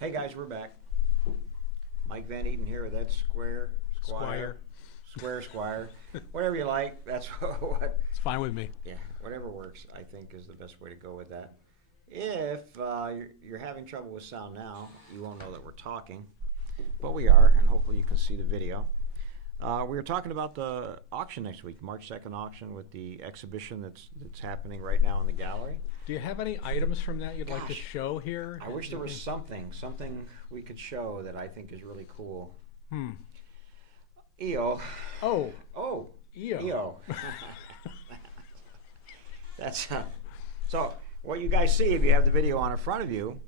Hey guys, we're back. Mike Van Eaton here with Ed Squire, whatever you like. That's what. It's fine with me. Yeah, whatever works. I think is the best way to go with that. If you're having trouble with sound now, you won't know that we're talking, but we are, and hopefully you can see the video. We were talking about the auction next week, March 2nd auction with the exhibition that's happening right now in the gallery. Do you have any items from that you'd like to show here? I wish there was something we could show that I think is really cool. EO. Oh, EO. EO. That's so. What you guys see if you have the video on in front of you,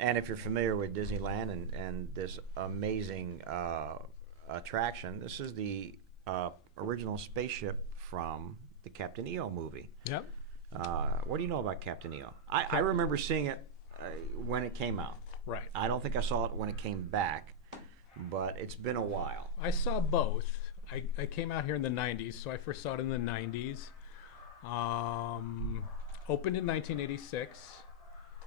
and if you're familiar with Disneyland and this amazing attraction, this is the original spaceship from the Captain EO movie. Yep. What do you know about Captain EO? I remember seeing it when it came out. Right. I don't think I saw it when it came back, but it's been a while. I saw both. I came out here in the 90s, so I first saw it in the 90s. Opened in 1986.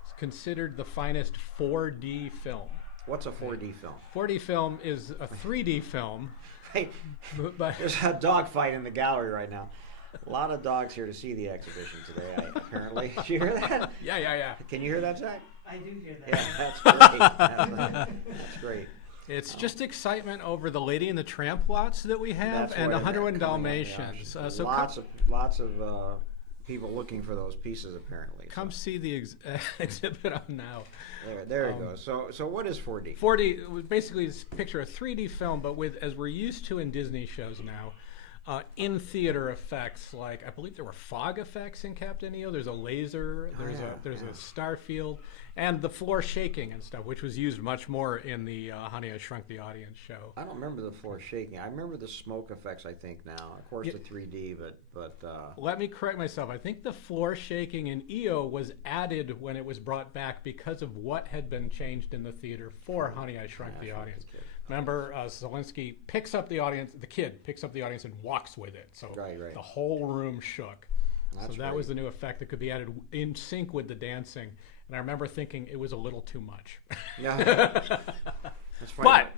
It's considered the finest 4D film. What's a 4D film? 4D film is a 3D film. Hey, but there's a dog fight in the gallery right now. A lot of dogs here to see the exhibition today, apparently. Did you hear that? Yeah. Can you hear that, Zach? I do hear that. Yeah, that's great. That's great. It's just excitement over the Lady and the Tramp lots that we have, and 101 Dalmatians. So lots of people looking for those pieces, apparently. Come see the exhibit on now. There it goes. So what is 4D? 4D basically is picture a 3D film, but with, as we're used to in Disney shows now, in theater effects, like I believe there were fog effects in Captain EO. There's a laser. There's a star field, and the floor shaking and stuff, which was used much more in the Honey, I Shrunk the Audience show. I don't remember the floor shaking. I remember the smoke effects. I think now, of course, the 3D, but. Let me correct myself. I think the floor shaking in EO was added when it was brought back because of what had been changed in the theater for Honey, I Shrunk the Audience. Remember, Zelensky picks up the audience, the kid picks up the audience and walks with it. So right. The whole room shook. That's so that was the new effect that could be added in sync with the dancing. And I remember thinking it was a little too much. Yeah. That's funny. But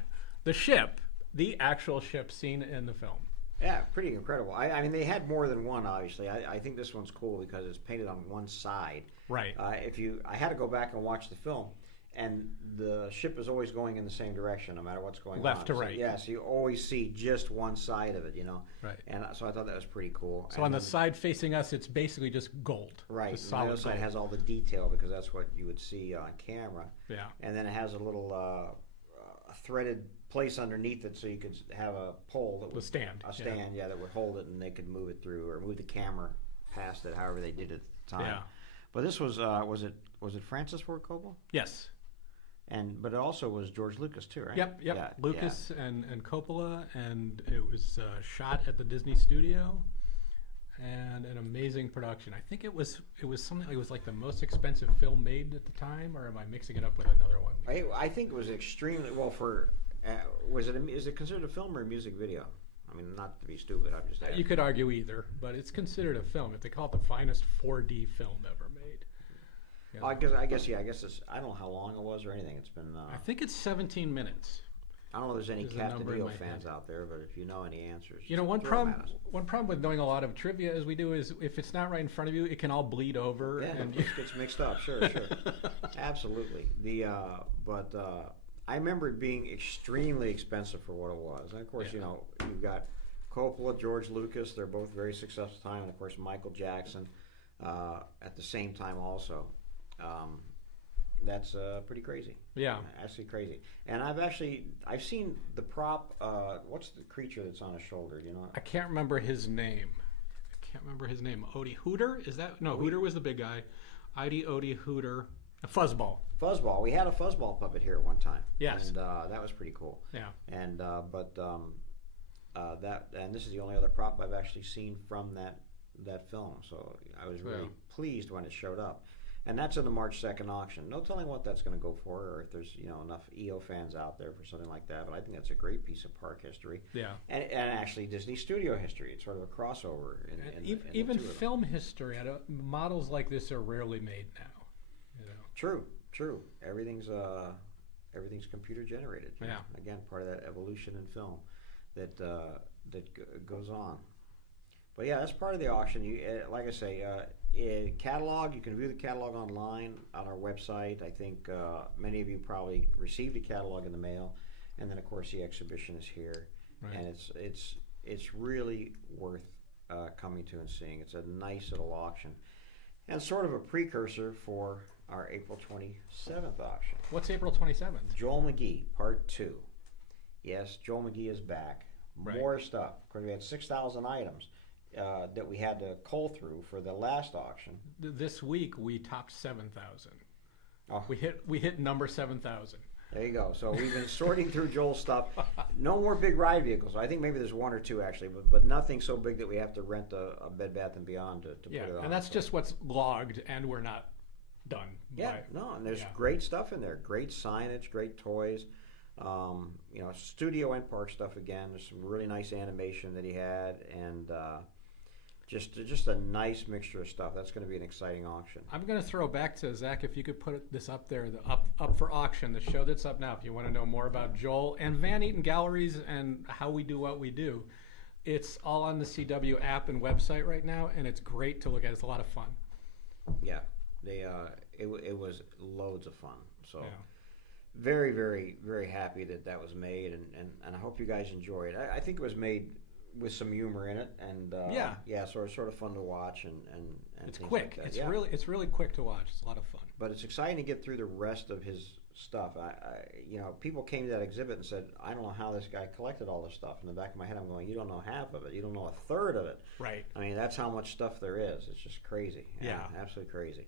the ship, the actual ship seen in the film. Yeah, pretty incredible. I mean, they had more than one, obviously. I think this one's cool because it's painted on one side. Right. I had to go back and watch the film. And the ship is always going in the same direction, no matter what's going on. Left to right. Yeah, so you always see just one side of it, Right. And so I thought that was pretty cool. So on the side facing us, it's basically just gold. Right. Just And the other solid side gold. has all the detail because that's what you would see on camera. Yeah. And then it has a little a threaded place underneath it so you could have a pole that would... A stand, that would hold it and they could move it through or move the camera past it, however they did it at the time. Yeah. But this was it Francis Ford Coppola? Yes. But it also was George Lucas too, right? Yep. Yeah, Lucas and Coppola, and it was shot at the Disney studio, and an amazing production. I think it was something. It was like the most expensive film made at the time, or am I mixing it up with another one? I think it was extremely well for. Is it considered a film or a music video? I mean, not to be stupid, I'm just asking. You could argue either, but it's considered a film. If they call it the finest 4D film ever made. Yeah. I guess it's. I don't know how long it was or anything. It's been. I think it's 17 minutes. I don't know if there's any Captain EO fans out there, but if you know any answers, one problem with knowing a lot of trivia as we do is if it's not right in front of you, it can all bleed over. Yeah, and it gets mixed up. Sure, absolutely. But I remember it being extremely expensive for what it was, and of course, you've got Coppola, George Lucas. They're both very successful time, and of course Michael Jackson at the same time also. That's pretty crazy. Yeah, actually crazy. And I've seen the prop. What's the creature that's on his shoulder? You know, I can't remember his name. Odie Hooter? Is that no? Hooter was the big guy. Odie Hooter. A fuzzball. Fuzzball. We had a fuzzball puppet here at one time. Yes. And that was pretty cool. Yeah. And this is the only other prop I've actually seen from that film. So I was really pleased when it showed up. And that's in the March 2nd auction. No telling what that's going to go for, or if there's enough EO fans out there for something like that. But I think that's a great piece of park history. Yeah. And actually Disney studio history. It's sort of a crossover. Even film history. Models like this are rarely made now. True. Everything's everything's computer generated. You know? Again, part of that evolution in film that goes on. But yeah, that's part of the auction. You, like I say, catalog. You can view the catalog online on our website. I think many of you probably received a catalog in the mail, and then of course the exhibition is here, and it's really worth coming to and seeing. It's a nice little auction, and sort of a precursor for our April 27th auction. What's April 27th? Joel McGee, Part 2. Yes, Joel McGee is back. More stuff. Of course, we had 6,000 items that we had to cull through for the last auction. This week we topped 7,000. Oh. We hit number 7,000. There you go. So we've been sorting through Joel's stuff. No more big ride vehicles. I think maybe there's one or two actually, but nothing so big that we have to rent a Bed Bath & Beyond to put it on. And that's just what's logged, and we're not done. Yeah, and there's great stuff in there. Great signage, great toys. You know, studio and park stuff again. There's some really nice animation that he had, and just a nice mixture of stuff. That's going to be an exciting auction. I'm going to throw back to Zach, if you could put this up there, up for auction, the show that's up now, if you want to know more about Joel and Van Eaton Galleries and how we do what we do. It's all on the CW app and website right now, and it's great to look at. It's a lot of fun. Yeah, it was loads of fun. So very, very, very happy that was made, and I hope you guys enjoy it. I think it was made with some humor in it, and sort of fun to watch, and it's things quick. Like that. It's really quick to watch. It's a lot of fun. But it's exciting to get through the rest of his stuff. You know, people came to that exhibit and said, "I don't know how this guy collected all this stuff." In the back of my head, I'm going, "You don't know half of it. You don't know a third of it." Right. I mean, that's how much stuff there is. It's just crazy. Yeah, absolutely crazy.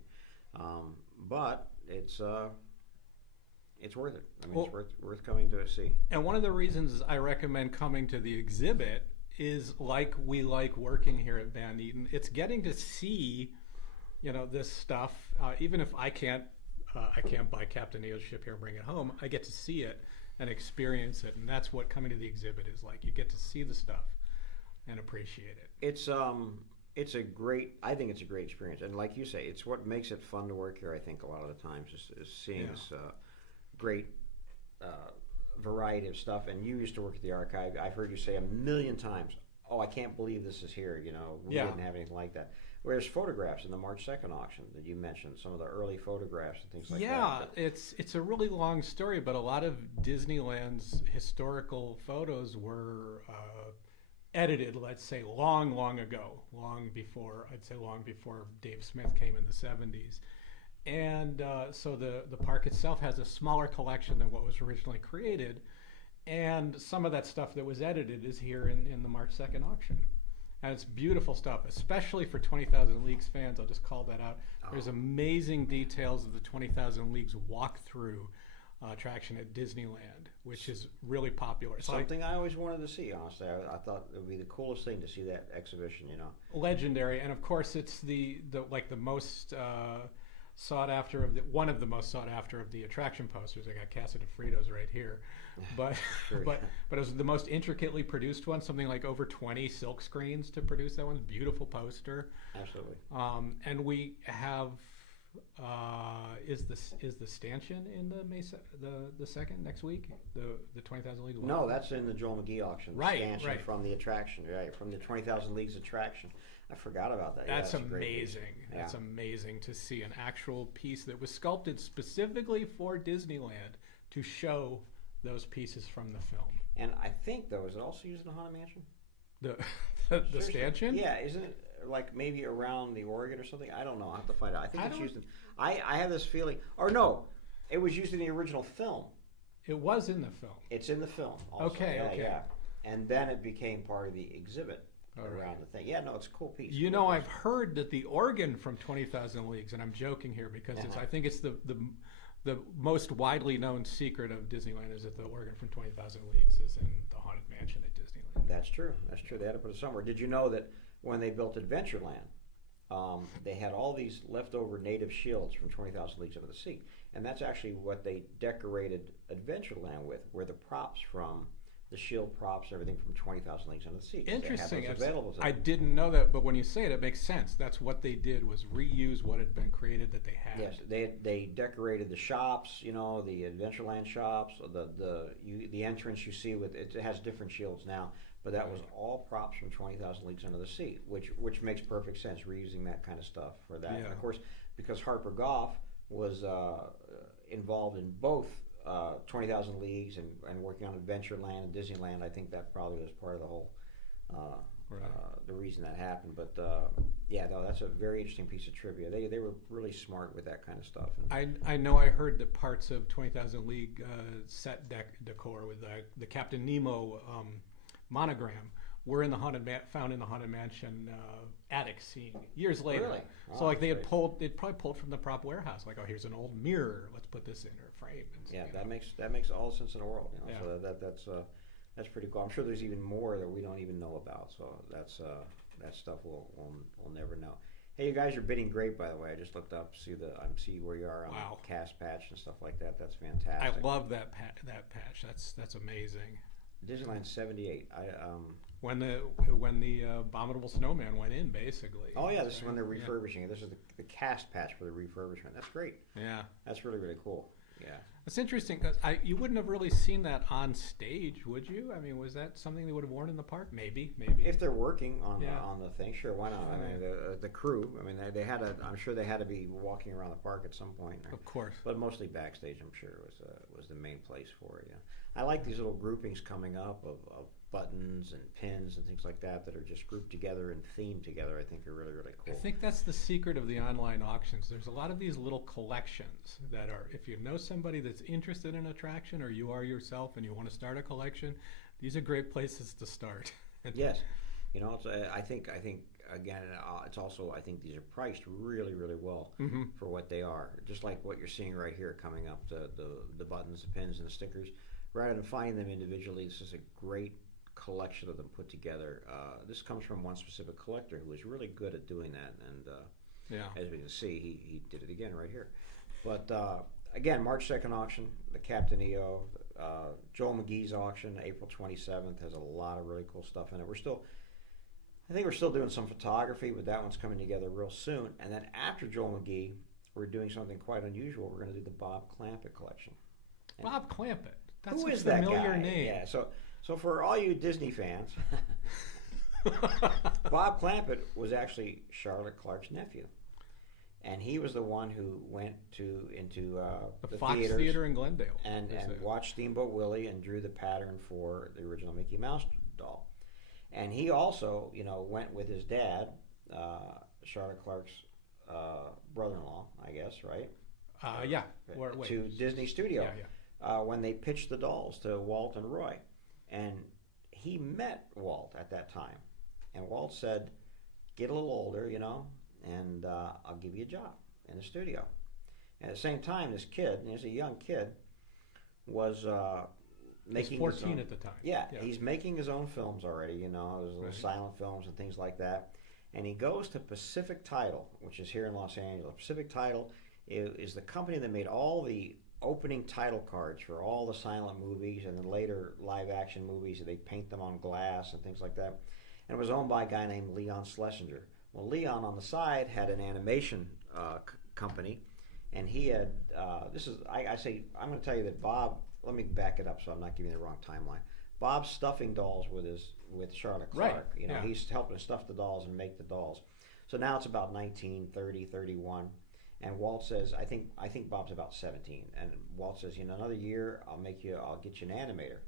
But it's worth it. I mean, it's worth coming to see. And one of the reasons I recommend coming to the exhibit is like we like working here at Van Eaton. It's getting to see, you know, this stuff. Even if I can't buy Captain EO's ship here and bring it home, I get to see it and experience it, and that's what coming to the exhibit is like. You get to see the stuff and appreciate it. It's a great. I think it's a great experience, and like you say, it's what makes it fun to work here. I think a lot of the times is seeing this great variety of stuff. And you used to work at the archive. I've heard you say a million times, "Oh, I can't believe this is here." You know, we didn't have anything like that. Whereas photographs in the March 2nd auction that you mentioned, some of the early photographs and things like that. Yeah, it's a really long story, but a lot of Disneyland's historical photos were edited, let's say, long ago, long before Dave Smith came in the 70s. And so the park itself has a smaller collection than what was originally created, and some of that stuff that was edited is here in the March 2nd auction. And it's beautiful stuff, especially for 20,000 Leagues fans. I'll just call that out. There's amazing details of the 20,000 Leagues walk-through attraction at Disneyland, which is really popular. Something I always wanted to see, honestly. I thought it would be the coolest thing to see that exhibition, you know. Legendary, and of course it's the most sought after one of the most sought after of the attraction posters. I got Casa de Fritos right here, but but it was the most intricately produced one. Something like over 20 silk screens to produce that one. Beautiful poster. Absolutely. And we have is the stanchion in the May the second next week, the 20,000 Leagues? No, that's in the Joel McGee auction. Right, stanchion from the attraction, right, from the 20,000 Leagues attraction. I forgot about that. That's amazing. That's amazing to see an actual piece that was sculpted specifically for Disneyland to show those pieces from the film. And I think, though, is it also used in the Haunted Mansion? The stanchion? Yeah, isn't it like maybe around the Oregon or something? I don't know. I'll have to find out. I think it's used in... I have this feeling... Or no, it was used in the original film. It was in the film. It's in the film also. Okay. And then it became part of the exhibit. Around the thing. Yeah, no, it's a cool piece. You know, I've heard that the organ from 20,000 Leagues, and I'm joking here because I think it's the most widely known secret of Disneyland is that the organ from 20,000 Leagues is in the Haunted Mansion at Disneyland. That's true. They had to put it somewhere. Did you know that when they built Adventureland, they had all these leftover native shields from 20,000 Leagues Under the Sea, and that's actually what they decorated Adventureland with, were the props from the shield props, everything from 20,000 Leagues Under the Sea. 'Cause they have Interesting. those available to them. I didn't know that, but when you say it, it makes sense. That's what they did, was reuse what had been created that they had. Yes, they decorated the shops, the Adventureland shops, the entrance you see with it has different shields now, but that was all props from 20,000 Leagues Under the Sea, which makes perfect sense, reusing that kind of stuff for that. Yeah. And of course, because Harper Goff was involved in both 20,000 Leagues and working on Adventureland and Disneyland, I think that probably was part of the whole the reason that happened. But no, that's a very interesting piece of trivia. They were really smart with that kind of stuff. And I know I heard that parts of 20,000 League set decor with the Captain Nemo monogram were found in the Haunted Mansion attic scene years later. Really? So like they'd probably pulled from the prop warehouse. Like, oh, here's an old mirror. Let's put this in her frame. Yeah, that makes all the sense in the world. Yeah. So that's pretty cool. I'm sure there's even more that we don't even know about. So that stuff we'll never know. Hey, you guys are bidding great, by the way. I just looked up, see where you are on the cast patch and stuff like that. That's fantastic. I love that patch. That's amazing. Disneyland 78. When the Abominable Snowman went in, basically. Oh yeah, this is when they're refurbishing it. This is the cast patch for the refurbishment. That's great. Yeah, that's really, really cool. Yeah, it's interesting because you wouldn't have really seen that on stage, would you? I mean, was that something they would have worn in the park? Maybe. If they're working on the thing, sure, why not? I mean, the crew. I mean, I'm sure they had to be walking around the park at some point. Of course. But mostly backstage, I'm sure was the main place for it. Yeah, I like these little groupings coming up of buttons and pins and things like that are just grouped together and themed together. I think are really, really cool. I think that's the secret of the online auctions. There's a lot of these little collections that are, if you know somebody that's interested in an attraction or you are yourself and you want to start a collection, these are great places to start. Yes, it's, I think again, it's also, I think these are priced really, really well for what they are. Just like what you're seeing right here coming up, the buttons, the pins, and the stickers. Rather than finding them individually, this is a great collection of them put together. This comes from one specific collector who was really good at doing that, and as we can see, he did it again right here. But again, March 2nd auction, the Captain EO, Joel McGee's auction, April 27th, has a lot of really cool stuff in it. I think we're still doing some photography, but that one's coming together real soon. And then after Joel McGee, we're doing something quite unusual. We're going to do the Bob Clampett collection. And Bob Clampett. That's who a is that familiar guy? name. Yeah, so for all you Disney fans, Bob Clampett was actually Charlotte Clark's nephew, and he was the one who went into the Fox theaters Theater in Glendale and watched Steamboat Willie and drew the pattern for the original Mickey Mouse doll. And he also, went with his dad, Charlotte Clark's brother-in-law, I guess, right? To Disney Studio. When they pitched the dolls to Walt and Roy. And he met Walt at that time. And Walt said, get a little older, and I'll give you a job in the studio. And at the same time, this kid, and he's a young kid, was making 14 at the time. Yeah, he's making his own films already, his little silent films and things like that. And he goes to Pacific Title, which is here in Los Angeles. Pacific Title is the company that made all the opening title cards for all the silent movies and then later live action movies. They paint them on glass and things like that. And it was owned by a guy named Leon Schlesinger. Well, Leon on the side had an animation company, and he had I'm going to tell you that Bob. Let me back it up so I'm not giving you the wrong timeline. Bob's stuffing dolls with Charlotte Clark. Right. He's helping stuff the dolls and make the dolls. So now it's about 1930, 31. And Walt says, I think Bob's about 17. And Walt says, another year I'll get you an animator.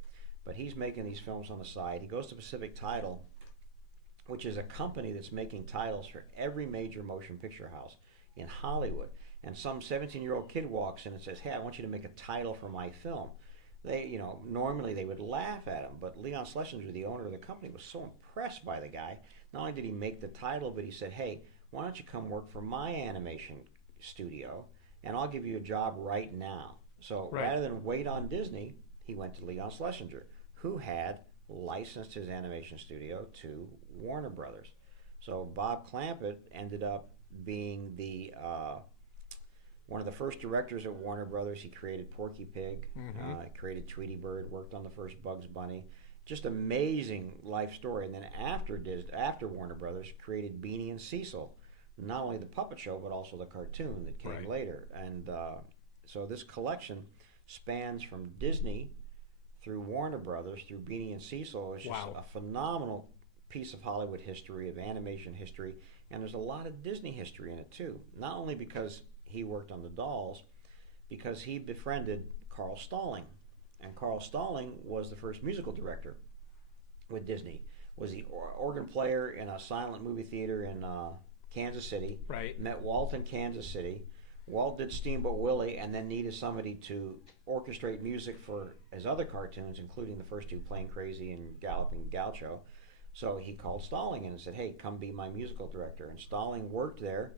But he's making these films on the side. He goes to Pacific Title, which is a company that's making titles for every major motion picture house in Hollywood. And some 17-year-old kid walks in and says, hey, I want you to make a title for my film. They, normally they would laugh at him, but Leon Schlesinger, the owner of the company, was so impressed by the guy. Not only did he make the title, but he said, hey, why don't you come work for my animation studio, and I'll give you a job right now. So rather than wait on Disney, he went to Leon Schlesinger, who had licensed his animation studio to Warner Brothers. So Bob Clampett ended up being one of the first directors at Warner Brothers. He created Porky Pig, he created Tweety Bird, worked on the first Bugs Bunny, just amazing life story. And then after Warner Brothers created Beanie and Cecil, not only the puppet show but also the cartoon that came later. And so this collection spans from Disney through Warner Brothers through Beanie and Cecil. It's just a phenomenal piece of Hollywood history, of animation history, and there's a lot of Disney history in it too. Not only because he worked on the dolls, because he befriended Carl Stalling. And Carl Stalling was the first musical director with Disney. Was the organ player in a silent movie theater in Kansas City. Right. Met Walt in Kansas City. Walt did Steamboat Willie and then needed somebody to orchestrate music for his other cartoons, including the first two, Plain Crazy and Galloping Gaucho. So he called Stalling in and said, hey, come be my musical director. And Stalling worked there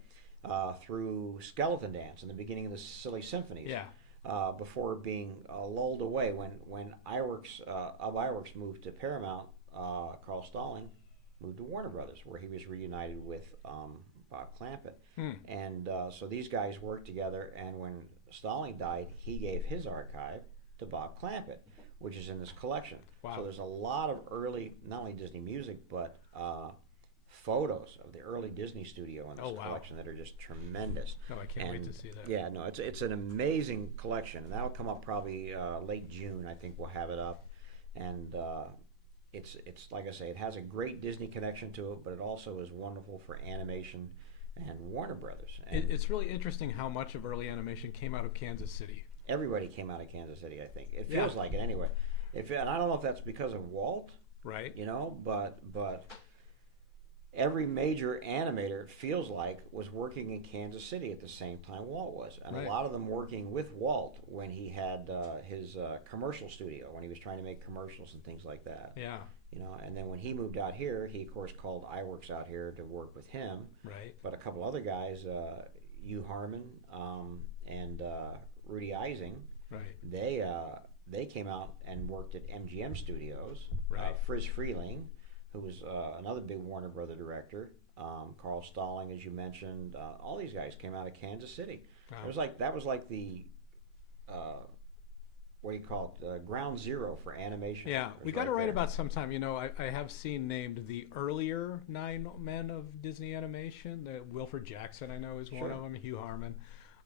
through Skeleton Dance in the beginning of the Silly Symphonies. Yeah. Before being lulled away when Iwerks moved to Paramount. Carl Stalling moved to Warner Brothers, where he was reunited with Bob Clampett. And so these guys worked together, and when Stalling died, he gave his archive to Bob Clampett, which is in this collection. Wow. So there's a lot of early, not only Disney music, but photos of the early Disney studio in this collection that are just tremendous. No, I can't wait to see that. Yeah, no, it's an amazing collection, and that'll come up probably late June. I think we'll have it up, and it's like I say, it has a great Disney connection to it, but it also is wonderful for animation and Warner Brothers. And it's really interesting how much of early animation came out of Kansas City. Everybody came out of Kansas City, I think. It feels like it anyway. And I don't know if that's because of Walt, right? But every major animator, feels like, was working in Kansas City at the same time Walt was. And a lot of them working with Walt when he had his commercial studio, when he was trying to make commercials and things like that. Yeah. And then when he moved out here, he, of course, called Iwerks out here to work with him. Right. But a couple other guys, Hugh Harmon and Rudy Eising, they came out and worked at MGM Studios. Right. Friz Freleng, who was another big Warner Brother director, Carl Stalling, as you mentioned, all these guys came out of Kansas City. Wow. That was like the what do you call it? Ground zero for animation. Yeah, we got to write about sometime. I have seen named the earlier 9 men of Disney animation. Wilfred Jackson, I know, is one of them. Hugh Harmon.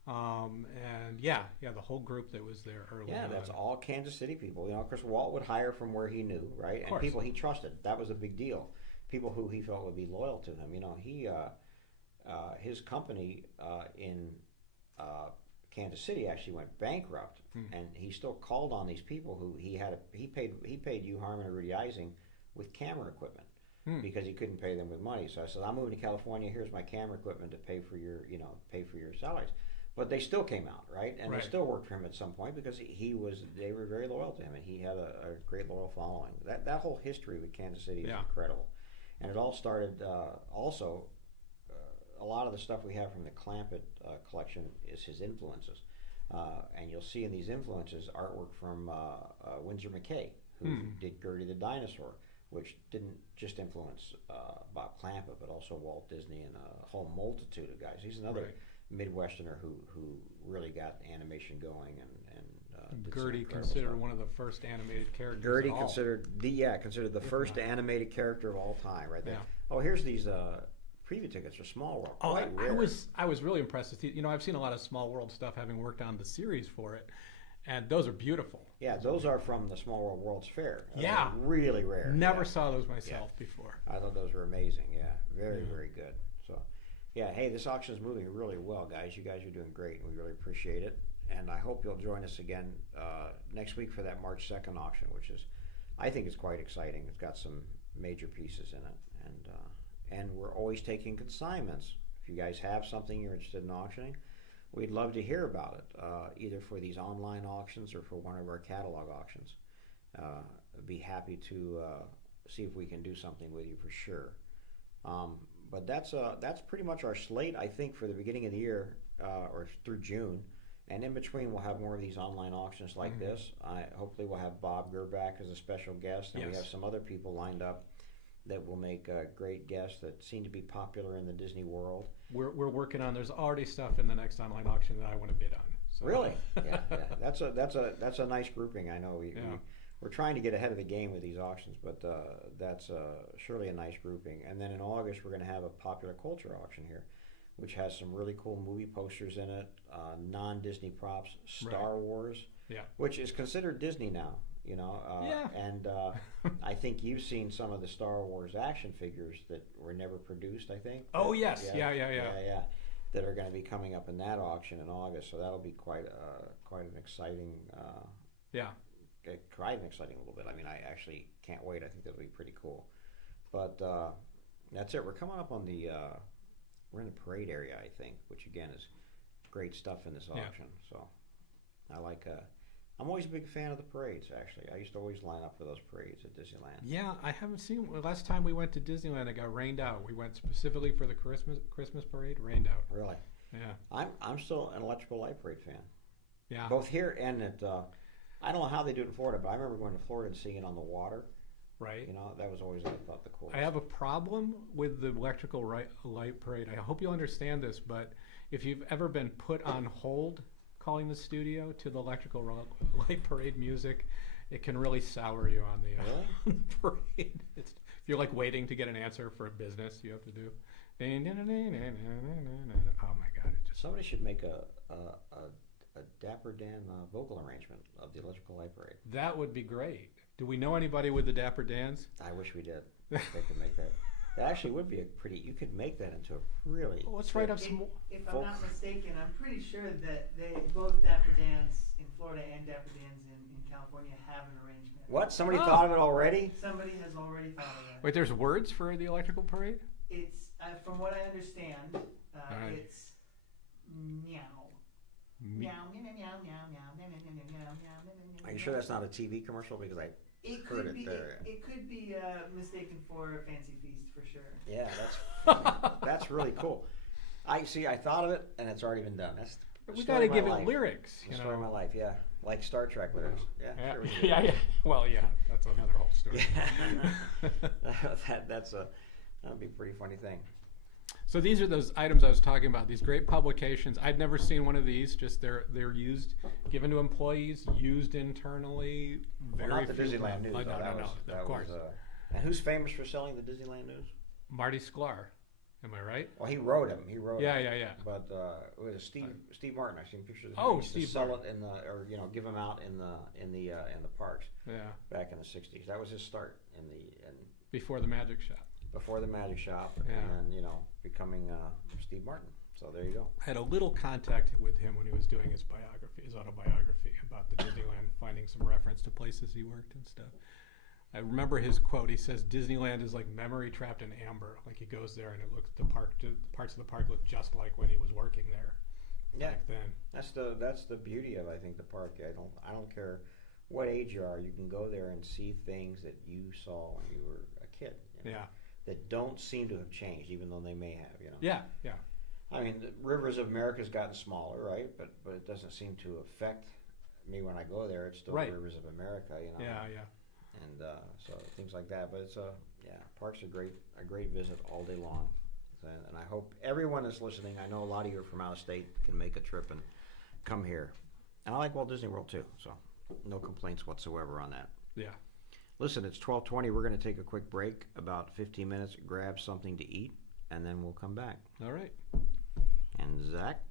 And the whole group that was there early. Yeah, that's all Kansas City people. Of course, Walt would hire from where he knew, right? And people he trusted. That was a big deal. People who he felt would be loyal to him. His company in Kansas City actually went bankrupt, and he still called on these people who he paid Hugh Harmon and Rudy Eising with camera equipment. Because he couldn't pay them with money. So I said, I'm moving to California. Here's my camera equipment to pay for your salaries. But they still came out, right? And they still worked for him at some point because they were very loyal to him, and he had a great loyal following. That whole history with Kansas City is incredible. And it all started also, a lot of the stuff we have from the Clampett collection is his influences. And you'll see in these influences artwork from Winsor McKay, who did Gertie the Dinosaur, which didn't just influence Bob Clampett, but also Walt Disney and a whole multitude of guys. He's another Midwesterner who really got animation going and Gertie considered one of the first animated characters. Gertie considered the first animated character of all time, right there. Yeah. Oh, here's these preview tickets for Small World. I was really impressed with you. I've seen a lot of Small World stuff, having worked on the series for it, and those are beautiful. Yeah, those are from the Small World World's Fair. Really rare. Never saw those myself before. I thought those were amazing. Yeah, very good. So, hey, this auction is moving really well, guys. You guys are doing great, and we really appreciate it. And I hope you'll join us again next week for that March 2nd auction, which I think is quite exciting. It's got some major pieces in it, and we're always taking consignments. If you guys have something you're interested in auctioning, we'd love to hear about it, either for these online auctions or for one of our catalog auctions. I'd be happy to see if we can do something with you for sure. But that's pretty much our slate, I think, for the beginning of the year or through June. And in between, we'll have more of these online auctions like this. Hopefully, we'll have Bob Gerback as a special guest, and we have some other people lined up that will make great guests that seem to be popular in the Disney world. We're working on. There's already stuff in the next online auction that I want to bid on. So. Really? Yeah. That's a nice grouping. I know we're trying to get ahead of the game with these auctions, but that's surely a nice grouping. And then in August, we're going to have a popular culture auction here, which has some really cool movie posters in it, non-Disney props, Star Wars, which is considered Disney now. You know, and I think you've seen some of the Star Wars action figures that were never produced. I think. Oh yes, yeah. That are going to be coming up in that auction in August, so that'll be quite an exciting. Quite an exciting little bit. I mean, I actually can't wait. I think that'll be pretty cool. But that's it. We're coming up on the. We're in the parade area, I think, which again is great stuff in this auction. So I like. I'm always a big fan of the parades, actually. I used to always line up for those parades at Disneyland. Yeah, I haven't seen. Well, last time we went to Disneyland, it got rained out. We went specifically for the Christmas parade, rained out. Really? Yeah. I'm still an electrical light parade fan. Yeah. Both here and at. I don't know how they do it in Florida, but I remember going to Florida and seeing it on the water. Right. You know, that was always, I thought, the coolest. I have a problem with the electrical light parade. I hope you'll understand this, but if you've ever been put on hold calling the studio to the electrical light parade music, it can really sour you on the parade. If you're like waiting to get an answer for a business you have to do. Oh my God! Somebody should make a Dapper Dan vocal arrangement of the electrical light parade. That would be great. Do we know anybody with the Dapper Dans? I wish we did. They could make that. That actually would be a pretty. You could make that into a really. Well, let's write up some. If I'm not mistaken, I'm pretty sure that they both Dapper Dans in Florida and Dapper Dans in California have an arrangement. What? Somebody thought of it already? Somebody has already thought of it. Wait, there's words for the electrical parade? It's from what I understand, it's meow. Meow, meow, meow, meow, meow, meow, meow, meow, meow. Are you sure that's not a TV commercial? Because I heard it there. It could be mistaken for Fancy Feast for sure. Yeah, that's really cool. I thought of it, and it's already been done. That's we got to give it lyrics. The story of my life, yeah, like Star Trek lyrics. Yeah, sure yeah. Well, yeah, that's another whole story. That'd be a pretty funny thing. So these are those items I was talking about. These great publications. I'd never seen one of these. Just they're used, given to employees, used internally. Very not the Disneyland News. No, of course. And who's famous for selling the Disneyland News? Marty Sklar. Am I right? Well, he wrote them. Yeah. But it was Steve Martin. I've seen pictures of him. Oh, Steve sell Martin. it give them out in the parks. Yeah. Back in the '60s, that was his start before the Magic Shop. Before the Magic Shop, yeah. And then becoming Steve Martin. So there you go. I had a little contact with him when he was doing his autobiography about the Disneyland, finding some reference to places he worked and stuff. I remember his quote. He says, "Disneyland is like memory trapped in amber. Like he goes there and it looks parts of the park look just like when he was working there back then." That's the beauty of, I think, the park. I don't care what age you are. You can go there and see things that you saw when you were a kid. Yeah. That don't seem to have changed, even though they may have. Yeah. I mean, the Rivers of America's gotten smaller, right? But it doesn't seem to affect me when I go there. It's still Rivers of America, Yeah. And so things like that. But it's parks are a great visit all day long. And I hope everyone is listening. I know a lot of you are from out of state, can make a trip and come here. And I like Walt Disney World too, so no complaints whatsoever on that. Yeah. Listen, it's 12:20. We're going to take a quick break, about 15 minutes, grab something to eat, and then we'll come back. All right. And Zach?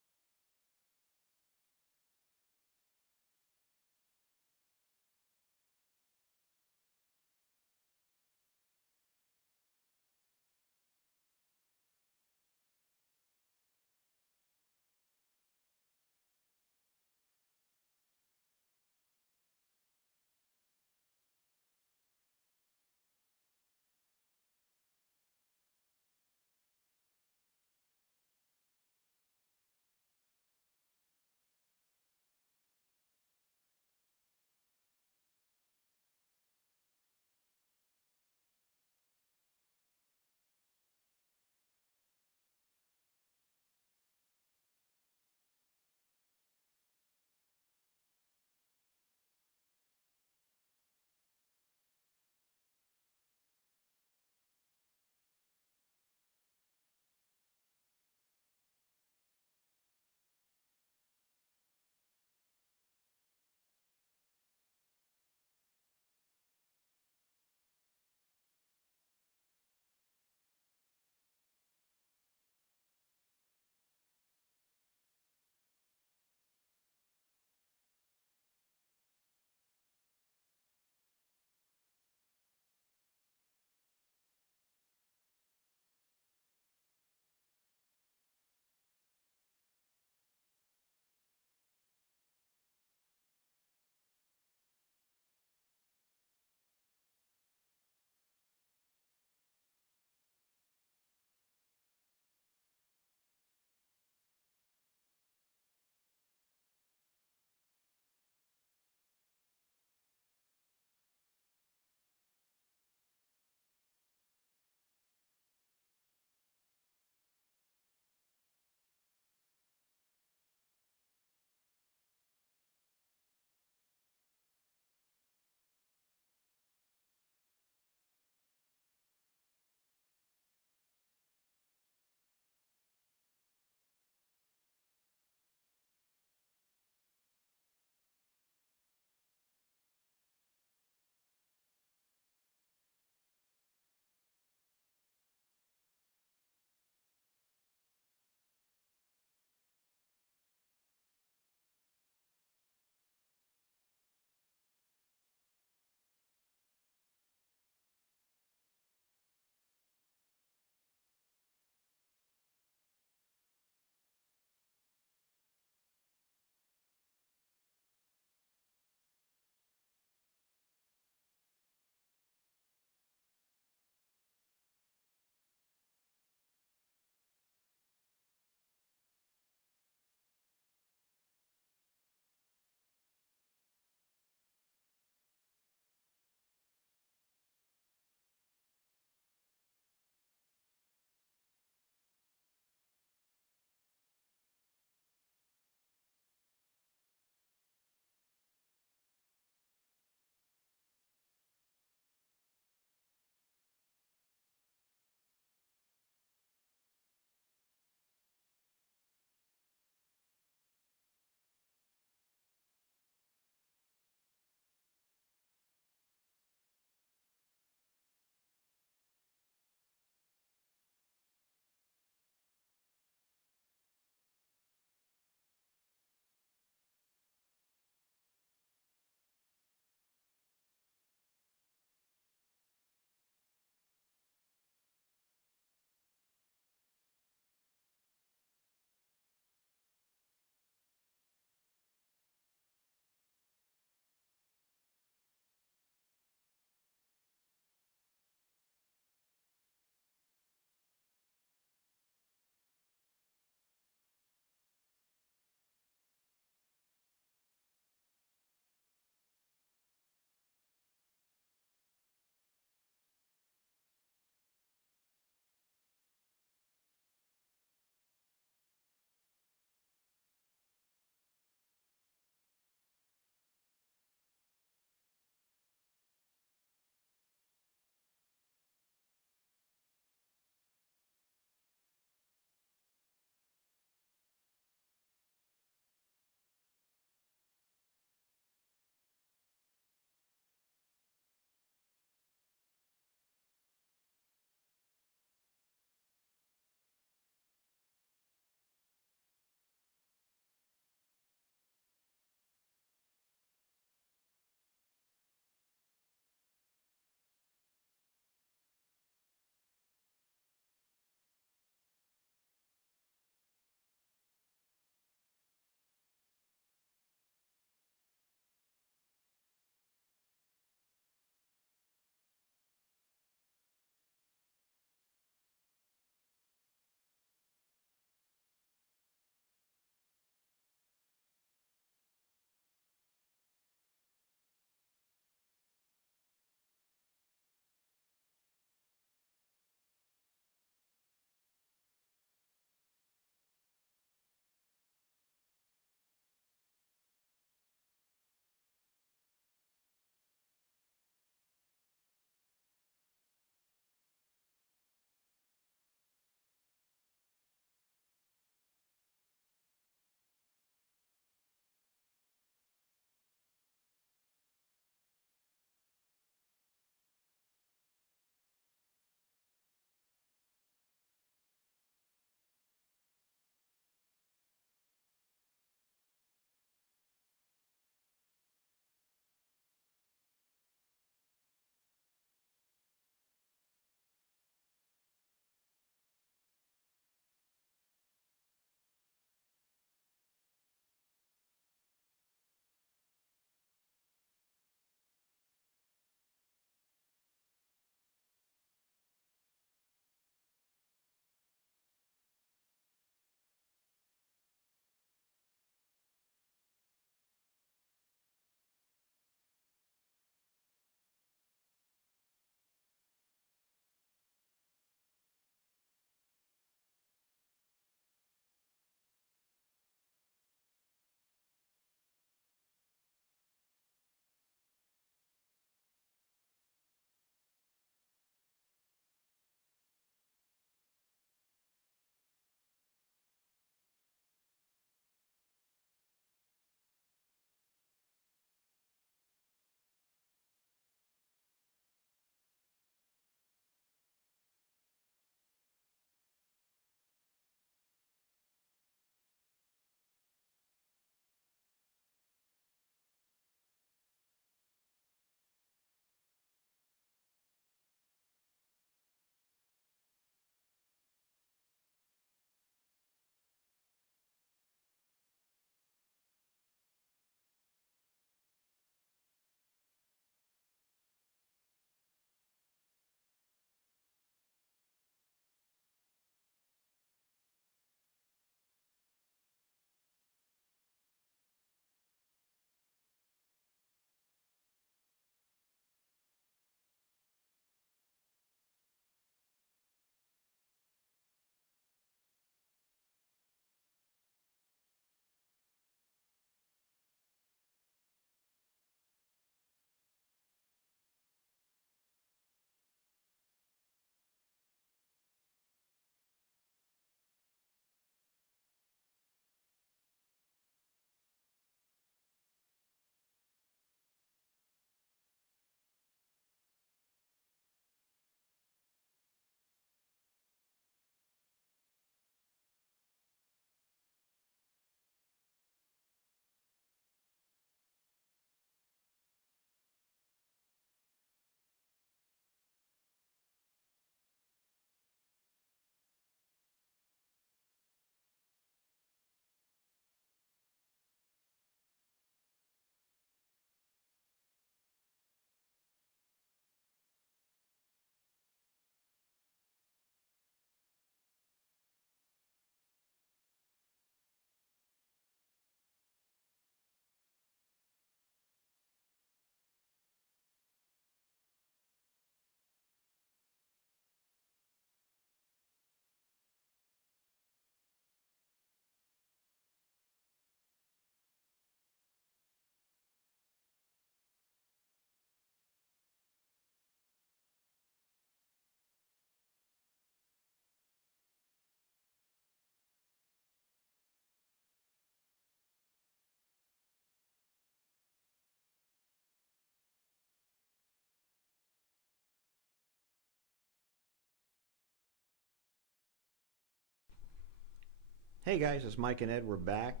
Hey guys, it's Mike and Ed. We're back.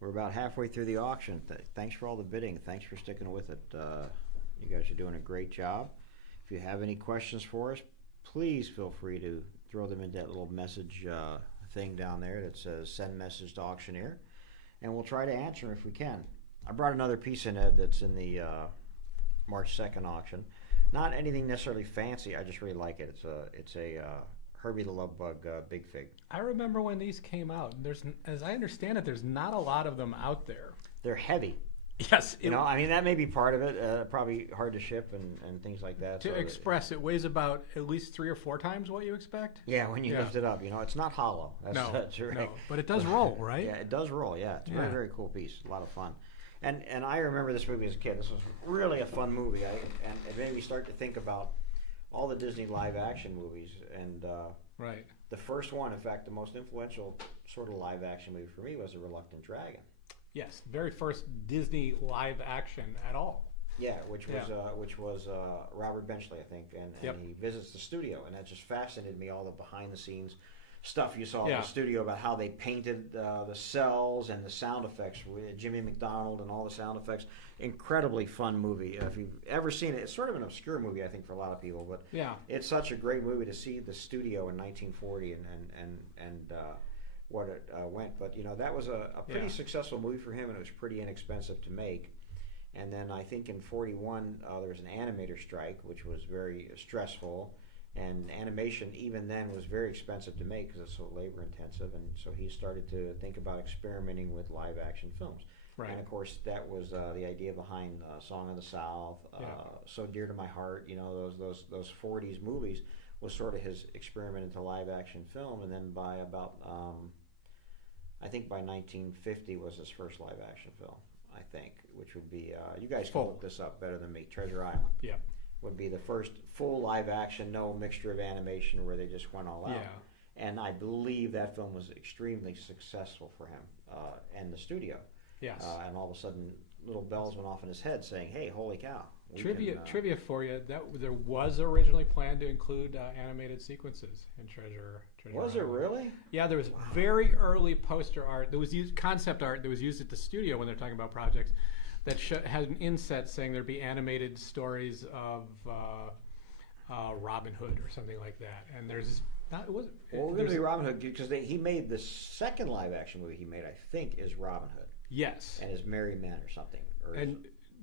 We're about halfway through the auction. Thanks for all the bidding. Thanks for sticking with it. You guys are doing a great job. If you have any questions for us, please feel free to throw them into that little message thing down there that says send message to auctioneer, and we'll try to answer them if we can. I brought another piece in, Ed, that's in the March 2nd auction. Not anything necessarily fancy. I just really like it. It's a Herbie the Love Bug Big Fig. I remember when these came out. As I understand it, there's not a lot of them out there. They're heavy. Yes. You know, I mean, that may be part of it. Probably hard to ship and things like that. To express, it weighs about at least 3 or 4 times what you expect. Yeah, when you lift it up, you know, it's not hollow. That's right. No, but it does roll, right? Yeah, it does roll. Yeah, it's a very, very cool piece. A lot of fun. And I remember this movie as a kid. This was really a fun movie. And it made me start to think about all the Disney live action movies. And right. The first one, in fact, the most influential sort of live action movie for me was The Reluctant Dragon. Yes, very first Disney live action at all. Yeah, which was Robert Benchley, I think, and he visits the studio, and that just fascinated me, all the behind the scenes stuff you saw in the studio about how they painted the cells and the sound effects with Jimmy McDonald and all the sound effects. Incredibly fun movie. If you've ever seen it, it's sort of an obscure movie, I think, for a lot of people, but it's such a great movie to see the studio in 1940 and what it went. But you know, that was a pretty successful movie for him, and it was pretty inexpensive to make. And then I think in 41 there was an animator strike, which was very stressful. And animation, even then, was very expensive to make because it's so labor intensive. And so he started to think about experimenting with live action films. Right. And of course, that was the idea behind Song of the South, So Dear to My Heart. You know, those 40s movies was sort of his experiment into live action film. And then by about, I think by 1950 was his first live action film, I think, which would be, you guys can look this up better than me, Treasure Island. Yeah. Would be the first full live action, no mixture of animation, where they just went all out. Yeah. And I believe that film was extremely successful for him and the studio. Yes. And all of a sudden, little bells went off in his head saying, "Hey, holy cow!" Trivia for you: that there was originally planned to include animated sequences in Treasure Was Island. It really? Yeah, there was very early poster art. There was concept art that was used at the studio when they're talking about projects. That had an inset saying there'd be animated stories of Robin Hood or something like that. And there's not. It wasn't. Well, we're going to be Robin Hood because he made the second live action movie he made. I think is Robin Hood. Yes. And his Merry Men or something.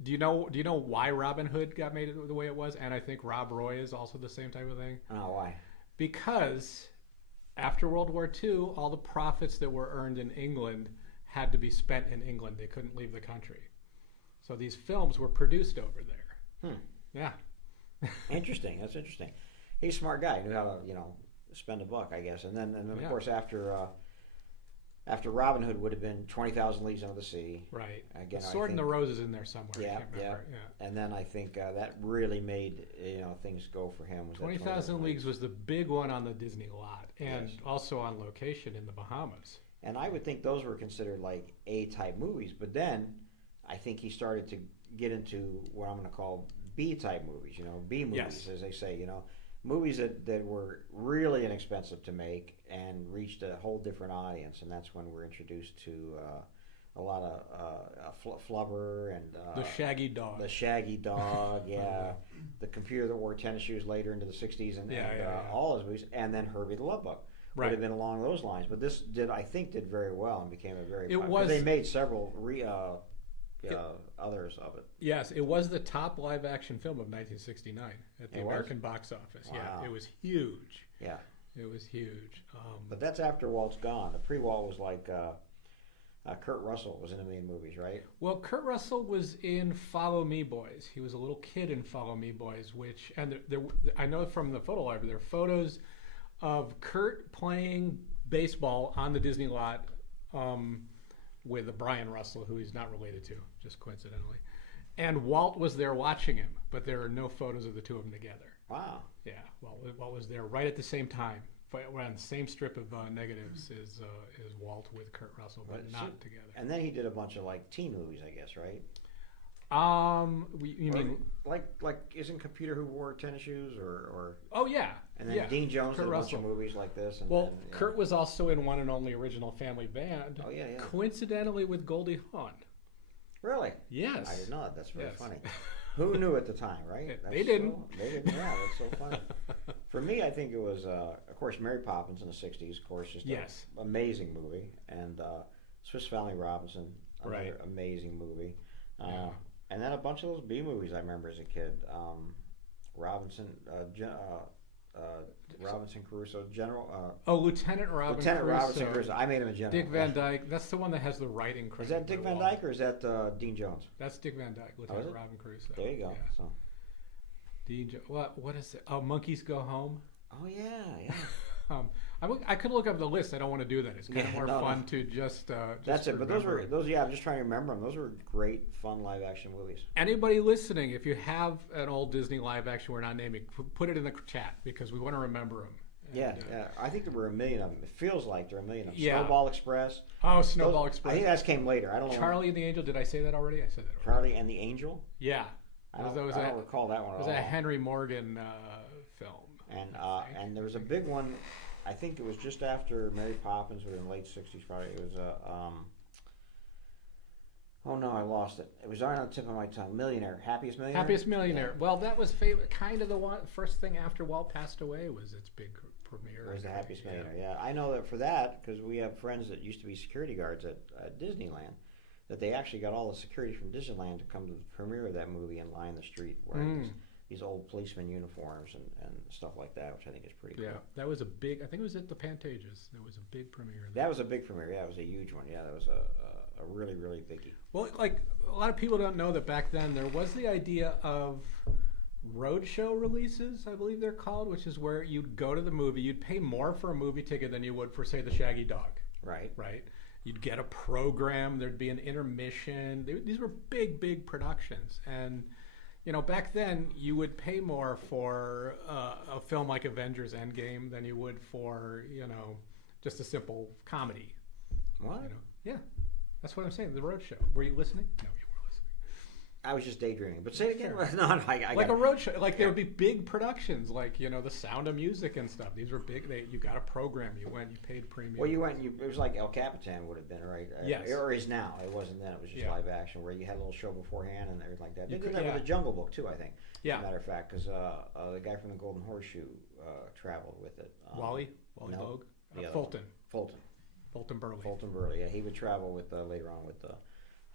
Do you know why Robin Hood got made the way it was? And I think Rob Roy is also the same type of thing. Oh, why? Because after World War II, all the profits that were earned in England had to be spent in England. They couldn't leave the country. So these films were produced over there. Yeah. Interesting. That's interesting. He's a smart guy. He knew how to, spend a buck, I guess. And then of course, after Robin Hood would have been 20,000 Leagues Under the Sea. Right. Again, Sword in the Rose is in there somewhere. Yeah, yeah. And then I think that really made things go for him. 20,000 Leagues was the big one on the Disney lot, and also on location in the Bahamas. And I would think those were considered like A-type movies, but then I think he started to get into what I'm going to call B-type movies, B movies, as they say, movies that were really inexpensive to make and reached a whole different audience. And that's when we're introduced to a lot of Flubber and the Shaggy Dog. The Shaggy Dog, yeah. The Computer That Wore Tennis Shoes later into the 60s and all those movies. And then Herbie the Love Bug. Right. Would have been along those lines. But this I think did very well and became a very popular. They made several others of it. Yes, it was the top live action film of 1969 at the American box office. Wow. Yeah, it was huge. Yeah. It was huge. But that's after Walt's gone. The pre-Walt was like Kurt Russell was in the main movies, right? Well, Kurt Russell was in Follow Me Boys. He was a little kid in Follow Me Boys, I know from the photo library, there are photos of Kurt playing baseball on the Disney lot with Brian Russell, who he's not related to, just coincidentally. And Walt was there watching him, but there are no photos of the two of them together. Wow. Yeah, Walt was there right at the same time. We're on the same strip of negatives as Walt with Kurt Russell, but not together. And then he did a bunch of teen movies, I guess, right? You mean like isn't Computer Who Wore Tennis Shoes or Oh yeah. and then yeah. Dean Jones Kurt did a bunch Russell. of movies like this. And Well, then, Kurt was also in One and Only Original Family Band. Oh yeah. Coincidentally with Goldie Hawn. Really? Yes. I did not. That's very Yes. funny. Who knew at the time, right? They didn't. They didn't. Yeah, that's so funny. For me, I think it was, of course, Mary Poppins in the '60s. Of course, just an amazing movie, and Swiss Family Robinson, another amazing movie. And then a bunch of those B movies I remember as a kid. Robinson Crusoe, Lieutenant Robinson Crusoe. I made him a general. Dick Van Dyke. That's the one that has the writing credit. Is that Dick Van Dyke or is that Dean Jones? That's Dick Van Dyke. Lieutenant Robin Crusoe. There you go. Yeah. So. What is it? Oh, Monkeys Go Home. Oh yeah. I could look up the list. I don't want to do that. It's kind of more fun to just. That's it. But those. Yeah. I'm just trying to remember them. Those were great, fun live action movies. Anybody listening, if you have an old Disney live action we're not naming, put it in the chat because we want to remember them. And, yeah. I think there were a million of them. It feels like there are a million of them. Yeah. Snowball Express. Oh, Snowball Express. I think that came later. I don't know. Charlie and the Angel. Did I say that already? I said that already. Charlie and the Angel. Yeah. I don't recall that one at all. It was a Henry Morgan film. And there was a big one. I think it was just after Mary Poppins, or in the late '60s, probably. It was oh no, I lost it. It was right on the tip of my tongue. Happiest Millionaire. Happiest Millionaire. Yeah. Well, that was kind of the first thing after Walt passed away was its big premiere. It was the Happiest Millionaire. Yeah, I know that for that because we have friends that used to be security guards at Disneyland. That they actually got all the security from Disneyland to come to the premiere of that movie and line the street wearing these old policeman uniforms and stuff like that, which I think is pretty cool. Yeah, that was a big. I think it was at the Pantages. There was a big premiere. That was a big premiere. Yeah, it was a huge one. Yeah, that was a really, really biggie. Well, like a lot of people don't know that back then there was the idea of roadshow releases, I believe they're called, which is where you'd go to the movie, you'd pay more for a movie ticket than you would for, say, the Shaggy Dog. Right. Right. You'd get a program. There'd be an intermission. These were big, big productions, and back then you would pay more for a film like Avengers Endgame than you would for just a simple comedy. What? Yeah, that's what I'm saying. The roadshow. Were you listening? No, you weren't listening. I was just daydreaming. But say it again. No, I like a roadshow. Like there would be big productions, like The Sound of Music and stuff. These were big. You got a program. You went. You paid premium. Well, you went. It was like El Capitan would have been, right? Yes. Or is now. It wasn't then. It was just live action where you had a little show beforehand and everything like that. They did that with the Jungle Book too, I think. Yeah. As a matter of fact, because the guy from the Golden Horseshoe traveled with it. Wally Logue. Fulton Burley. Yeah, he would travel with later on with the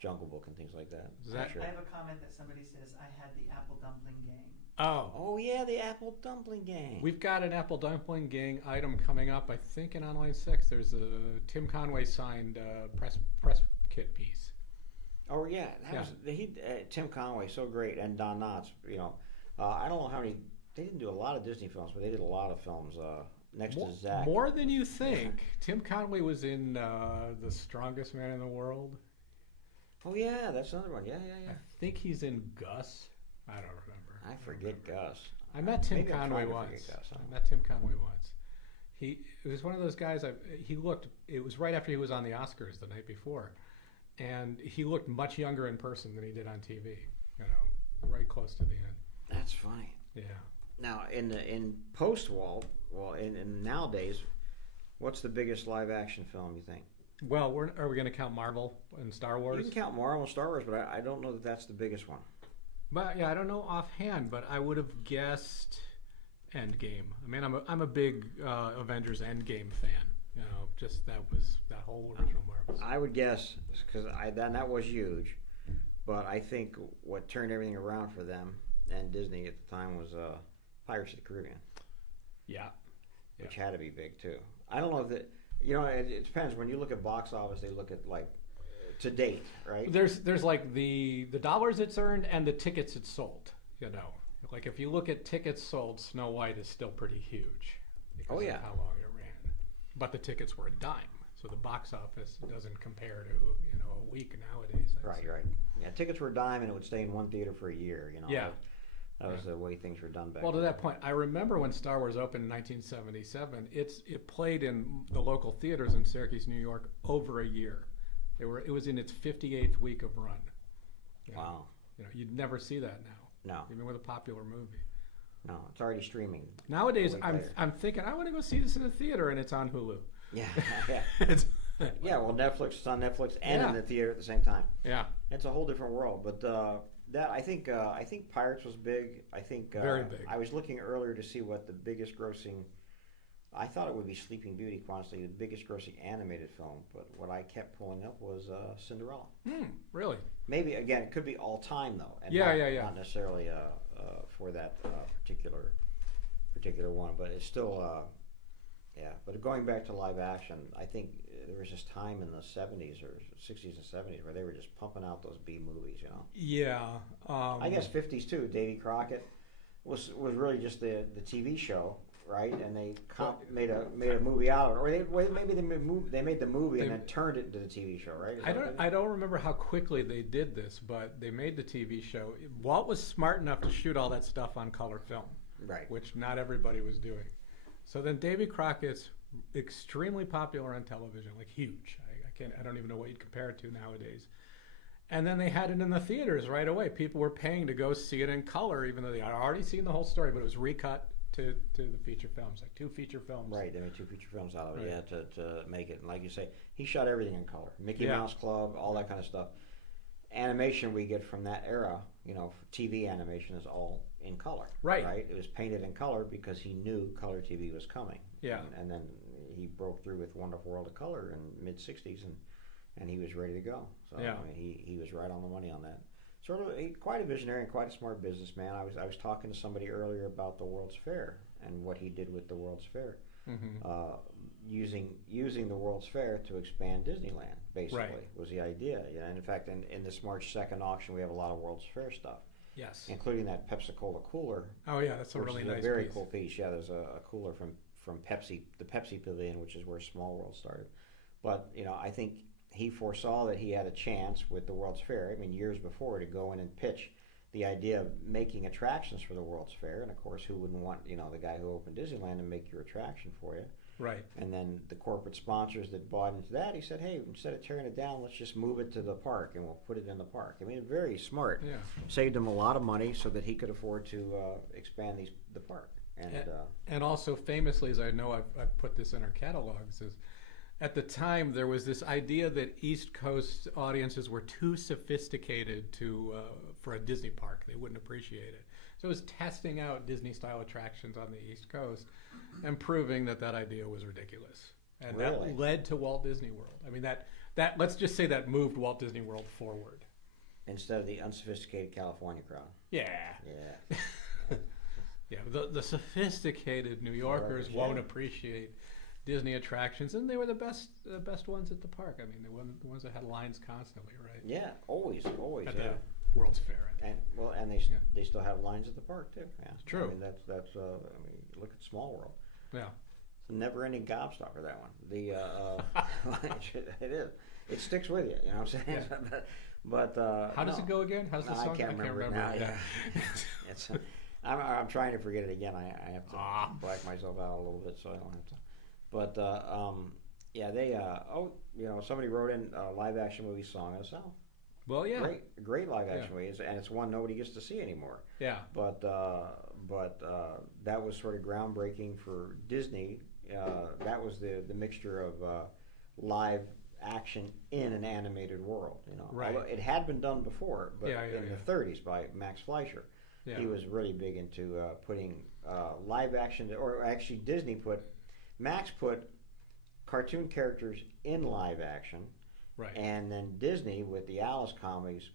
Jungle Book and things like that. I have a comment that somebody says, I had the Apple Dumpling Gang. Oh yeah, the Apple Dumpling Gang. We've got an Apple Dumpling Gang item coming up, I think, in Online 6. There's a Tim Conway signed press kit piece. Oh yeah, Tim Conway, so great, and Don Knotts. I don't know how many. They didn't do a lot of Disney films, but they did a lot of films next to Zach. More than you think. Yeah. Tim Conway was in The Strongest Man in the World. Oh yeah, that's another one. Yeah. I think he's in Gus. I don't remember. I forget Gus. I met Tim Conway once. It was one of those guys. It was right after he was on the Oscars the night before, and he looked much younger in person than he did on TV. Right close to the end. That's funny. Yeah. Now in post Walt, in nowadays, what's the biggest live action film you think? Well, are we going to count Marvel and Star Wars? You can count Marvel and Star Wars, but I don't know that that's the biggest one. But yeah, I don't know offhand, but I would have guessed Endgame. I mean, I'm a big Avengers Endgame fan. Just that whole original Marvel. I would guess because that was huge, but I think what turned everything around for them and Disney at the time was Pirates of the Caribbean. Yeah. Which had to be big too. I don't know if that. It depends. When you look at box office, they look at like to date, right? There's like the dollars it's earned and the tickets it's sold. Like if you look at tickets sold, Snow White is still pretty huge because of how long it ran. But the tickets were a dime, so the box office doesn't compare to a week nowadays. Right. Yeah, tickets were a dime, and it would stay in one theater for a year. Yeah. That was the way things were done back then. Well, to that point, I remember when Star Wars opened in 1977, it played in the local theaters in Syracuse, New York, over a year. It was in its 58th week of run. Wow. You know, you'd never see that now. No, Even with a popular movie. no, it's already streaming. Nowadays, a week I'm later. I'm thinking I want to go see this in the theater, and it's on Hulu. Yeah, yeah, It's, yeah. Well, Netflix is on Netflix and Yeah. in the theater at the same time. yeah, It's a whole different world. But that I think Pirates was big. I think Very big. I was looking earlier to see what the biggest grossing. I thought it would be Sleeping Beauty, honestly, the biggest grossing animated film. But what I kept pulling up was Cinderella. really. Maybe again, it could be all time though, and Yeah, not, yeah, yeah. not necessarily for that particular one. But it's still yeah. But going back to live action, I think there was this time in the 70s or 60s and 70s where they were just pumping out those B movies. You know. Yeah. I guess 50s too. Davy Crockett was really just the TV show, right? And they made a movie out of it, or maybe they made the movie and then turned it into the TV show, right? I don't remember how quickly they did this, but they made the TV show. Walt was smart enough to shoot all that stuff on color film, Right. which not everybody was doing. So then Davy Crockett's extremely popular on television, like huge. I don't even know what you'd compare it to nowadays. And then they had it in the theaters right away. People were paying to go see it in color, even though they had already seen the whole story, but it was recut to the feature films, like 2 feature films. Right, they made 2 feature films out of it, Right. yeah, to make it. And like you say, he shot everything in color. Mickey Yeah. Mouse Club, all that kind of stuff. Animation we get from that era, you know, TV animation is all in color. Right. Right? It was painted in color because he knew color TV was coming. Yeah. And then he broke through with Wonderful World of Color in mid-60s, and he was ready to go. So Yeah. I mean, he was right on the money on that. Sort of quite a visionary and quite a smart businessman. I was talking to somebody earlier about the World's Fair and what he did with the World's Fair, using the World's Fair to expand Disneyland. Basically, Right. was the idea. Yeah, and in fact, in this March 2nd auction, we have a lot of World's Fair stuff, Yes. including that Pepsi-Cola cooler. Oh yeah, that's a which really is nice a very piece. cool piece. Yeah, there's a cooler from Pepsi, the Pepsi Pavilion, which is where Small World started. But you know, I think he foresaw that he had a chance with the World's Fair. I mean, years before, to go in and pitch the idea of making attractions for the World's Fair. And of course, who wouldn't want, you know, the guy who opened Disneyland to make your attraction for you? Right. And then the corporate sponsors that bought into that, he said, hey, instead of tearing it down, let's just move it to the park and we'll put it in the park. I mean, very smart. Yeah. Saved him a lot of money so that he could afford to expand the park. And also famously, as I know I've put this in our catalogs, is at the time there was this idea that East Coast audiences were too sophisticated for a Disney park. They wouldn't appreciate it. So it was testing out Disney-style attractions on the East Coast and proving that idea was ridiculous. And Really? that led to Walt Disney World. I mean, that let's just say that moved Walt Disney World forward. Instead of the unsophisticated California crowd. Yeah. Yeah. Yeah, the sophisticated New Yorkers Yeah. won't appreciate Disney attractions, and they were the best ones at the park. I mean, the ones that had lines constantly, right? Yeah, always, At yeah. the World's Fair. And they still have lines at the park too. Yeah, True. I mean that's I mean, look at Small World. Yeah. It's a never-ending gobstopper, that one. The it is. It sticks with you. You know what I'm saying? Yeah. But How does it go again? How's the No, song? I can't remember it now. Yeah. It's. I'm trying to forget it again. I have to black myself out a little bit so I don't have to. But yeah, they you know, somebody wrote in live action movie Song of the South. Well, yeah. Great live action movie, and it's one nobody gets to see anymore. Yeah. But that was sort of groundbreaking for Disney. That was the mixture of live action in an animated world. You know, Right. although it had been done before, but Yeah, in the 30s by Max Fleischer. Yeah. He was really big into putting live action, or actually Max put cartoon characters in live action, Right. and then Disney with the Alice comedies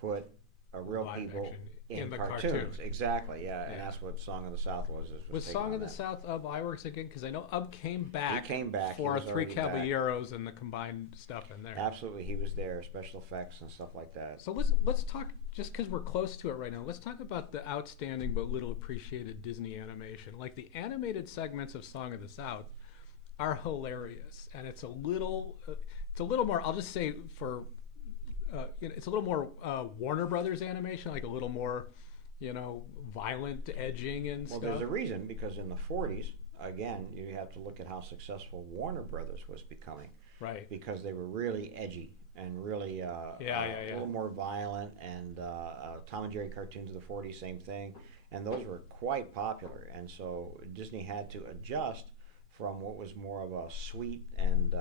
put real Live people action in the cartoons. cartoon. Exactly, yeah, and Yeah. that's what Song of the South was. Was taken Song on of the that. South Iwerks again? Because I know Ub came back. He came back. He for was Three already back. Caballeros and the combined stuff in there. Absolutely, he was there, special effects and stuff like that. So let's talk, just because we're close to it right now, let's talk about the outstanding but little appreciated Disney animation. Like the animated segments of Song of the South are hilarious, and it's a little more. I'll just say it's a little more Warner Brothers animation, like a little more, violent edging and Well, stuff. there's a reason, because in the 40s, again, you have to look at how successful Warner Brothers was becoming. Right. Because they were really edgy and really a little more violent. And Tom and Jerry cartoons of the '40s, same thing. And those were quite popular. And so Disney had to adjust from what was more of a sweet and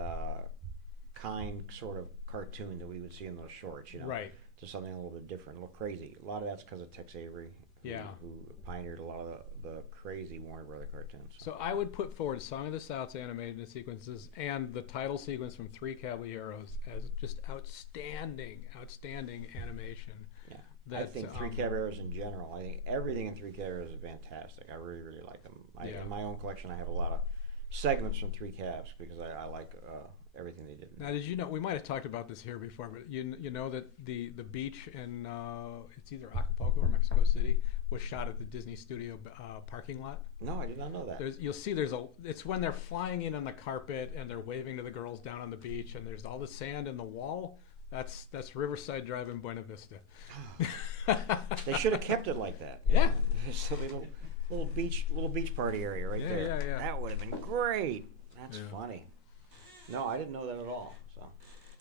kind sort of cartoon that we would see in those shorts, Right. to something a little bit different, a little crazy. A lot of that's because of Tex Avery, who pioneered a lot of the crazy Warner Brother cartoons. So I would put forward Song of the South's animated sequences and the title sequence from Three Caballeros as just outstanding animation. Yeah, I think Three Caballeros in general. I think everything in Three Caballeros is fantastic. I really, really like them. In my own collection, I have a lot of segments from Three Cabs because I like everything they did. Now, did you know, we might have talked about this here before, but you know that the beach in it's either Acapulco or Mexico City was shot at the Disney Studio parking lot? No, I did not know that. You'll see it's when they're flying in on the carpet and they're waving to the girls down on the beach and there's all the sand in the wall. That's Riverside Drive in Buena Vista. They should have kept it like that. Yeah. Just a little beach party area right there. Yeah. That would have been great. That's funny. No, I didn't know that at all. So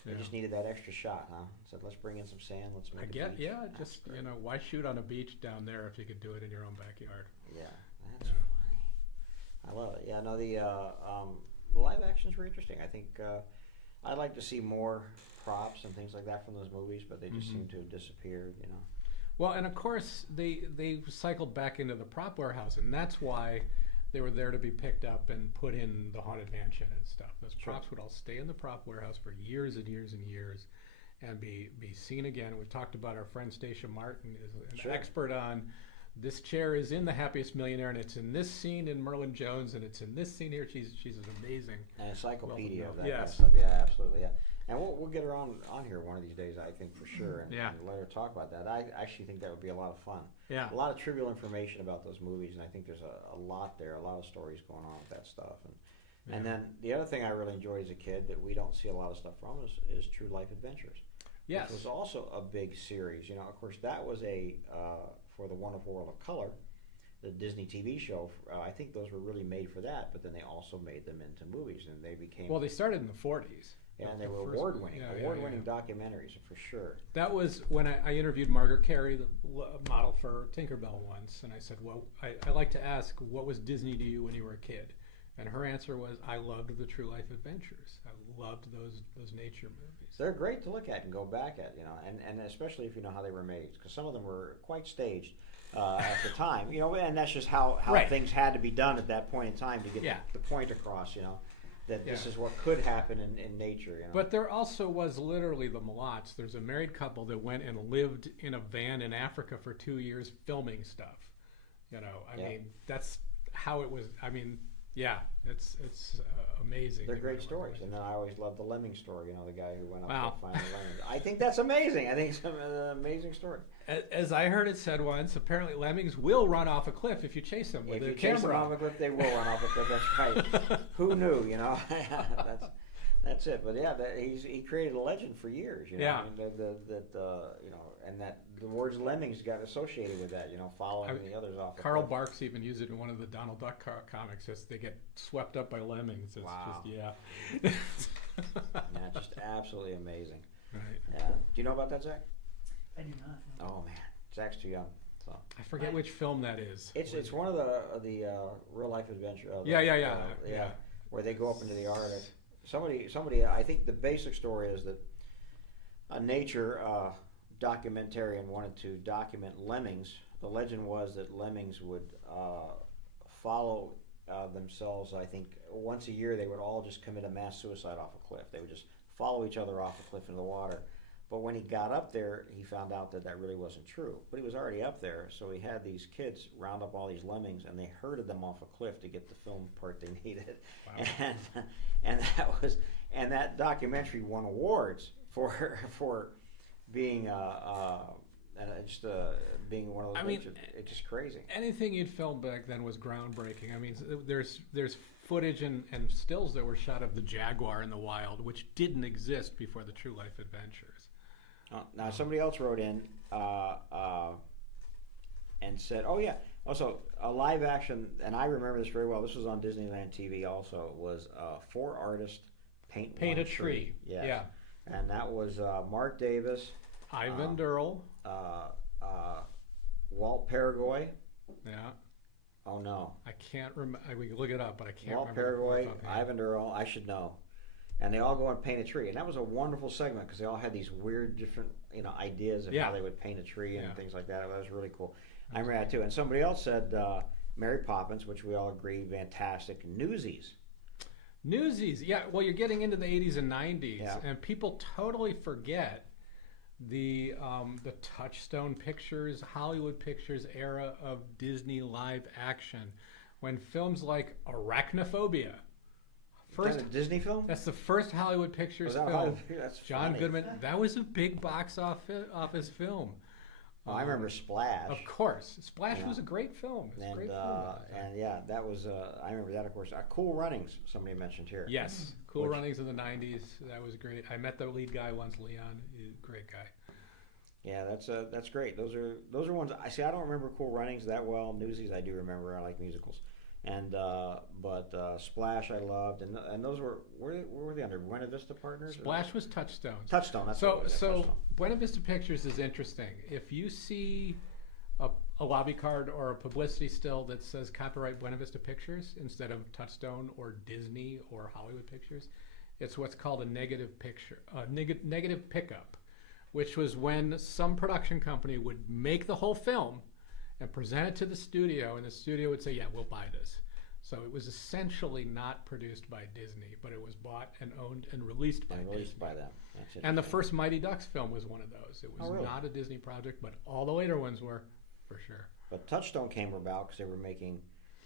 they just needed that extra shot, huh? Said, let's bring in some sand. Let's make it beach. Just why shoot on a beach down there if you could do it in your own backyard? Yeah, that's funny. I love it. Yeah, no, the live actions were interesting. I think I'd like to see more props and things like that from those movies, but they just seem to have disappeared. Well, and of course they cycled back into the prop warehouse, and that's why they were there to be picked up and put in the Haunted Mansion and stuff. Those props would all stay in the prop warehouse for years and years and years and be seen again. We've talked about our friend Stacia Martin is an expert on this chair is in The Happiest Millionaire, and it's in this scene in Merlin Jones, and it's in this scene here. She's an amazing encyclopedia of that yes. kind of stuff. Yeah, absolutely. Yeah. And we'll get her on here one of these days, I think, for sure, and let her talk about that. I actually think that would be a lot of fun. Yeah. A lot of trivial information about those movies, and I think there's a lot there, a lot of stories going on with that stuff. And then the other thing I really enjoyed as a kid that we don't see a lot of stuff from is True Life Adventures. Yes. Which was also a big series. Of course, that was for the Wonderful World of Color, the Disney TV show. I think those were really made for that, but then they also made them into movies, and they became... Well, they started in the 40s. And they were award-winning documentaries for sure. That was when I interviewed Margaret Carey, the model for Tinkerbell once, and I said, well, I like to ask, what was Disney to you when you were a kid? And her answer was, I loved the True Life Adventures. I loved those nature movies. They're great to look at and go back at, and especially if you know how they were made, because some of them were quite staged at the time, and that's just how things had to be done at that point in time to get the point across, that this is what could happen in nature. But there also was literally the Mulots. There's a married couple that went and lived in a van in Africa for 2 years filming stuff. I mean, that's how it was. I mean, it's amazing. They're great stories. And then I always loved the Lemming story, the guy who went up to find the lemmings. I think that's amazing. I think it's an amazing story. As I heard it said once, apparently lemmings will run off a cliff if you chase them with a camera. If you chase them off a cliff, they will run off a cliff. That's right. Who knew, That's it. But he created a legend for years, Yeah. I mean, and that the words lemmings got associated with that, following the others off. Carl Barks even used it in one of the Donald Duck comics. They get swept up by lemmings. It's just, just absolutely amazing. Right. Yeah. Do you know about that, Zach? I do not. Oh man, Zach's too young. So I forget which film that is. It's one of the real life adventure. Yeah. Where they go up into the Arctic. Somebody. I think the basic story is that a nature documentarian wanted to document lemmings. The legend was that lemmings would follow themselves. I think once a year they would all just commit a mass suicide off a cliff. They would just follow each other off a cliff into the water. But when he got up there, he found out that really wasn't true. But he was already up there, so he had these kids round up all these lemmings, and they herded them off a cliff to get the film part they needed. Wow. And that documentary won awards for being being one of those. It's just crazy. Anything you'd filmed back then was groundbreaking. I mean, there's footage and stills that were shot of the jaguar in the wild, which didn't exist before the True Life Adventures. Now somebody else wrote in and said, "Oh yeah, also a live action." And I remember this very well. This was on Disneyland TV. Also, was 4 artists paint a tree. Yes. Yeah. And that was Mark Davis, Ivan Durrell. Walt Paraguay. Yeah. Oh no. I can't remember. We can look it up, but I can't Walt remember. Paraguay, Ivan Durrell. I should know. And they all go and paint a tree, and that was a wonderful segment because they all had these weird, different, ideas of how they would paint a tree and things like that. That was really cool. I remember that too. And somebody else said Mary Poppins, which we all agree, fantastic. Newsies. Newsies, yeah. Well, you're getting into the 80s and 90s, and people totally forget the Touchstone Pictures, Hollywood Pictures era of Disney live action, when films like Arachnophobia. First a Disney film? That's the first Hollywood Pictures film. That's John funny. Goodman. That was a big box office film. I remember Splash. Of course, Splash was a great film. It was a great film. And yeah, that was. I remember that, of course. Cool Runnings. Somebody mentioned here. Yes, Cool Runnings in the '90s. That was great. I met the lead guy once, Leon. He's a great guy. Yeah, that's great. Those are ones. I see. I don't remember Cool Runnings that well. Newsies, I do remember. I like musicals. And but Splash I loved, and those were they under Buena Vista Partners? Splash was Touchstone. Touchstone. That's so what it was, so Touchstone. Buena Vista Pictures is interesting. If you see a lobby card or a publicity still that says copyright Buena Vista Pictures instead of Touchstone or Disney or Hollywood Pictures, it's what's called a negative picture, negative pickup, which was when some production company would make the whole film and present it to the studio, and the studio would say, yeah, we'll buy this. So it was essentially not produced by Disney, but it was bought and owned and released by Disney. By them. And the first Mighty Ducks film was one of those. It was really? not a Disney project, but all the later ones were, for sure. But Touchstone came about because they were making,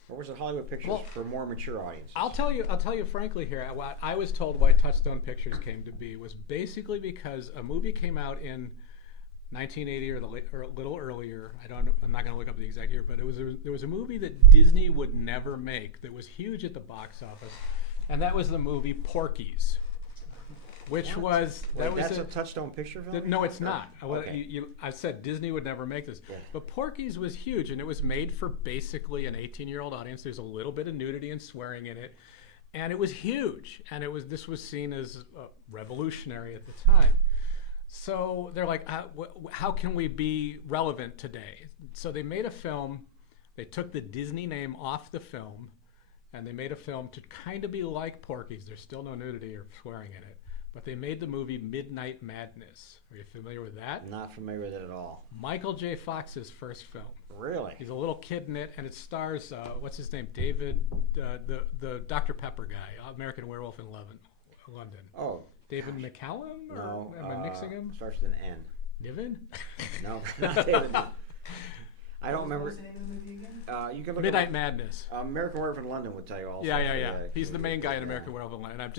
or was it Hollywood Pictures for more mature audiences? I'll tell you frankly here, what I was told why Touchstone Pictures came to be was basically because a movie came out in 1980 or a little earlier. I'm not going to look up the exact year, but there was a movie that Disney would never make that was huge at the box office, and that was the movie Porky's, which was that's a Touchstone Picture film. No, it's not. Okay. I said Disney would never make this, yeah. But Porky's was huge, and it was made for basically an 18-year-old audience. There's a little bit of nudity and swearing in it, and it was huge, and this was seen as revolutionary at the time. So they're like, how can we be relevant today? So they made a film. They took the Disney name off the film, and they made a film to kind of be like Porky's. There's still no nudity or swearing in it, but they made the movie Midnight Madness. Are you familiar with that? Not familiar with it at all. Michael J. Fox's first film. Really? He's a little kid in it, and it stars what's his name? David, the Dr. Pepper guy, American Werewolf in London. Oh. David McCallum? Or no. am I mixing him? Starts with an N. Niven? No, not David. I don't remember. What's the name of the movie again? You can look Midnight Madness. American Werewolf in London would tell you also. Yeah. He's the main guy in American Werewolf in London.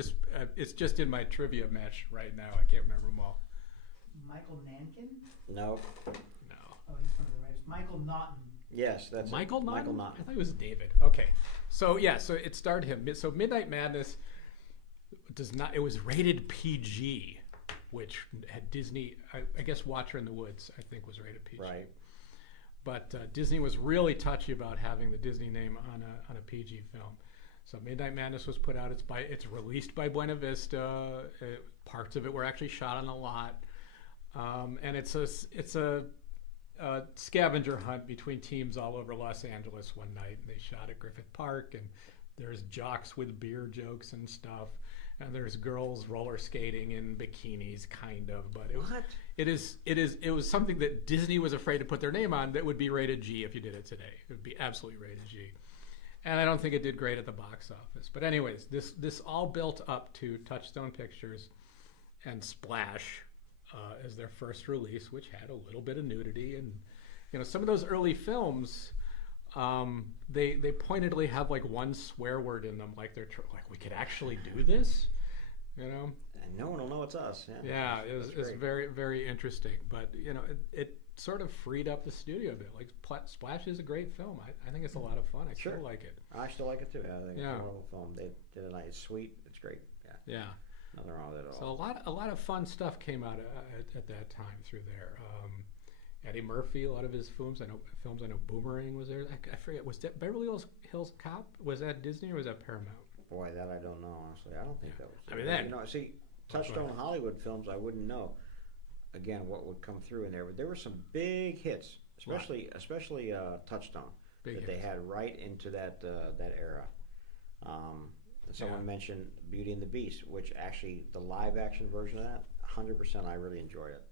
It's just in my trivia match right now. I can't remember them all. Michael Nankin? No. Oh, he's one of the writers. Michael Naughton. Yes, that's Michael Naughton? Michael Naughton. I thought it was David. Okay. So it starred him. So Midnight Madness it was rated PG, which had Disney, I guess Watcher in the Woods, I think, was rated PG. Right. But Disney was really touchy about having the Disney name on a PG film. So Midnight Madness was put out. It's released by Buena Vista. Parts of it were actually shot on a lot, and it's a scavenger hunt between teams all over Los Angeles one night. And they shot at Griffith Park, and there's jocks with beer jokes and stuff. And there's girls roller skating in bikinis, kind of, but it was something that Disney was afraid to put their name on that would be rated G if you did it today. It would be absolutely rated G, and I don't think it did great at the box office. But anyways, this all built up to Touchstone Pictures and Splash as their first release, which had a little bit of nudity, and some of those early films. They pointedly have like one swear word in them, like they're like, we could actually do this, And no one will know it's us. Yeah, it's very, very interesting. But it sort of freed up the studio a bit. Like Splash is a great film. I think it's a lot of fun. I still like it. I still like it too. I think it's a wonderful film. They did it nice. It's sweet. It's great. Yeah. Nothing wrong with it at So all. a lot of fun stuff came out at that time through there. Eddie Murphy, a lot of his films. I know Boomerang was there. I forget. Was that Beverly Hills Cop? Was that Disney or was that Paramount? Boy, that I don't know honestly. I don't think that was. I mean, see, Touchstone Hollywood films, I wouldn't know. Again, what would come through in there, but there were some big hits, especially Touchstone, Big they hits. had right into that era. Someone mentioned Beauty and the Beast, which actually the live action version of that, 100%, I really enjoyed it.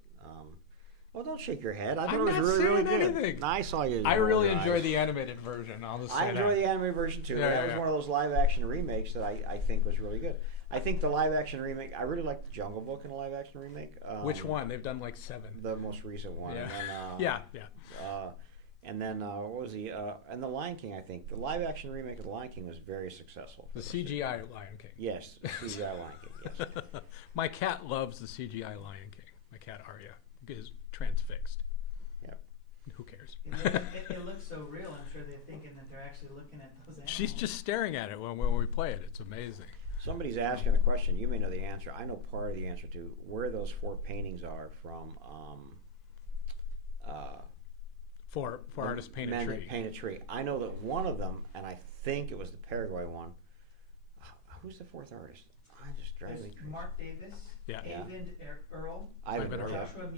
Well, don't shake your head. I thought I'm it was not really, really saying good. anything. I saw you. I really roll your enjoy eyes. the animated version. I'll just say I enjoy that. the anime version too. Yeah, That yeah, was one of those live action remakes that I think was really good. I think the live action remake, I really like the Jungle Book in the live action remake. Which one? They've done like 7. The most recent one. Yeah. And then, Yeah. And then what was and the Lion King, I think. The live action remake of the Lion King was very successful. The CGI Lion King. Yes, CGI Lion King, yes. My cat loves the CGI Lion King. My cat Arya is transfixed. Yep. Who cares? It looks so real. I'm sure they're thinking that they're actually looking at those animals. She's just staring at it when we play it. It's amazing. Somebody's asking a question. You may know the answer. I know part of the answer to where those 4 paintings are from. For artists paint a tree. Paint a tree. I know that one of them, and I think it was the Paraguay one. Who's the 4th artist? I just drive me There's crazy. Mark Davis, Yeah. Ivan Earl, Ivan Earl. Joshua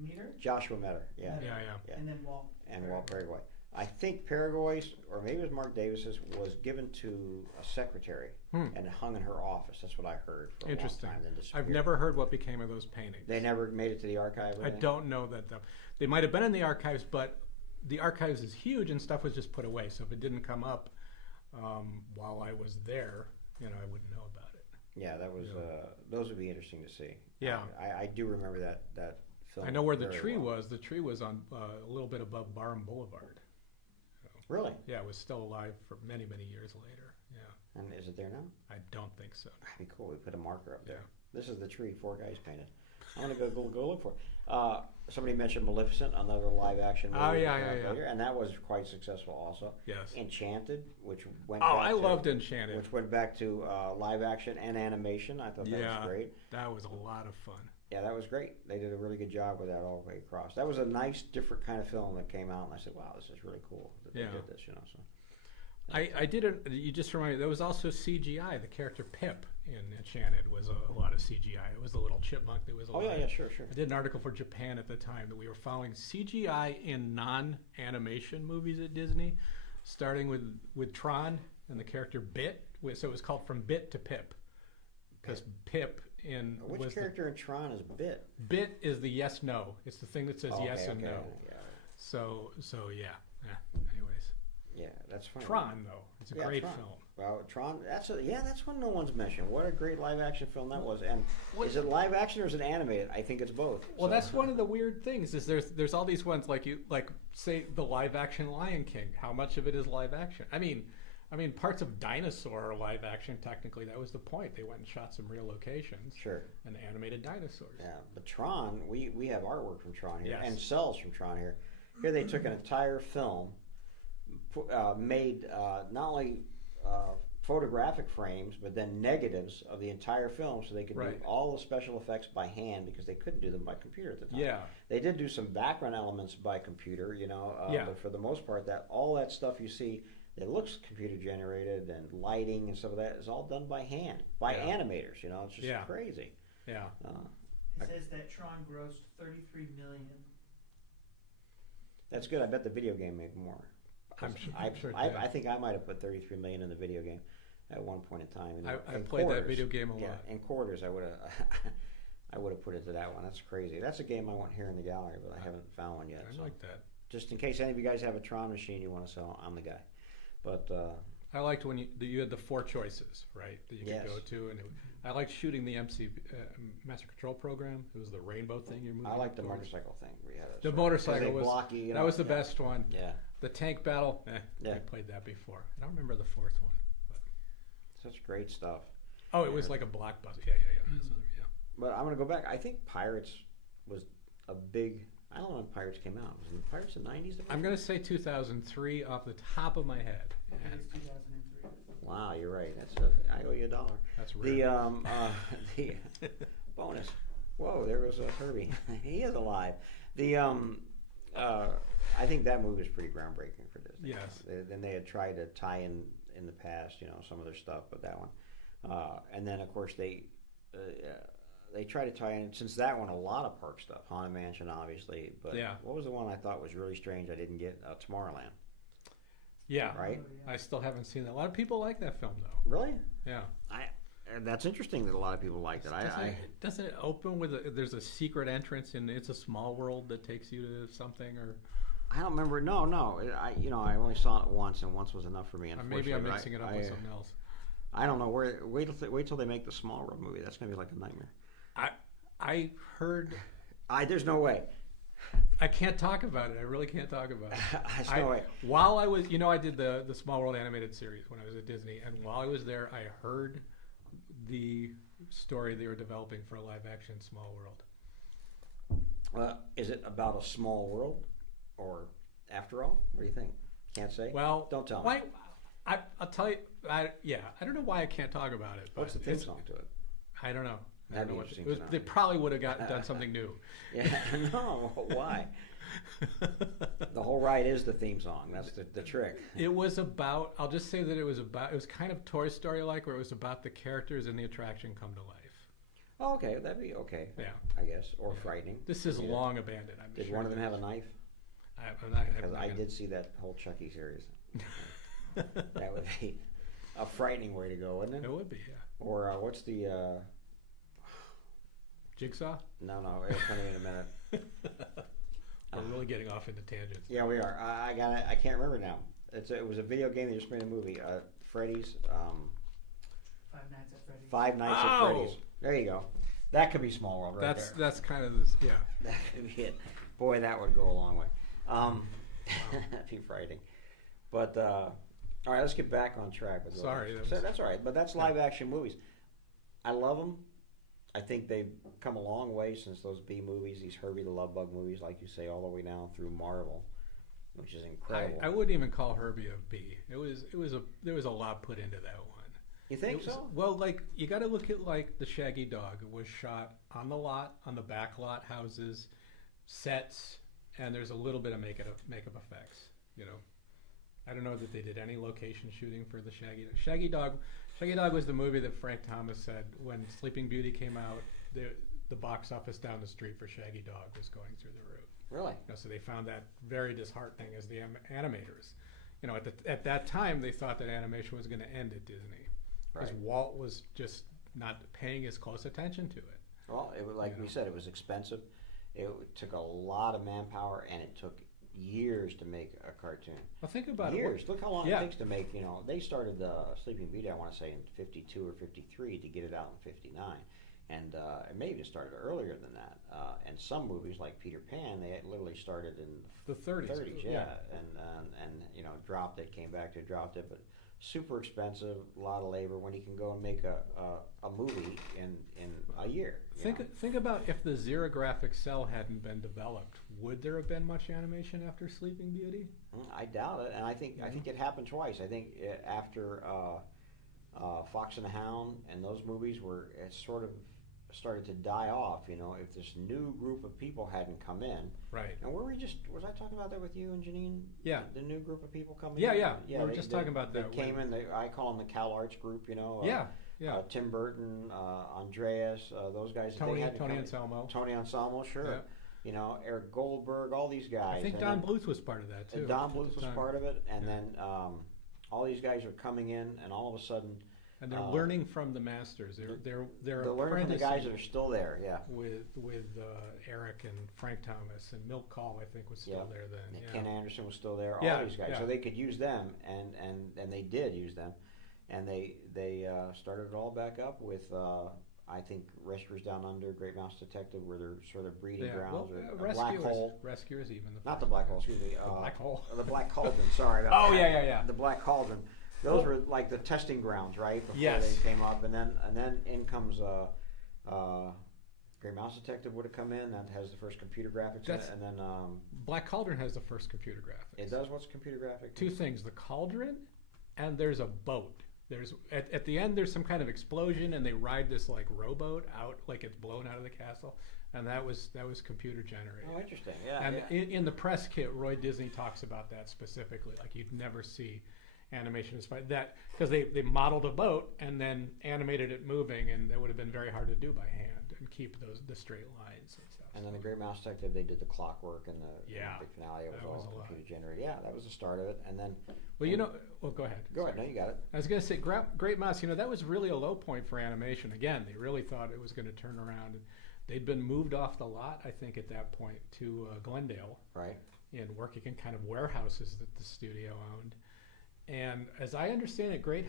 Meter, Joshua Metter. Yeah. Yeah. and then Walt. Walt Paraguay. I think Paraguay's, or maybe it was Mark Davis's, was given to a secretary and hung in her office. That's what I heard for a Interesting. long time. Then disappeared. I've never heard what became of those paintings. They never made it to the archive. I don't know that though. They might have been in the archives, but the archives is huge and stuff was just put away. So if it didn't come up while I was there, I wouldn't know about it. Yeah, that was. Those would be interesting to see. Yeah. I do remember that film. I know where the very tree well. was. The tree was on a little bit above Barham Boulevard. Really? Yeah, it was still alive for many, many years later. Yeah. And is it there now? I don't think so. That'd be cool. We put a marker up there. Yeah. This is the tree 4 guys painted. I'm gonna go look for it. Somebody mentioned Maleficent, another live action movie. Oh, yeah. Later, and that was quite successful also. Yes. Enchanted, which went. Oh, back I to, loved Enchanted. Which went back to live action and animation. I thought that was great. That was a lot of fun. Yeah, that was great. They did a really good job with that all the way across. That was a nice, different kind of film that came out, and I said, "Wow, this is really cool that they did this." So. I did it. You just reminded me. There was also CGI. The character Pip in Enchanted was a lot of CGI. It was the little chipmunk that was alive. Oh yeah, sure. I did an article for Japan at the time that we were following CGI in non-animation movies at Disney, starting with Tron and the character Bit. So it was called From Bit to Pip, because Pip in which character in Tron is Bit? Bit is the yes no. It's the thing that says yes and no. Yeah. So yeah. Anyways. Yeah, that's funny. Tron though, it's a great Tron. film. Well, Tron, that's one no one's mentioned. What a great live action film that was. And is it live action or is it animated? I think it's both. Well, that's one of the weird things is there's all these ones like say the live action Lion King. How much of it is live action? I mean parts of Dinosaur are live action. Technically, that was the point. They went and shot some real locations. Sure. And animated dinosaurs. Yeah, but Tron, we have artwork from Tron here and Yes. cells from Tron here. Here they took an entire film, made not only photographic frames, but then negatives of the entire film, so they could do all the special effects by hand because they couldn't do them by computer at the time. Yeah. They did do some background elements by computer, but for the most part, all that stuff you see that looks computer generated and lighting and stuff of that is all done by hand, by animators. It's just crazy. Yeah. It says that Tron grossed $33 million. That's good. I bet the video game made more. I'm sure. I think I might have put $33 million in the video game at one point in time. I played that video game a lot. Yeah, in quarters, I would have put it to that one. That's crazy. That's a game I want here in the gallery, but I haven't found one yet. I like that. Just in case any of you guys have a Tron machine you want to sell, I'm the guy. But I liked when you had the 4 choices, right, that you could go to, and I liked shooting the Master Control program. It was the rainbow thing you're moving. I liked the motorcycle thing. The motorcycle was blocky, that was the best one. Yeah. The tank battle. I played that before. I don't remember the 4th one. But. Such great stuff. Oh, it was like a blockbuster. Yeah. But I'm gonna go back. I think Pirates was a big. I don't know when Pirates came out. Was it Pirates in the 90s? I'm going to say 2003 off the top of my head. I think it's 2003. Wow, you're right. I owe you $1. That's rare. The bonus. Whoa, there goes Herbie. He is alive. I think that movie is pretty groundbreaking for Disney. Yes. Then they had tried to tie in the past, some of their stuff, but that one. And then of course they they try to tie in, since that one, a lot of park stuff. Haunted Mansion, obviously. But Yeah. what was the one I thought was really strange I didn't get? Tomorrowland. Yeah. Right? I still haven't seen that. A lot of people like that film, though. Really? Yeah. That's interesting that a lot of people liked it. Doesn't it open with there's a secret entrance in It's a Small World that takes you to something, or I don't remember. No. I only saw it once, and once was enough for me. maybe I'm mixing it up with something else. I don't know. Wait till they make the Small World movie. That's gonna be like a nightmare. I heard. There's no way. I can't talk about it. I really can't talk about it. There's no way. While I was, I did the Small World animated series when I was at Disney, and while I was there, I heard the story they were developing for a live-action Small World. Is it about a small world, or after all? What do you think? Can't say. Well, don't tell me. I'll tell you. I don't know why I can't talk about it. But What's the theme song to it? I don't know. That'd be interesting to know. They probably would have done something new. Yeah, no. Why? The whole ride is the theme song. That's the trick. It was about. I'll just say that it was kind of Toy Story-like, where it was about the characters and the attraction come to life. Oh, okay, that'd be okay. Yeah, I guess, or frightening. This is long abandoned. Did one of them have a knife? Because I did see that whole Chucky series. That would be a frightening way to go, wouldn't it? It would be, yeah. Or what's the Jigsaw? No, it's coming in a minute. We're really getting off into tangents. Yeah, we are. I can't remember now. It was a video game they just made a movie. Freddy's. Five Nights at Freddy's. Five Nights at Freddy's. There you go. That could be Small World right there. That's kind of this, yeah. That could be it. Boy, that would go a long way. That'd be frightening. But all right, let's get back on track with. Sorry, that's all right. But that's live action movies. I love them. I think they've come a long way since those B movies, these Herbie the Love Bug movies, like you say, all the way down through Marvel, which is incredible. I wouldn't even call Herbie a B. There was a lot put into that one. You think so? Well, like you got to look at like the Shaggy Dog. It was shot on the lot, on the back lot, houses, sets, and there's a little bit of makeup effects. I don't know that they did any location shooting for the Shaggy Dog. Shaggy Dog was the movie that Frank Thomas said when Sleeping Beauty came out, the box office down the street for Shaggy Dog was going through the roof. Really? So they found that very disheartening as the animators. At that time, they thought that animation was going to end at Disney because Walt was just not paying as close attention to it. Well, it was like we said, it was expensive. It took a lot of manpower, and it took years to make a cartoon. Well, think about years. Look how long it takes to make. They started Sleeping Beauty, I want to say, in '52 or '53 to get it out in '59, and it may even started earlier than that. And some movies like Peter Pan, they literally started in the '30s. Yeah, and dropped it, came back to dropped it, but super expensive, a lot of labor. When you can go and make a movie in a year. Think about if the xerographic cell hadn't been developed. Would there have been much animation after Sleeping Beauty? I doubt it, and I think it happened twice. I think after Fox and the Hound and those movies it sort of started to die off. If this new group of people hadn't come in, right? And was I talking about that with you and Janine? Yeah, the new group of people coming. Yeah. We were just talking about that. They came in. I call them the Cal Arts group. Yeah. Tim Burton, Andreas, those guys. Tony Anselmo. Tony Anselmo, sure. Yeah. Eric Goldberg, all these guys. I think Don Bluth was part of that too. Don Bluth was part of it, and then all these guys are coming in, and all of a sudden. And they're learning from the masters. They're learning from the guys that are still there. Yeah. With Eric and Frank Thomas and Milt Kahl, I think was still there then. Ken Anderson was still there. All these guys, so they could use them, and they did use them, and they started it all back up with. I think Rescuers Down Under, Great Mouse Detective, where they're sort of breeding grounds, or Black Hole. Rescuers, even not the Black Hole. Excuse me. The Black Hole. The Black Cauldron. Sorry. Yeah. The Black Cauldron. Those were like the testing grounds, right? Before yes. They came up, and then in comes Great Mouse Detective would have come in. That has the first computer graphics in it, and then Black Cauldron has the first computer graphics. It does. What's computer graphics? Two things: the cauldron, and there's a boat. There's at the end there's some kind of explosion, and they ride this like rowboat out, like it's blown out of the castle, and that was computer generated. Oh, interesting. Yeah. And in the press kit, Roy Disney talks about that specifically. Like you'd never see animation despite that, because they modeled a boat and then animated it moving, and that would have been very hard to do by hand. and keep the straight lines and stuff. And then the Great Mouse Detective, they did the clockwork and the Yeah, big finale. It was that was all a lot. computer generated. Yeah, that was the start of it. And then, Well, go ahead. go ahead. No, you got it. I was going to say, Great Mouse, that was really a low point for animation. Again, they really thought it was going to turn around. They'd been moved off the lot, I think, at that point to Glendale. Right. And working in kind of warehouses that the studio owned. And as I understand it, Great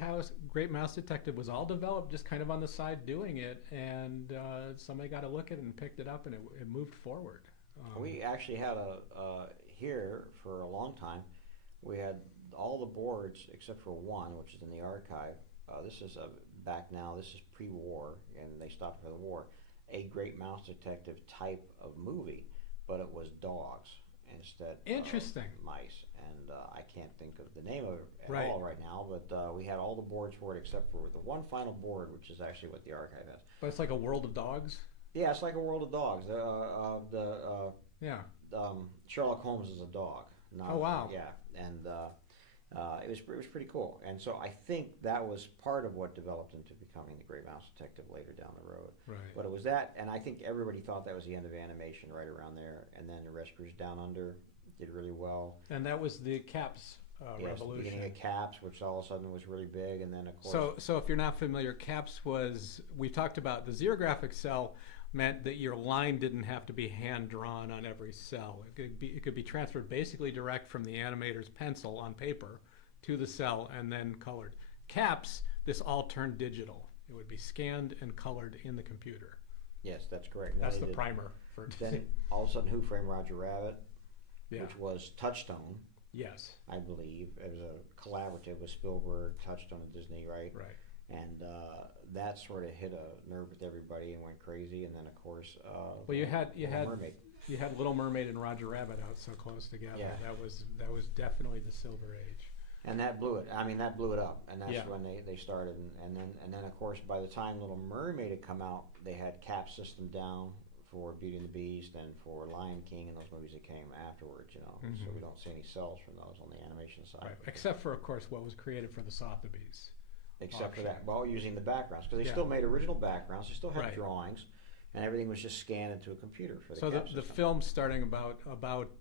Mouse Detective was all developed just kind of on the side doing it, and somebody got a look at it and picked it up, and it moved forward. We actually had here for a long time, we had all the boards except for one, which is in the archive. This is back now, this is pre-war, and they stopped for the war, a Great Mouse Detective type of movie, but it was dogs instead Interesting. of mice. And I can't think of the name of it at Right. all right now, but we had all the boards for it except for the one final board, which is actually what the archive has. But it's like a world of dogs? Yeah, it's like a world of dogs. Yeah. Sherlock Holmes is a dog. Oh, wow. Yeah, and it was pretty cool. And so I think that was part of what developed into becoming the Great Mouse Detective later down the road. Right. But it was that, and I think everybody thought that was the end of animation right around there. And then the Rescuers Down Under did really well. And that was the Caps Yes, revolution. the beginning of Caps, which all of a sudden was really big, and then of course. So if you're not familiar, Caps was, we talked about the xerographic cell meant that your line didn't have to be hand drawn on every cell. It could be transferred basically direct from the animator's pencil on paper to the cell and then colored. Caps, this all turned digital. It would be scanned and colored in the computer. Yes, that's correct. That's the primer for Then all of a sudden, Who Framed Roger Rabbit, yeah. which was Touchstone. Yes. I believe it was a collaborative with Spielberg, Touchstone, and Disney, right? Right. And that sort of hit a nerve with everybody and went crazy. And then of course, Well, you had Mermaid. You had Little Mermaid and Roger Rabbit out so close together. Yeah. That was definitely the Silver Age. And that blew it. I mean, that blew it up, and that's Yeah. when they started. And then of course, by the time Little Mermaid had come out, they had Cap System down for Beauty and the Beast and for Lion King and those movies that came afterwards. So we don't see any cells from those on the animation side. Right. Except for, of course, what was created for the Sotheby's. Except for auction. that, well, using the backgrounds, because they Yeah. still made original backgrounds. They still had Right. drawings, and everything was just scanned into a computer for the So Cap the System. film starting about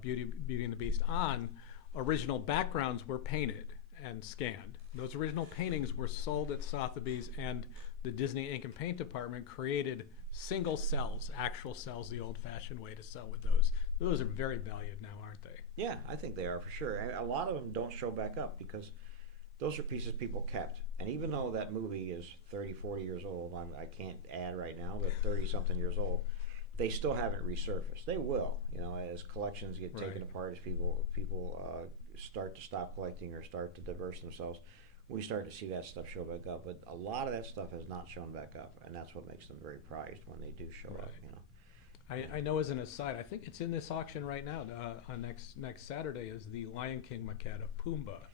Beauty and the Beast on, original backgrounds were painted and scanned. Those original paintings were sold at Sotheby's, and the Disney Ink and Paint department created single cells, actual cells, the old-fashioned way to sell with those. Those are very valued now, aren't they? Yeah, I think they are for sure. And a lot of them don't show back up because those are pieces people kept. And even though that movie is 30, 40 years old, I can't add right now, but 30-something years old, they still haven't resurfaced. They will, as collections get taken Right. apart, as people start to stop collecting or start to diverse themselves, we start to see that stuff show back up. But a lot of that stuff has not shown back up, and that's what makes them very prized when they do show up. I know as an aside, I think it's in this auction right now. On next Saturday is the Lion King maquette of Pumbaa.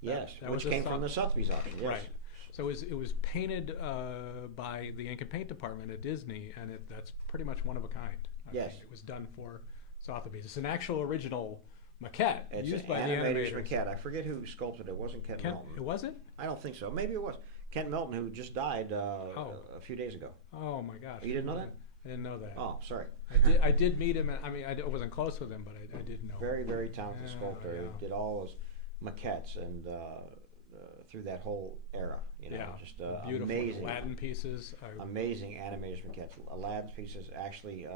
Yes, that which was a came from the Sotheby's auction. Yes. Right. So it was painted by the Ink and Paint department at Disney, and that's pretty much one of a kind. Yes. It was done for Sotheby's. It's an actual original maquette It's used an by the animator's animators. maquette. I forget who sculpted it. It wasn't Kent Melton. It wasn't? I don't think so. Maybe it was. Kent Melton, who just died a few days ago. Oh my gosh! You didn't know that? I didn't know that. Oh, sorry. I did meet him. I mean, I wasn't close with him, but I did know. Very, very talented Yeah, sculptor. yeah. He did all those maquettes and through that whole era. Just Beautiful amazing. Latin pieces. Amazing animators maquettes. Aladdin's pieces. Actually,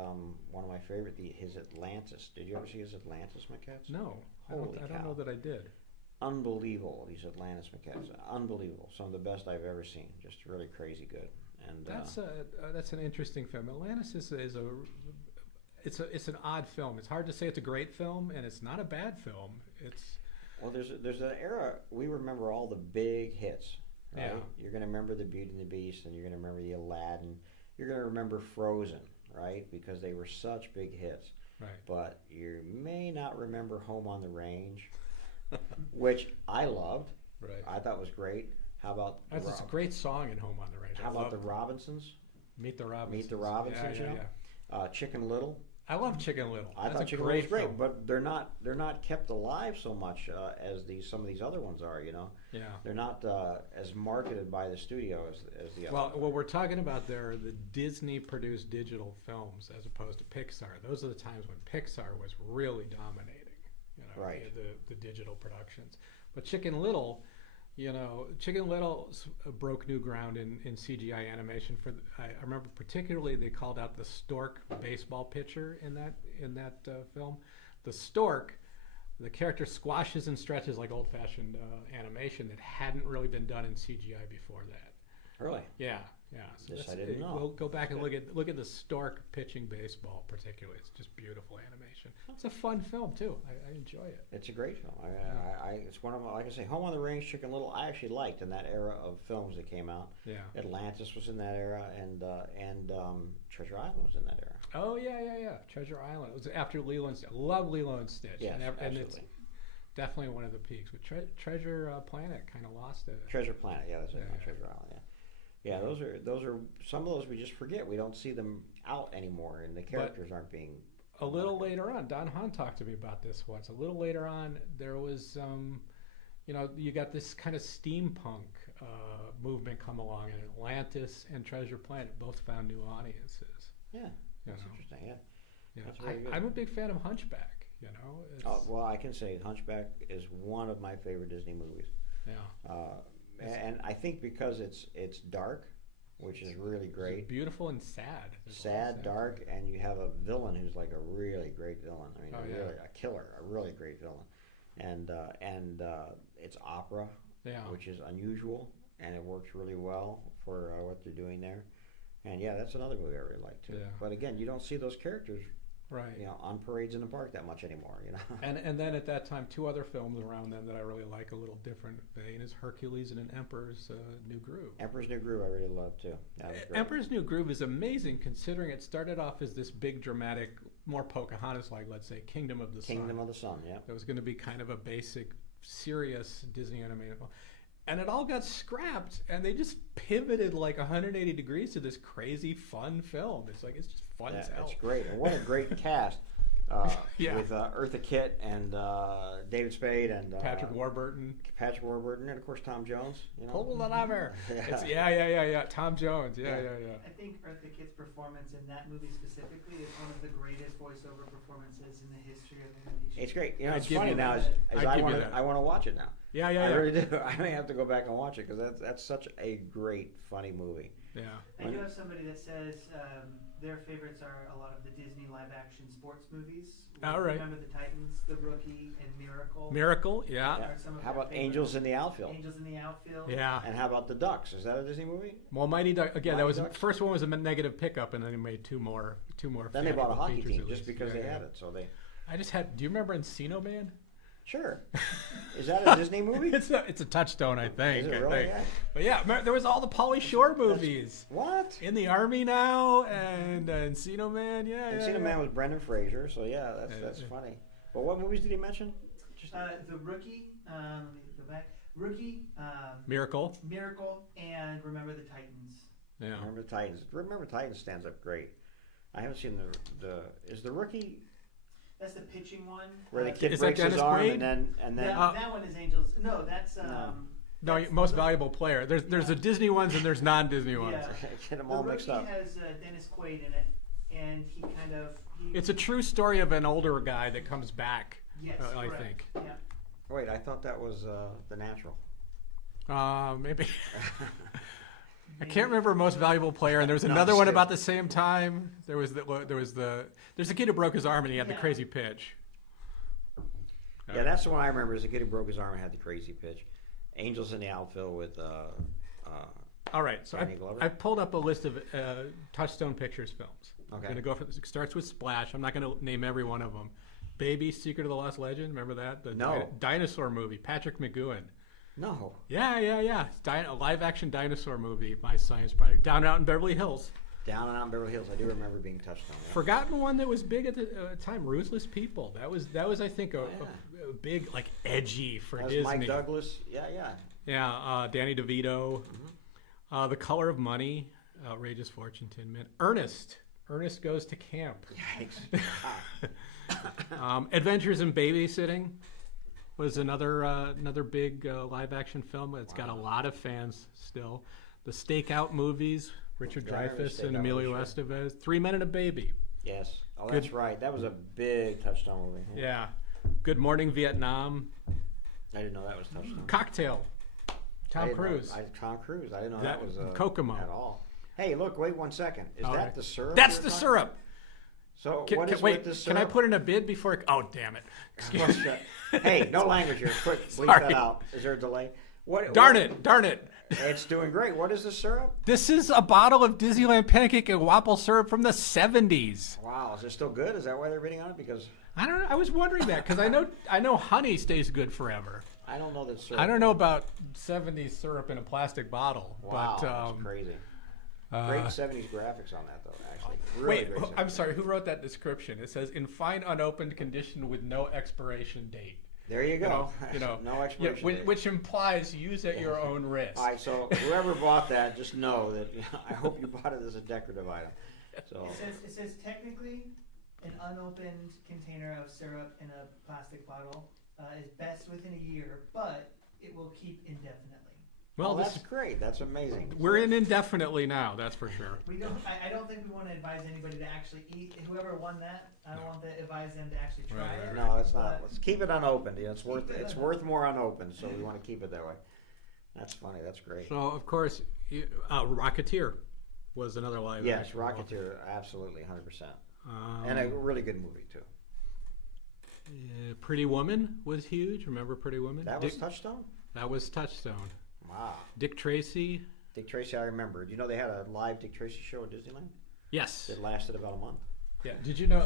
one of my favorite, his Atlantis. Did you ever see his Atlantis maquettes? No, Holy I don't cow. know that I did. Unbelievable, these Atlantis maquettes. Unbelievable. Some of the best I've ever seen. Just really crazy good. And That's an interesting film. Atlantis is it's an odd film. It's hard to say it's a great film, and it's not a bad film. well, there's an era we remember all the big hits. Right? Yeah. You're going to remember the Beauty and the Beast, and you're going to remember the Aladdin. You're going to remember Frozen, right? Because they were such big hits. Right. But you may not remember Home on the Range, which I loved. Right. I thought was great. How about It's a great song in Home on the Range. How about the Robinsons? Meet the Robinsons? Meet the Robinsons, Yeah. Chicken Little. I love Chicken Little. I thought Chicken Little was great, but they're not kept alive so much as some of these other ones are. You know. Yeah. They're not as marketed by the studio as the other. Well, what we're talking about there are the Disney-produced digital films as opposed to Pixar. Those are the times when Pixar was really dominating. You know, right. The digital productions. But Chicken Little. Chicken Little broke new ground in CGI animation. I remember particularly they called out the stork baseball pitcher in that film. The stork, the character squashes and stretches like old-fashioned animation that hadn't really been done in CGI before that. Really? Yeah. So this I didn't know. We'll go back and look at the stork pitching baseball particularly. It's just beautiful animation. It's a fun film too. I enjoy it. It's a great film. It's one of my, like I say, Home on the Range, Chicken Little. I actually liked in that era of films that came out. Yeah. Atlantis was in that era, and Treasure Island was in that era. Oh yeah. Treasure Island. It was after Lilo and Stitch. Love Lilo and Stitch. Yes, and it's definitely one of the peaks. But Treasure Planet kind of lost it. Treasure Planet. Yeah, that's it. Treasure Island. Yeah. Yeah, those are some of those we just forget. We don't see them out anymore, and the characters aren't being. A little later on, Don Hahn talked to me about this once. A little later on, there was, you got this kind of steampunk movement come along, and Atlantis and Treasure Planet both found new audiences. Yeah, that's interesting. Yeah, I'm a big fan of Hunchback. Well, I can say Hunchback is one of my favorite Disney movies. Yeah. And I think because it's dark, which is really great. It's beautiful and sad. Sad, dark, and you have a villain who's like a really great villain. I mean, really a killer, a really great villain. And it's opera, which is unusual, and it works really well for what they're doing there. And that's another movie I really like too. Yeah. But again, you don't see those characters. Right. On parades in the park that much anymore, And then at that time, two other films around then that I really like, a little different vein, is Hercules and an Emperor's New Groove. Emperor's New Groove I really love too. Emperor's New Groove is amazing considering it started off as this big dramatic, more Pocahontas-like, let's say, Kingdom of the Sun. Kingdom of the Sun, yeah. That was going to be kind of a basic, serious Disney animated film. And it all got scrapped, and they just pivoted like 180 degrees to this crazy, fun film. It's just fun as hell. It's great. And what a great cast with Eartha Kitt and David Spade and Patrick Warburton. And of course Tom Jones. Pull the lever. Yeah. Tom Jones. Yeah. I think Eartha Kitt's performance in that movie specifically is one of the greatest voiceover performances in the history of animation. It's great. It's funny now. I want to watch it now. Yeah. I really do. I may have to go back and watch it because that's such a great, funny movie. Yeah. I do have somebody that says their favorites are a lot of the Disney live-action sports movies. All right. Remember the Titans, The Rookie, and Miracle. Miracle, yeah. How about Angels in the Outfield? Angels in the Outfield. Yeah. And how about The Ducks? Is that a Disney movie? Well, Mighty Ducks. Again, that was the first one was a negative pickup, and then they made two more. Then they bought a hockey team just because they had it. So they. I just had. Do you remember Encino Man? Sure. Is that a Disney movie? It's a Touchstone, I think. Is it really? Yeah. But yeah, there was all the Pauly Shore movies. What? In the Army Now and Encino Man. Yeah. Encino Man was Brendan Fraser, so that's funny. But what movies did he mention? The Rookie. Let me go back. Rookie. Miracle, and Remember the Titans. Yeah. Remember the Titans. Remember Titans stands up great. I haven't seen is the Rookie. That's the pitching one. Where the kid breaks his arm and then. That one is Angels. No, that's. No, Most Valuable Player. There's the Disney ones and there's non-Disney ones. Yeah. Get them all mixed up. The Rookie has Dennis Quaid in it, and he kind of. It's a true story of an older guy that comes back. Yes, I think. Yeah. Wait, I thought that was The Natural. Maybe. I can't remember Most Valuable Player, and there was another one about the same time. There's a kid who broke his arm and he had the crazy pitch. Yeah, that's the one I remember. Is the kid who broke his arm and had the crazy pitch. Angels in the Outfield with. All right, so I've pulled up a list of Touchstone Pictures films. Okay. I'm gonna go it starts with Splash. I'm not going to name every one of them. Baby, Secret of the Lost Legend. Remember that? The dinosaur movie. Patrick McGowan. No. Yeah. It's a live-action dinosaur movie. My Science Project. Down and Out in Beverly Hills. Down and Out in Beverly Hills. I do remember being touched on. Yeah. Forgotten one that was big at the time. Ruthless People. That was I think a big edgy for Disney. Mike Douglas. Yeah. Yeah. Danny DeVito. Mm-hmm. The Color of Money. Outrageous Fortune Tin Man. Ernest Ernest Goes to Camp. Yikes. Adventures in Babysitting was another big live action film. It's got a lot of fans still. The Stakeout movies, Richard Yeah, I remember Dreyfuss and Stakeout, Emilio sure. Estevez. 3 Men and a Baby. Yes. Oh, Good. that's right. That was a big Touchstone movie. Yeah. Good Morning Vietnam. I didn't know that was Touchstone. Cocktail. I Tom didn't know- Cruise. Tom Cruise. I didn't know That- that was Kokomo. at all. Hey, look, wait 1 second. Is All that right. the syrup? That's you're the talking syrup. about? So Can, what can- is wait, with the can syrup? I put in a bid before? Oh, damn it! Excuse What's me. that? Hey, no language here. Quick, bleep Sorry. that out. Is there a delay? Darn it! It's doing great. What is the syrup? This is a bottle of Disneyland pancake and waffle syrup from the 70s. Wow, is it still good? Is that why they're bidding on it? Because I don't know. I was wondering that because I know honey stays good forever. I don't know that syrup. I don't know about 70s syrup in a plastic bottle. Wow, but, that's crazy. Great 70s graphics on that, though, actually. Really Wait, great 70s. I'm sorry. Who wrote that description? It says in fine unopened condition with no expiration date. There you go. You know, no expiration date. which implies use at your own risk. All right, so whoever bought that, just know that I hope you bought it as a decorative item. So It says technically an unopened container of syrup in a plastic bottle is best within a year, but it will keep indefinitely. Well, that's great. That's amazing. We're in indefinitely now. That's for sure. We don't. I don't think we want to advise anybody to actually eat. Whoever won that, I don't want to advise them to actually try it. No, it's not. but- Let's keep it unopened. You know, it's worth it it's unopened. worth more unopened, so we want to keep it that way. That's funny. That's great. So of course, Rocketeer was another live. Yes, action Rocketeer, absolutely, 100%, film. and a really good movie too. Pretty Woman was huge. Remember Pretty Woman? That was Touchstone. That was Touchstone. Wow. Dick Tracy. Dick Tracy, I remember. Do you know they had a live Dick Tracy show at Disneyland? Yes. It lasted about a month. Yeah. Did you know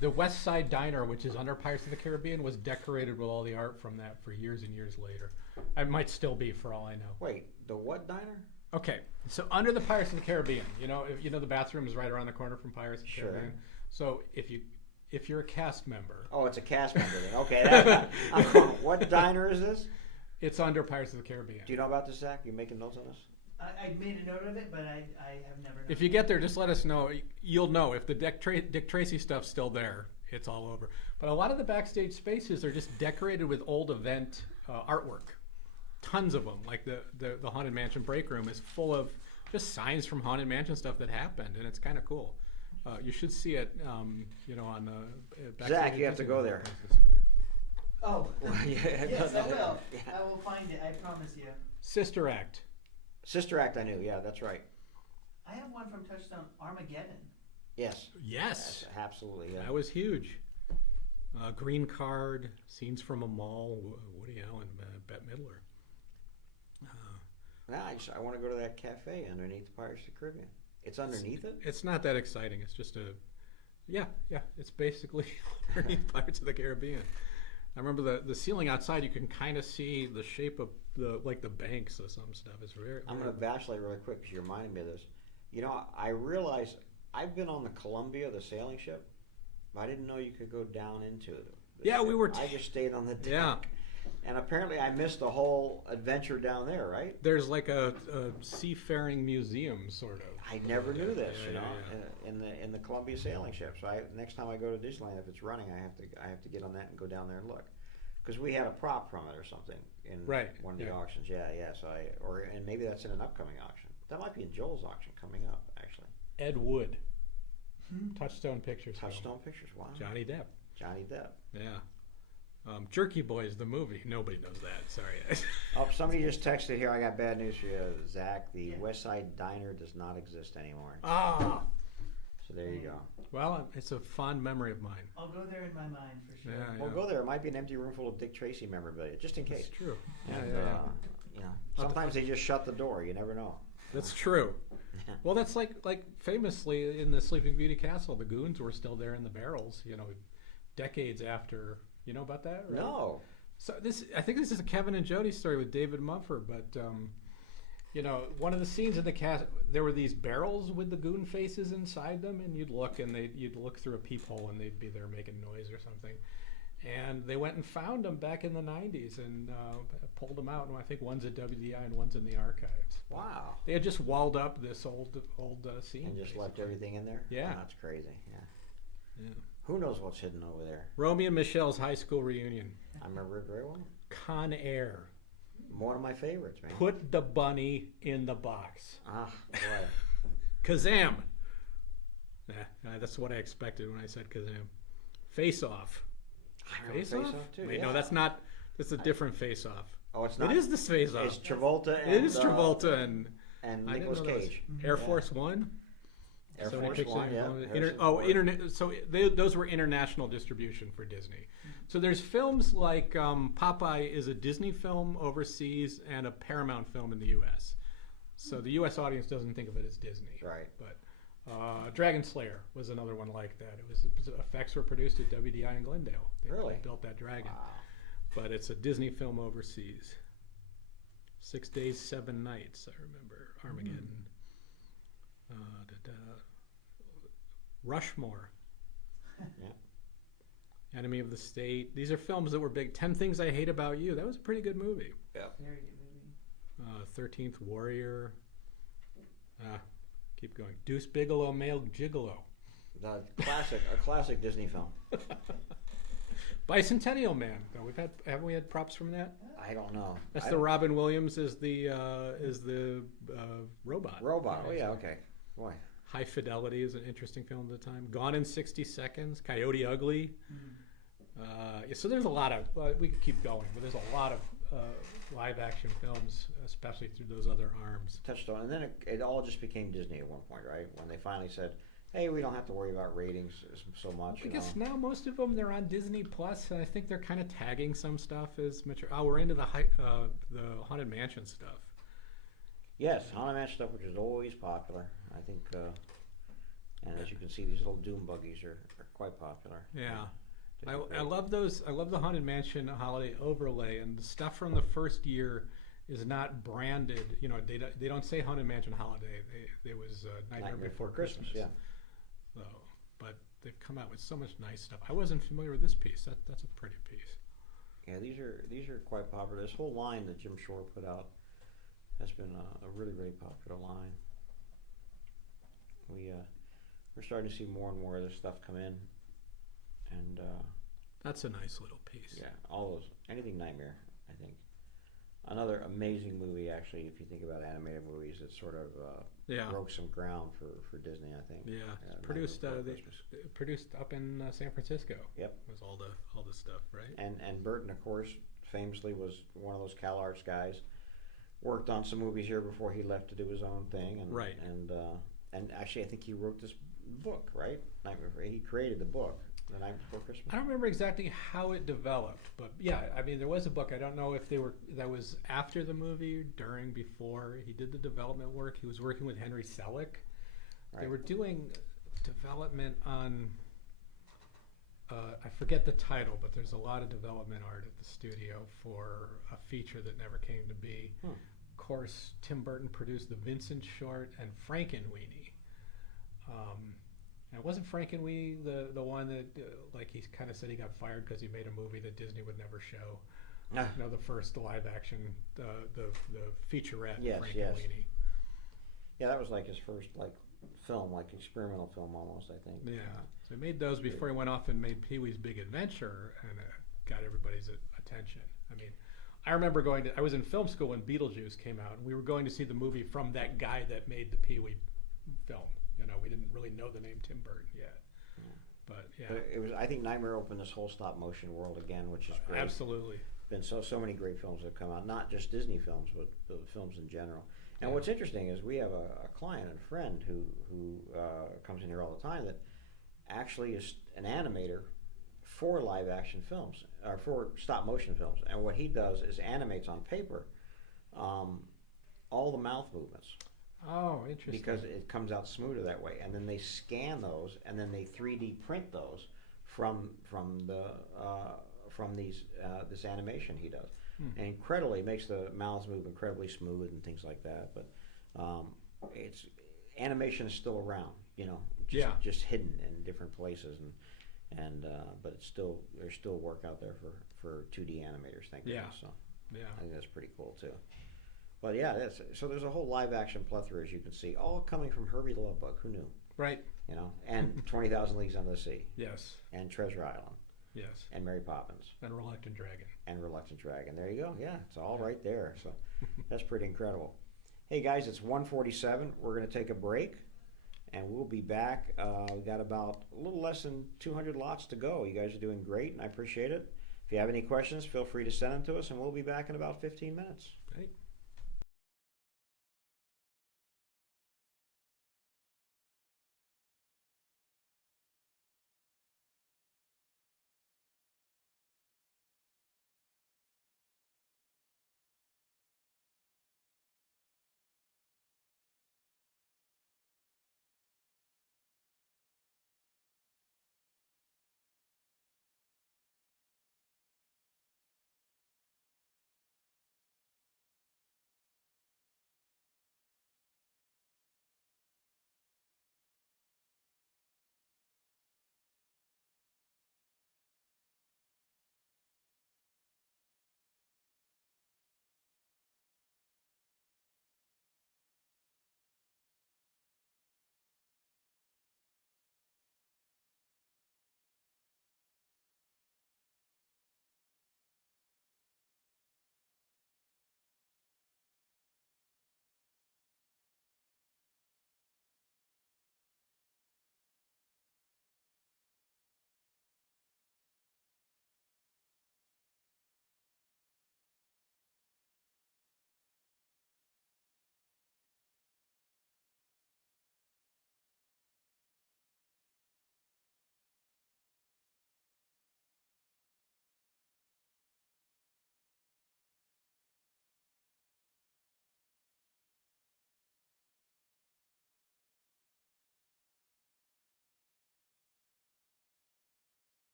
the West Side Diner, which is under Pirates of the Caribbean, was decorated with all the art from that for years and years later? It might still be, for all I know. Wait, the what diner? Okay, so under the Pirates of the Caribbean, the bathroom is right around the corner from Pirates of the Sure. Caribbean. So if you're a cast member, Oh, it's a cast member then. Okay. What diner is this? it's under Pirates of the Caribbean. Do you know about this, Zach? You making notes on this? I made a note of it, but I have never known. If you get there, just let us know. You'll know if the Dick Tracy stuff's still there. It's all over. But a lot of the backstage spaces are just decorated with old event artwork. Tons of them. Like the Haunted Mansion break room is full of just signs from Haunted Mansion stuff that happened, and it's kind of cool. You should see it, on the backstage. Zach, at you have to Disneyland go there. Oh, places. yes, I will. Yeah. I will find it. I promise you. Sister Act. Sister Act, I knew. Yeah, that's right. I have one from Touchstone, Armageddon. Yes. Yes. Absolutely. Yeah. That was huge. Green Card, Scenes from a Mall, Woody Allen, Bette Midler. Now I want to go to that cafe underneath the Pirates of the Caribbean. It's underneath it? It's not that exciting. It's just it's basically underneath Pirates of the Caribbean. I remember the ceiling outside. You can kind of see the shape of the banks of some stuff. It's very. I'm going to vacillate really quick because you reminded me of this. You know, I realized I've been on the Columbia, the sailing ship, but I didn't know you could go down into the Yeah, ship. we were I just stayed on the deck. Yeah. And apparently I missed the whole adventure down there, right? There's like a seafaring museum, sort of. I never knew this, Yeah, you know, yeah. in the Columbia sailing ship. So next time I go to Disneyland, if it's running, I have to get on that and go down there and look, because we had a prop from it or something in Right, one of the yeah. auctions. Yeah. So and maybe that's in an upcoming auction. That might be in Joel's auction coming up, actually. Ed Wood. Touchstone Pictures. film. Touchstone Pictures. Wow. Johnny Depp. Johnny Depp. Yeah. Jerky Boys, the movie. Nobody knows that. Sorry. Oh, somebody just texted here. I got bad news for you, Zach. The West Side Diner does not exist anymore. Ah. So there you go. Well, it's a fond memory of mine. I'll go there in my mind for sure. Yeah. Well, go there. It might be an empty room full of Dick Tracy memorabilia, just in case. It's true. And, Yeah. you know, sometimes they just shut the door. You never know. That's true. Well, that's like famously in the Sleeping Beauty Castle, the goons were still there in the barrels, decades after. You know about that? Right? No. So I think this is a Kevin and Jody story with David Mumford, but one of the scenes in the cast, there were these barrels with the goon faces inside them, and you'd look through a peephole, and they'd be there making noise or something. And they went and found them back in the 90s and pulled them out. And I think one's at WDI and one's in the archives. Wow. They had just walled up this old scene. And just left everything in there? Yeah. Oh, that's crazy. Yeah. Yeah. Who knows what's hidden over there? Romy and Michelle's high school reunion. I remember it very well. Con Air. One of my favorites, man. Put the bunny in the box. Ah, boy. Kazam. That's what I expected when I said Kazam. Face Off. I remember Face Off too. Wait, yeah. no, that's not. That's a different Face Off. Oh, it's not. It is the Face Off. It's Travolta and It is Travolta and and I didn't Nicolas know that was- Cage. Air Force One. Air Sony Force Pictures, One, yeah. Harrison oh, Ford. internet. So those were international distribution for Disney. So there's films like Popeye is a Disney film overseas and a Paramount film in the U.S. So the U.S. audience doesn't think of it as Disney. Right. But Dragon Slayer was another one like that. It was effects were produced at WDI in Glendale. They Really? built that dragon. Wow. But it's a Disney film overseas. 6 Days, 7 Nights. I remember Armageddon. Rushmore. Yeah. Enemy of the State. These are films that were big. 10 Things I Hate About You. That was a pretty good movie. Yeah. Very good movie. 13th Warrior. Keep going. Deuce Bigelow, Male Gigolo. A classic Disney film. Bicentennial Man. Now, haven't we had props from that? I don't know. That's the Robin Williams is the robot. Robot. Oh yeah. Okay. Boy. High Fidelity is an interesting film at the time. Gone in 60 Seconds. Coyote Ugly. So there's a lot of. We could keep going, but there's a lot of live action films, especially through those other arms. Touched on, and then it all just became Disney at one point, right? When they finally said, "Hey, we don't have to worry about ratings so much." I guess now most of them they're on Disney Plus, and I think they're kind of tagging some stuff as mature. Oh, we're into the Haunted Mansion stuff. Yes, Haunted Mansion stuff, which is always popular. I think, and as you can see, these little Doom buggies are quite popular. Yeah. I love those. I love the Haunted Mansion holiday overlay, and the stuff from the first year is not branded. You know, they don't say Haunted Mansion holiday. They was Nightmare Before Christmas. Yeah. So, but they've come out with so much nice stuff. I wasn't familiar with this piece. That's a pretty piece. Yeah, these are quite popular. This whole line that Jim Shore put out has been a really popular line. We're starting to see more and more of this stuff come in, and That's a nice little piece. yeah, all those anything Nightmare. I think another amazing movie. Actually, if you think about animated movies, that sort of broke some ground for Disney. I think. Yeah, Nightmare produced Before Christmas. produced up in San Francisco. Yep. Was all the stuff, right? And Burton, of course, famously was one of those CalArts guys. Worked on some movies here before he left to do his own thing, and Right. And actually, I think he wrote this book, right? He created the book, The Night Before Christmas. I don't remember exactly how it developed, but yeah, I mean, there was a book. I don't know if that was after the movie, during, before. He did the development work. He was working with Henry Selick. They Right. were doing development on, I forget the title, but there's a lot of development art at the studio for a feature that never came to be. Of course, Tim Burton produced the Vincent short and Frankenweenie. And it wasn't Frankenweenie the one that, like he kind of said he got fired because he made a movie that Disney would never show. Ah. You know, the first live action, the featurette Yes, Frankenweenie. yes. Yeah, that was like his first film, like experimental film almost. I think. Yeah, so he made those before he went off and made Pee-wee's Big Adventure, and got everybody's attention. I mean, I remember I was in film school when Beetlejuice came out, and we were going to see the movie from that guy that made the Pee-wee film. You know, we didn't really know the name Tim Burton yet. But yeah, But it was. I think Nightmare opened this whole stop motion world again, which is great. absolutely. Been so many great films that have come out, not just Disney films, but films in general. And Yeah. what's interesting is we have a client and friend who comes in here all the time that actually is an animator for live action films or for stop motion films. And what he does is animates on paper all the mouth movements. Oh, interesting. Because it comes out smoother that way, and then they scan those, and then they 3D print those from this animation he does, and incredibly makes the mouths move incredibly smooth and things like that. But animation is still around, just hidden in different places, and but it's still there's still work out there for 2D animators. Thank you. Yeah. So Yeah. I think that's pretty cool too. But yeah, so there's a whole live action plethora, as you can see, all coming from Herbie the Love Bug. Who knew? Right. You know, and 20,000 Leagues Under the Sea, Yes. and Treasure Island, Yes. and Mary Poppins, And Reluctant Dragon. and Reluctant Dragon. There you go. Yeah, it's all right there. So that's pretty incredible. Hey guys, it's 1:47. We're going to take a break, and we'll be back. We got about a little less than 200 lots to go. You guys are doing great, and I appreciate it. If you have any questions, feel free to send them to us, and we'll be back in about 15 minutes. Right.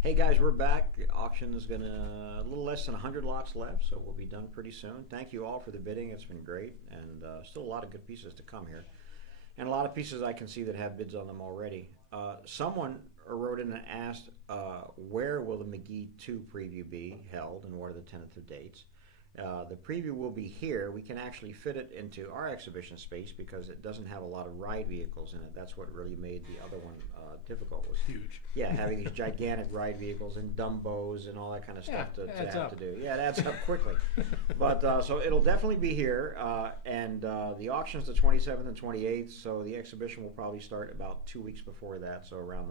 Hey guys, we're back. The auction is a little less than 100 lots left, so we'll be done pretty soon. Thank you all for the bidding. It's been great, and still a lot of good pieces to come here. And a lot of pieces I can see that have bids on them already. Someone wrote in and asked, where will the McGee 2 preview be held, and what are the tentative dates? The preview will be here. We can actually fit it into our exhibition space because it doesn't have a lot of ride vehicles in it. That's what really made the other one difficult. Was Huge. Yeah, having these gigantic ride vehicles and Dumbos and all that kind of stuff to have to do. Yeah, it adds up quickly. But so it'll definitely be here, and the auction's the 27th and 28th. So the exhibition will probably start about 2 weeks before that. So around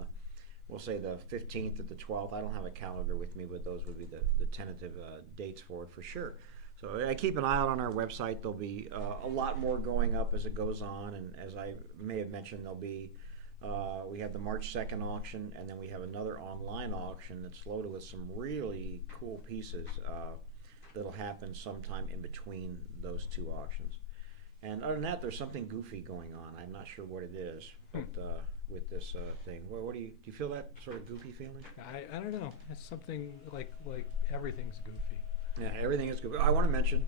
we'll say the 15th or the 12th. I don't have a calendar with me, but those would be the tentative dates for it for sure. So I keep an eye out on our website. There'll be a lot more going up as it goes on, and as I may have mentioned, there'll be we have the March 2nd auction, and then we have another online auction that's loaded with some really cool pieces that'll happen sometime in between those two auctions. And other than that, there's something goofy going on. I'm not sure what it is, but with this thing, what do you feel that sort of goofy feeling? I don't know. It's something like everything's goofy. Yeah, everything is good. I want to mention,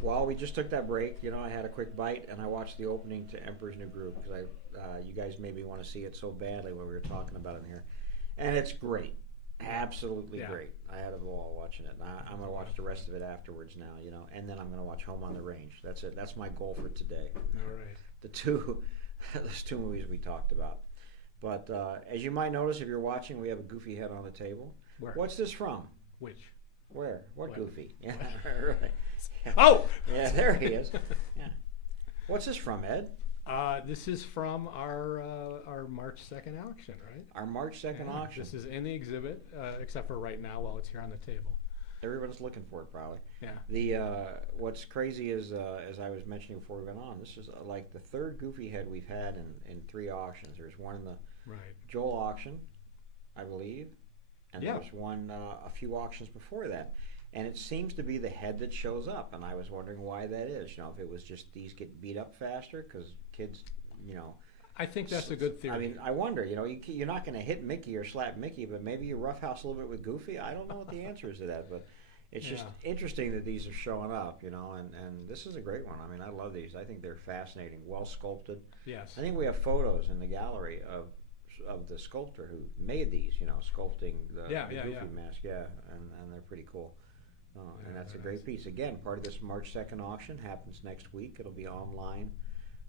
while we just took that break, I had a quick bite and I watched the opening to Emperor's New Groove because you guys maybe want to see it so badly when we were talking about it in here, and it's great, absolutely great. I had a ball watching it. I'm going to watch the rest of it afterwards now, and then I'm going to watch Home on the Range. That's it. That's my goal for today. All right. Those two movies we talked about. But as you might notice if you're watching, we have a goofy head on the table. Where? What's this from? Which? Where? What goofy? Yeah, right. Yeah. Oh! Yeah, there he is. Yeah. What's this from, Ed? This is from our March 2nd auction, right? Our March 2nd auction. This is in the exhibit, except for right now while it's here on the table. Everyone's looking for it, probably. Yeah. The what's crazy is, as I was mentioning before we went on, this is like the third goofy head we've had in 3 auctions. There's one in the Joel auction, I believe. And there's one a few auctions before that, and it seems to be the head that shows up. And I was wondering why that is. If it was just these get beat up faster because kids, I think that's a good theory. I mean, I wonder. You're not going to hit Mickey or slap Mickey, but maybe you roughhouse a little bit with Goofy. I don't know what the answer is to that, but it's just interesting that these are showing up. And this is a great one. I mean, I love these. I think they're fascinating, well sculpted. Yes. I think we have photos in the gallery of the sculptor who made these, sculpting the Goofy mask, and they're pretty cool. And that's a great piece. Again, part of this March 2nd auction happens next week. It'll be online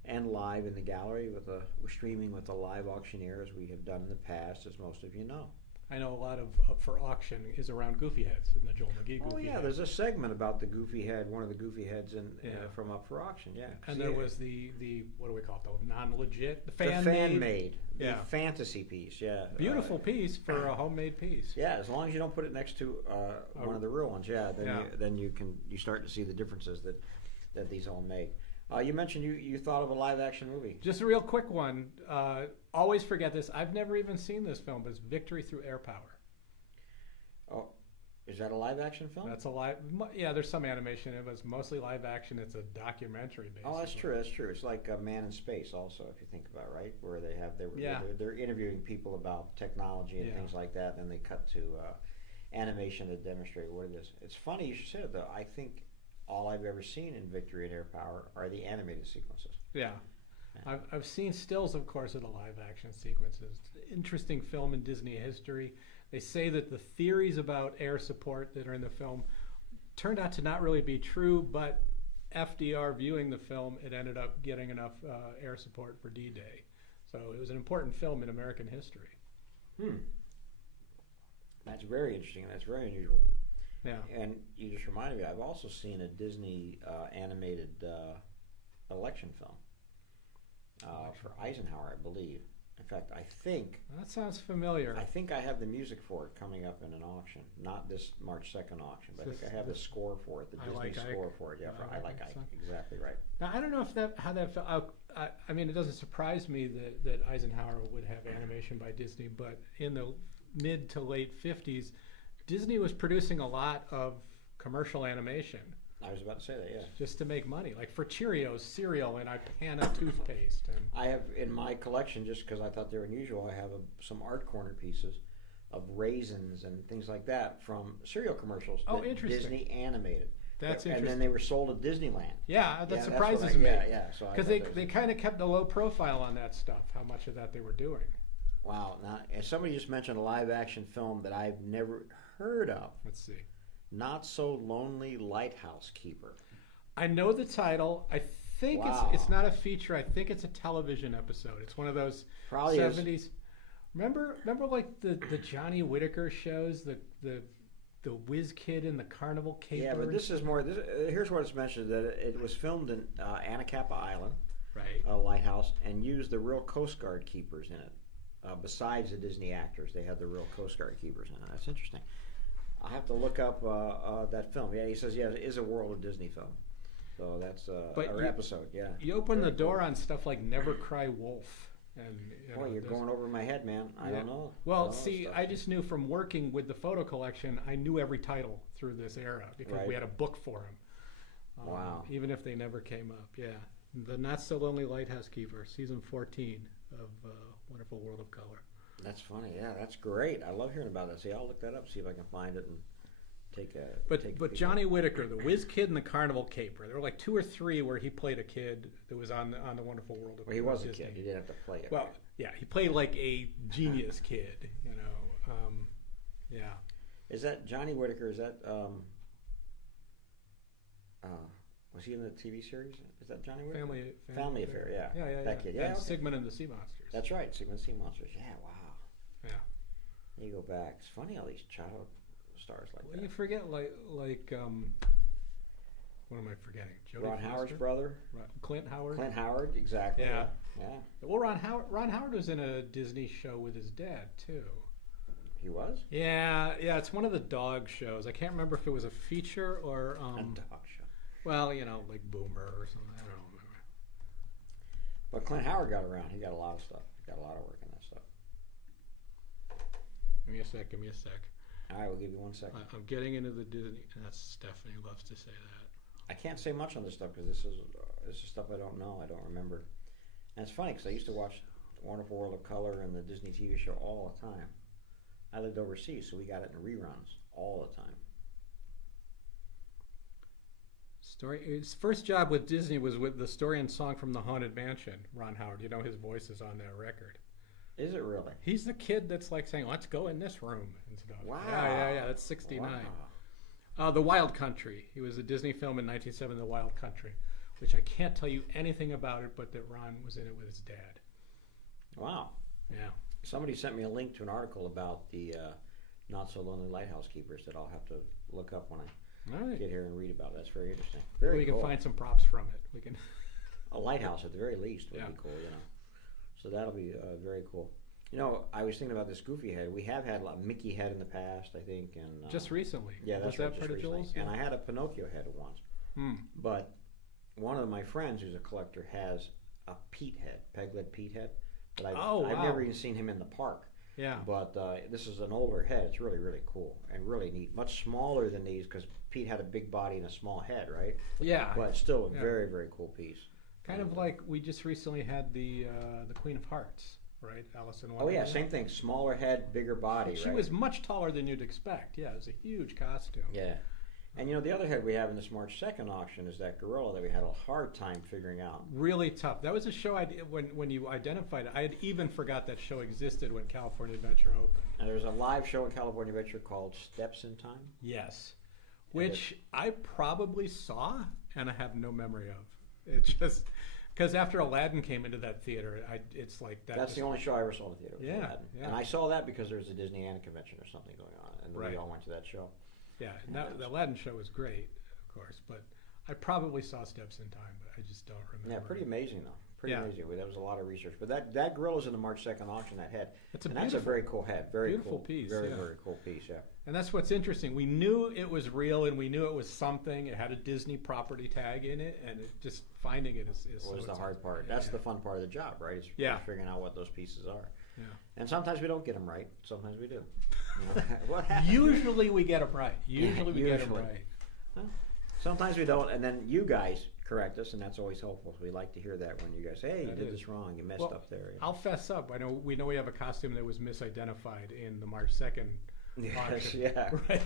and live in the gallery we're streaming with a live auctioneer as we have done in the past, as most of you know. I know a lot of Up for Auction is around Goofy heads in the Joel McGee Goofy head. There's a segment about the Goofy head, one of the Goofy heads from Up for Auction, And there was the what do we call it, the non-legit, the fan made. The fantasy piece, Beautiful piece for a homemade piece. Yeah, as long as you don't put it next to one of the real ones, then you start to see the differences that these all make. You mentioned you thought of a live action movie. Just a real quick one. Always forget this. I've never even seen this film, but it's Victory Through Air Power. Oh, is that a live action film? That's a live. Yeah, there's some animation in it, but it's mostly live action. It's a documentary, basically. Oh, that's true. That's true. It's like Man in Space, also, if you think about it, right, where they're interviewing people about technology and things like that. Then they cut to animation to demonstrate what it is. It's funny you should say it, though. I think all I've ever seen in Victory and Air Power are the animated sequences. Yeah. I've seen stills, of course, of the live action sequences. Interesting film in Disney history. They say that the theories about air support that are in the film turned out to not really be true, but FDR viewing the film, it ended up getting enough air support for D-Day. So it was an important film in American history. That's very interesting. That's very unusual. Yeah. And you just reminded me, I've also seen a Disney animated election film for Eisenhower, I believe. In fact, I think... That sounds familiar. I think I have the music for it coming up in an auction. Not this March 2nd auction, but I think I have the score for it, the Disney score for it. Yeah, for I Like Ike. Exactly right. Now, I don't know how that felt. I mean, it doesn't surprise me that Eisenhower would have animation by Disney, but in the mid to late 50s, Disney was producing a lot of commercial animation. I was about to say that, yeah. Just to make money, like for Cheerios cereal and Ipana toothpaste. And I have in my collection, just because I thought they were unusual, I have some Art Corner pieces of raisins and things like that from cereal commercials. Oh, that interesting. Disney animated. That's And interesting. then they were sold at Disneyland. Yeah, that that's surprises what I- me. Yeah. So I Because thought they that was they kind of kept a low profile on that stuff. How much of that they were doing. Wow. Now, and somebody just mentioned a live action film that I've never heard of. Let's see. Not So Lonely Lighthouse Keeper. I know the title. I think Wow. it's not a feature. I think it's a television episode. It's one of those Probably is. 70s. Remember like the Johnny Whitaker shows, the Whiz Kid and the Carnival Capers? Yeah, but this is more. Here's what it's mentioned: that it was filmed in Anacapa Island, right. a lighthouse, and used the real Coast Guard keepers in it. Besides the Disney actors, they had the real Coast Guard keepers in it. That's interesting. I'll have to look up that film. Yeah, he says, yeah, it is a World of Disney film. So that's our episode. Yeah. You open Very the door cool. on stuff like Never Cry Wolf. And, Boy, you're going over my head, man. I don't know. I Well, don't know see, stuff. I just knew from working with the photo collection, I knew every title through this era because Right. we had a book for them. Wow. Even if they never came up, yeah. The Not So Lonely Lighthouse Keeper, season 14 of Wonderful World of Color. That's funny. Yeah, that's great. I love hearing about that. See, I'll look that up, see if I can find it and take a. But take a peek Johnny Whitaker, the Whiz Kid and the Carnival Caper, there were like 2 or 3 where he played a kid that was on the Wonderful World of Well, he was a Disney. kid. He didn't have to play it. Well, yeah, he played like a genius kid, you know. Yeah. Is that Johnny Whitaker? Is that was he in the TV series? Is that Johnny Whitaker? Family Affair. Yeah. Yeah. That kid. Yeah. And Okay. Sigmund and the Sea Monsters. That's right. Sigmund Sea Monsters. Yeah. Wow. Yeah. There you go back. It's funny how these child stars like Well, that. you forget what am I forgetting? Jodie Ron Howard's Foster? brother. Clint Howard. Clint Howard. Exactly. Yeah. Yeah. Well, Ron Howard was in a Disney show with his dad too. He was. Yeah. It's one of the dog shows. I can't remember if it was a feature or A dog show. well, you know, like Boomer or something. I don't remember. But Clint Howard got around. He got a lot of stuff. He got a lot of work in that stuff. Give me a sec. All right, we'll give you 1 second. I'm getting into the Disney. That's Stephanie loves to say that. I can't say much on this stuff because this is stuff I don't know. I don't remember. And it's funny because I used to watch Wonderful World of Color and the Disney TV show all the time. I lived overseas, so we got it in reruns all the time. His first job with Disney was with the story and song from The Haunted Mansion. Ron Howard, you know his voice is on that record. Is it really? He's the kid that's like saying, "Let's go in this room" and stuff. Wow. Yeah. That's 69. Wow. The Wild Country. He was a Disney film in 1970, The Wild Country, which I can't tell you anything about it, but that Ron was in it with his dad. Wow. Yeah. Somebody sent me a link to an article about the Not So Lonely Lighthouse Keepers that I'll have to look up when I All right. get here and read about it. That's very interesting. Maybe Very we cool. can find some props from it. We can. A lighthouse at the very least would Yeah. be cool, you know. So that'll be very cool. You know, I was thinking about this Goofy head. We have had a Mickey head in the past, I think, and Just recently. yeah, that's was right, that just part of recently. Joel's? And I had a Pinocchio head once, Hmm. but one of my friends who's a collector has a Pete head, peg-leg Pete head. But I've Oh, wow. never even seen him in the park. Yeah. But this is an older head. It's really, really cool and really neat. Much smaller than these because Pete had a big body and a small head, right? Yeah. But still a Yeah. very, very cool piece. Kind of like we just recently had the Queen of Hearts, right? Alice in Oh Wonderland. yeah, same thing. Smaller head, bigger body. She right? was much taller than you'd expect. Yeah, it was a huge costume. Yeah. And you know, the other head we have in this March 2nd auction is that gorilla that we had a hard time figuring out. Really tough. That was a show when you identified it. I had even forgot that show existed when California Adventure opened. And there's a live show in California Adventure called Steps in Time. Yes. Which I probably saw and I have no memory of. It just because after Aladdin came into that theater, it's like that. That's the only show I ever saw in the theater. Was Yeah, Aladdin. yeah. And I saw that because there was a Disney Anna convention or something going on, and Right. we all went to that show. Yeah, and the Aladdin show was great, of course, but I probably saw Steps in Time, but I just don't remember. Yeah, pretty amazing though. Pretty Yeah. amazing. That was a lot of research. But that gorilla's in the March 2nd auction. That head. That's a and that's a very cool head. Very beautiful cool piece, Very yeah. very cool piece. Yeah. And that's what's interesting. We knew it was real, and we knew it was something. It had a Disney property tag in it, and just finding it is Was so the hard exciting. part. Yeah, That's yeah. the fun part of the job, right? Is Yeah. figuring out what those pieces are. Yeah. And sometimes we don't get them right. Sometimes we do. You know, what happens? Usually we get them right. Usually we get them Usually. right. Sometimes we don't, and then you guys correct us, and that's always helpful. We like to hear that when you guys say, hey, you did this wrong, you messed up there. I'll fess up. We know we have a costume that was misidentified in the March 2nd Yes, auction. yeah. Right.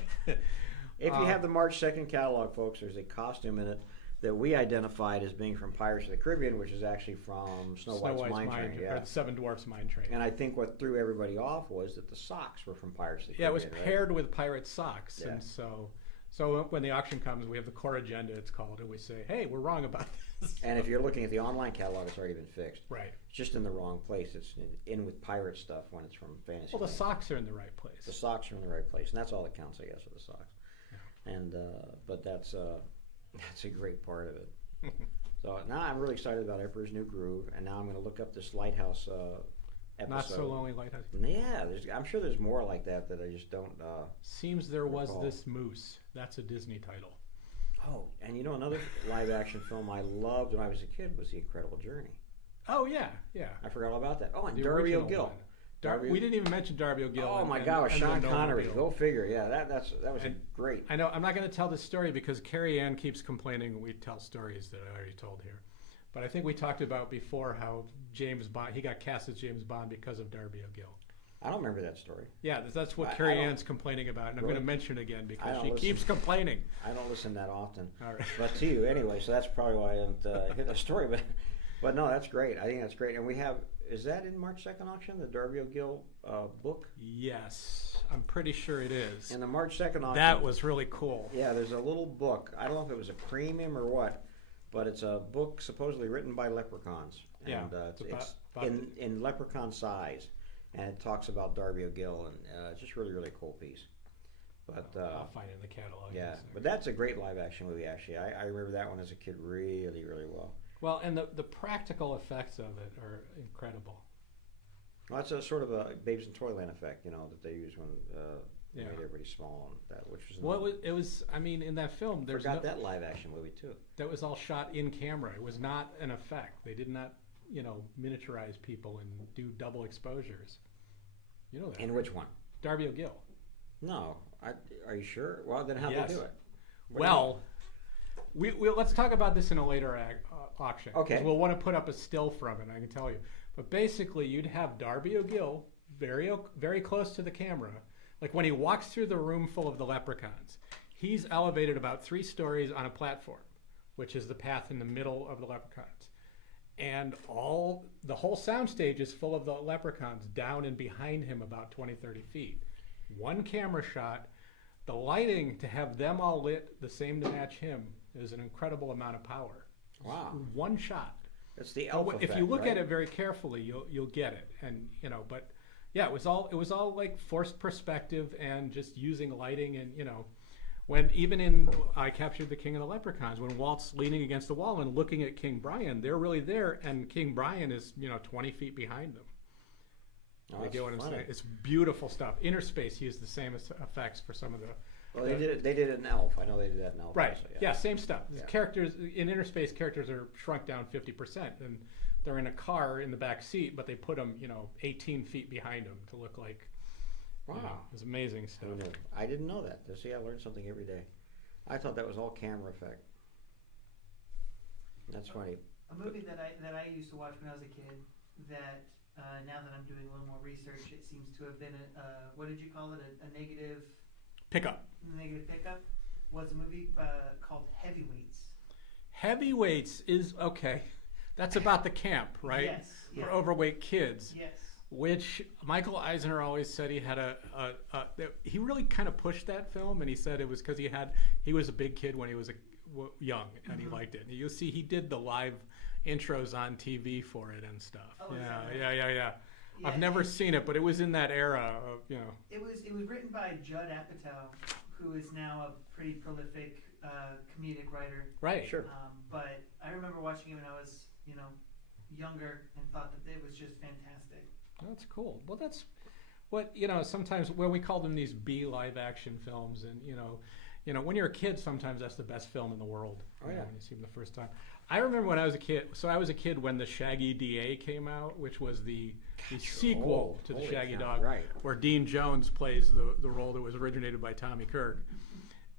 If you have the March 2nd catalog, folks, there's a costume in it that we identified as being from Pirates of the Caribbean, which is actually from Snow White's Mine Train. Or the Seven Dwarfs Mine Train. And I think what threw everybody off was that the socks were from Pirates of the Yeah, Caribbean. it was paired with pirate socks. Yeah. And so when the auction comes, we have the core agenda, it's called, and we say, hey, we're wrong about this. And if you're looking at the online catalog, it's already been fixed. Right. It's just in the wrong place. It's in with pirate stuff when it's from fantasy. Well, the land. socks are in the right place. The socks are in the right place, and that's all that counts, I guess, with the socks. Yeah. And but that's a great part of it. So now I'm really excited about Emperor's New Groove, and now I'm going to look up this Lighthouse episode. Not So Lonely Lighthouse. Yeah, I'm sure there's more like that I just don't. Seems there was recall. this moose. That's a Disney title. Oh, and another live action film I loved when I was a kid was The Incredible Journey. Oh yeah, yeah. I forgot all about that. Oh, and The Darby original O'Gill. one. We didn't even mention Darby O'Gill. Oh my and God, Sean the Connery. Mobile. Go figure. Yeah, that was great. I know. I'm not going to tell this story because Carrie Ann keeps complaining we tell stories that I already told here. But I think we talked about before how James Bond, he got cast as James Bond because of Darby O'Gill. I don't remember that story. Yeah, that's what Carrie Ann's complaining about, and I'm going to mention it again because she keeps complaining. I don't listen that often. All right. But to you anyway, so that's probably why I didn't hear the story. But no, that's great. I think that's great. And we have, is that in March 2nd auction, the Darby O'Gill book? Yes, I'm pretty sure it is. In the March 2nd auction. That was really cool. Yeah, there's a little book. I don't know if it was a premium or what, but it's a book supposedly written by leprechauns. And Yeah, it's in leprechaun size. And it talks about Darby O'Gill, and it's just really, really cool piece. But I'll find it in the catalog. yeah, but that's a great live action movie. Actually, I remember that one as a kid really, really well. Well, and the practical effects of it are incredible. Well, that's a sort of a Babes in Toyland effect, that they use when they Yeah. made everybody small, and that which was. Well, it was. I mean, in that film, there's forgot that live action movie too. That was all shot in camera. It was not an effect. They did not, miniaturize people and do double exposures. You know that. In which one? Darby O'Gill. No, are you sure? Well, then how Yes. they do it? Well, we'll let's talk about this in a later auction. Okay. 'Cause we'll want to put up a still from it. I can tell you. But basically, you'd have Darby O'Gill very close to the camera. Like when he walks through the room full of the leprechauns, he's elevated about 3 stories on a platform, which is the path in the middle of the leprechauns. And the whole soundstage is full of the leprechauns down and behind him about 20, 30 feet. One camera shot. The lighting to have them all lit the same to match him is an incredible amount of power. Wow. One shot. It's the elf effect, if you look right? at it very carefully, you'll get it. And but yeah, it was all like forced perspective and just using lighting and when even in I Captured the King of the Leprechauns, when Walt's leaning against the wall and looking at King Brian, they're really there, and King Brian is 20 feet behind them. Oh, You get what I'm funny. saying? It's beautiful stuff. Inner Space used the same effects for some of the. Well, they did it in Elf. I know they did that in Elf. Right. Also, Yeah, same stuff. Yeah. Characters in Inner Space, characters are shrunk down 50%, and they're in a car in the back seat, but they put them, 18 feet behind them to look like. Wow. It's amazing stuff. Who knew? I didn't know that. See, I learned something every day. I thought that was all camera effect. That's funny. A movie that I used to watch when I was a kid that now that I'm doing a little more research, it seems to have been what did you call it? A negative Pickup. pickup was a movie called Heavyweights. Heavyweights is okay. That's about the camp, right? Yes. For overweight kids. Yes. Which Michael Eisner always said he had he really kind of pushed that film, and he said it was because he was a big kid when he was young, and he liked it. And you'll see he did the live intros on TV for it and stuff. Oh, Yeah. I've never seen it, but it was in that era of It was written by Judd Apatow, who is now a pretty prolific comedic writer. Right. Sure. But I remember watching it when I was younger and thought that it was just fantastic. That's cool. Well, that's what sometimes when we call them these B live action films, and when you're a kid, sometimes that's the best film in the world. Oh, yeah. When you see them the first time. I remember when I was a kid. So I was a kid when the Shaggy DA came out, which was the sequel to the Holy Shaggy cow, Dog, right. where Dean Jones plays the role that was originated by Tommy Kirk.